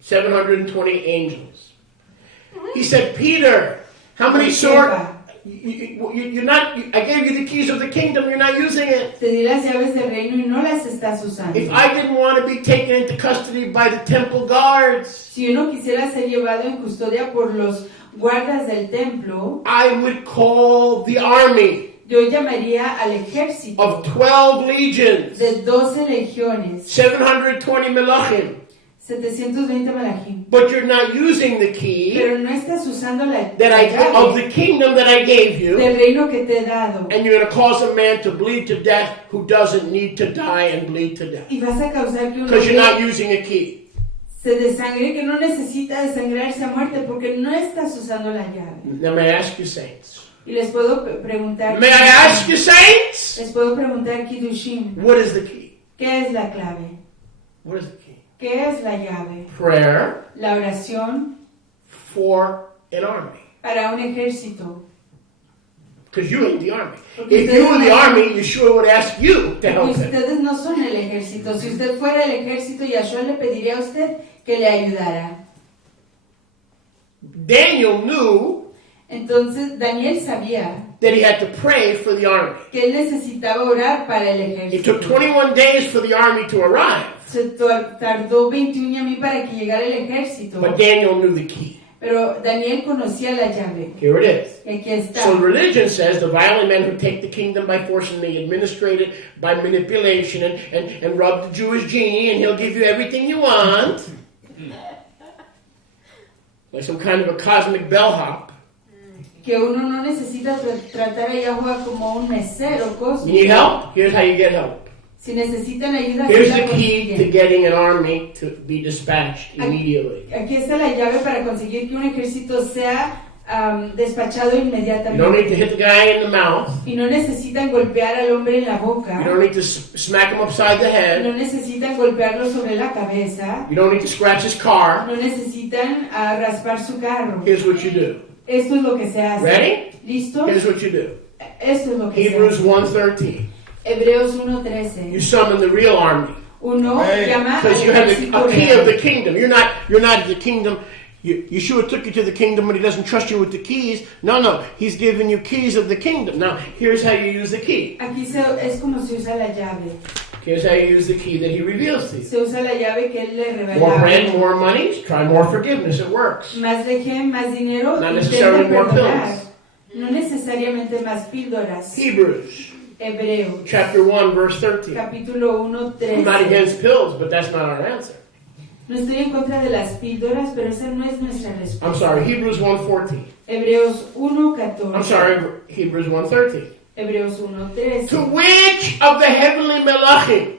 720 angels. He said, Peter, how many swords? You're not. I gave you the keys of the kingdom. You're not using it. Te di las llaves del reino y no las estás usando. If I didn't want to be taken into custody by the temple guards, Si yo no quisiera ser llevado en custodia por los guardas del templo, I would call the army yo llamaría al ejército of 12 legions, de 12 legiones, 720 melachim. 720 malachim. But you're not using the key Pero no estás usando la that of llave the kingdom that I gave you, del reino que te he dado. and you're going to cause a man to bleed to death who doesn't need to die and bleed to death Y vas a causar que un because you're not hombre using a key. se desangre, que no necesita desangrarse a muerte porque no estás usando la llave. Now, may I ask you, saints? Y les puedo preguntar, May I ask you, saints? les puedo preguntar, Kiddushim, What is the key? ¿qué es la clave? What is the key? ¿Qué es la llave? Prayer La oración for an army. para un ejército. Because you ain't the army. Porque If you were the army, Yeshua would ask you to Porque help him. ustedes no son el ejército. Si usted fuera el ejército, Yahshua le pediría a usted que le ayudara. Daniel knew Entonces Daniel sabía that he had to pray for the army. que él necesitaba orar para el It took ejército. 21 days for the army to arrive, Se tardó 21 años para que llegara el ejército. but Daniel knew the key. Pero Daniel conocía la llave. Here it is. Y aquí está. So religion says the violent men who take the kingdom by force and they administrate it by manipulation and rub the Jewish genie and he'll give you everything you want. Like some kind of a cosmic bellhop. Que uno no necesita tratar a Yahweh como un mesero You need cósmico. help? Here's how you get help. Si necesitan ayuda, Here's sí la the key to consiguen. getting an army to be dispatched immediately. Aquí está la llave para conseguir que un ejército sea despachado You don't need inmediatamente. to hit the guy in the mouth. Y no necesitan golpear al hombre en la You boca. don't need to smack him upside the No head. necesitan golpearlo sobre la cabeza. You don't need to scratch his car. No necesitan raspar su carro. Here's what you do. Esto es lo que se hace. Ready? ¿Listo? Here's what you do. Esto es lo que se Hebrews hace. 1:13. Hebreos You 1:13. summon the real army. Uno Amén. llama al Because you have ejército a key of the real. kingdom. You're not the kingdom. Yeshua took you to the kingdom, but he doesn't trust you with the keys. No. He's giving you keys of the kingdom. Now, here's how you use the key. Aquí es como se usa la llave. Here's how you use the key that he reveals to you. Se usa la llave que él le More revela. bread, more money. Try more forgiveness. It works. Más leche, más dinero, Not intenta necessarily more perdonar. pills. No necesariamente más píldoras. Hebrews Hebreos, chapter 1, verse 13. capítulo 1, I'm not 13. against pills, but that's not our answer. No estoy en contra de las píldoras, pero esa no es nuestra I'm respuesta. sorry, Hebrews 1:14. Hebreos 1:14. I'm sorry, Hebrews 1:13. Hebreos 1:13. To which of the heavenly melachim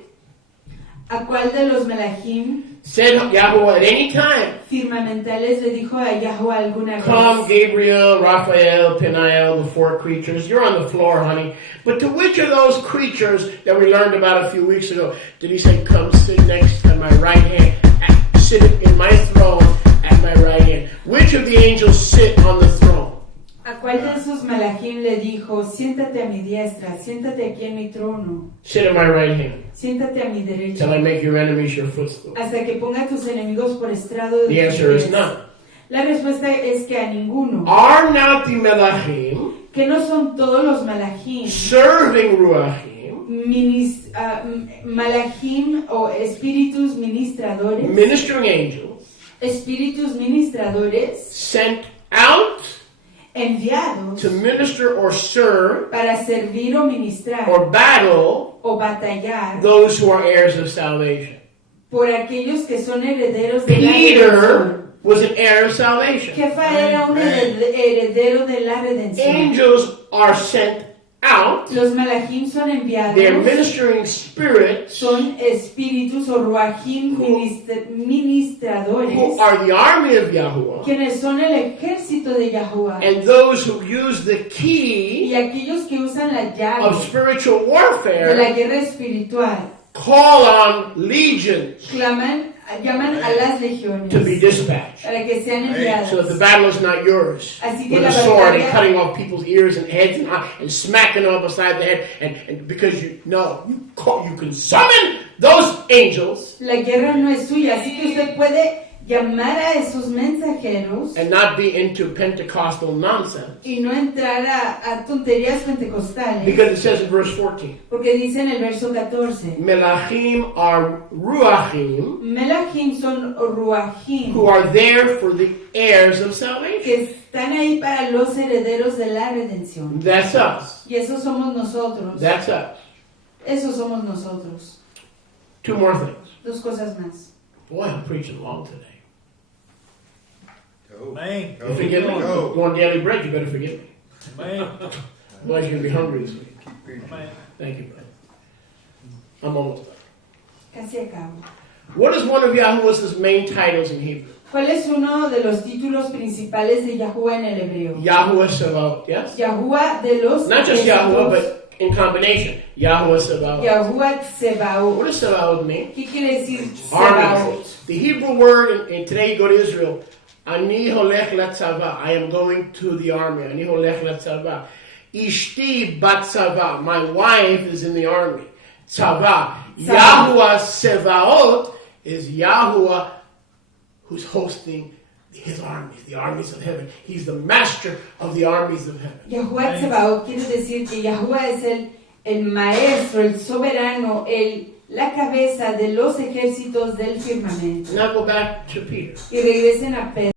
¿A cuál de los melahim said Yahweh at any time, firmamentales le dijo a Yahweh alguna come, vez? Gabriel, Raphael, Peniel, the four creatures. You're on the floor, honey. But to which of those creatures that we learned about a few weeks ago did he say, come sit next to my right hand, sit in my throne at my right hand? Which of the angels sit on the throne? ¿A cuál de esos melahim le dijo, siéntate a mi diestra, siéntate aquí en mi trono, Sit at my right hand siéntate a mi till derecha, I make your enemies your footstool. hasta que ponga a tus enemigos por estrado de The tus answer is pies? none. La respuesta es que a ninguno. Are not the melachim Que no son todos los malachim, serving ruachim, malachim o espíritus ministradores, ministering angels, espíritus ministradores sent out enviados to minister or serve para servir o ministrar or battle o batallar those who are heirs of salvation? por aquellos que son herederos de la redención. Peter was an heir of salvation. Kefa era un heredero de la redención. Angels are sent out. Los malachim son enviados, They're ministering spirits son espíritus o ruachim ministradores, who are the army of Yahuwah. quienes son el ejército de Yahuwah. And those who use the Y key aquellos que usan la of llave spiritual de la warfare guerra espiritual call on legions llaman a las legiones to be dispatched. para que sean So that the enviadas. battle is not yours. Así que With la a sword and batalla- cutting off people's ears and heads and smacking them upside the head. And because you can summon those angels La guerra no es suya, así que usted puede llamar a esos mensajeros and not be into Pentecostal nonsense. y no entrar a tonterías pentecostales, Because it says in verse 14, porque dice en el verso 14, Melachim are ruachim melachim son ruachim, who are there for the heirs of salvation. que están ahí para los herederos de la redención. That's us. Y esos somos nosotros. That's us. Esos somos nosotros. Two more things. Dos cosas más. Boy, I'm preaching long today. Go. Man, You forgive me? Go. Go on daily bread, you better forgive me. man, Otherwise you're going to be hungry this week. man. Thank you, brother. I'm almost done. Casi acabo. What is one of Yahuwah's main titles in Hebrew? ¿Cuál es uno de los títulos principales de Yahuwah en el hebreo? Yahuwah Sabaoth, yes? Yahuwah de los Not just ejércitos. Yahuwah, but in combination. Yahuwah Sabaoth. Yahuwah Tsebaot. What does Sabaoth mean? ¿Qué quiere decir Army. Tsebaot? The Hebrew word, and today you go to Israel, Ani holech latzava. I am going to the army. Ani holech latzava. Ishti bat tzava. My wife is in the army. Tzava. Yahuwah Sevaot is Yahuwah who's hosting his armies, the armies of heaven. He's the master of the armies of heaven. Yahuwah Tsebaot quiere decir que Yahuwah es el maestro, el soberano, la cabeza de los ejércitos del firmamento. Now go back to Peter. Y regresen a Pedro.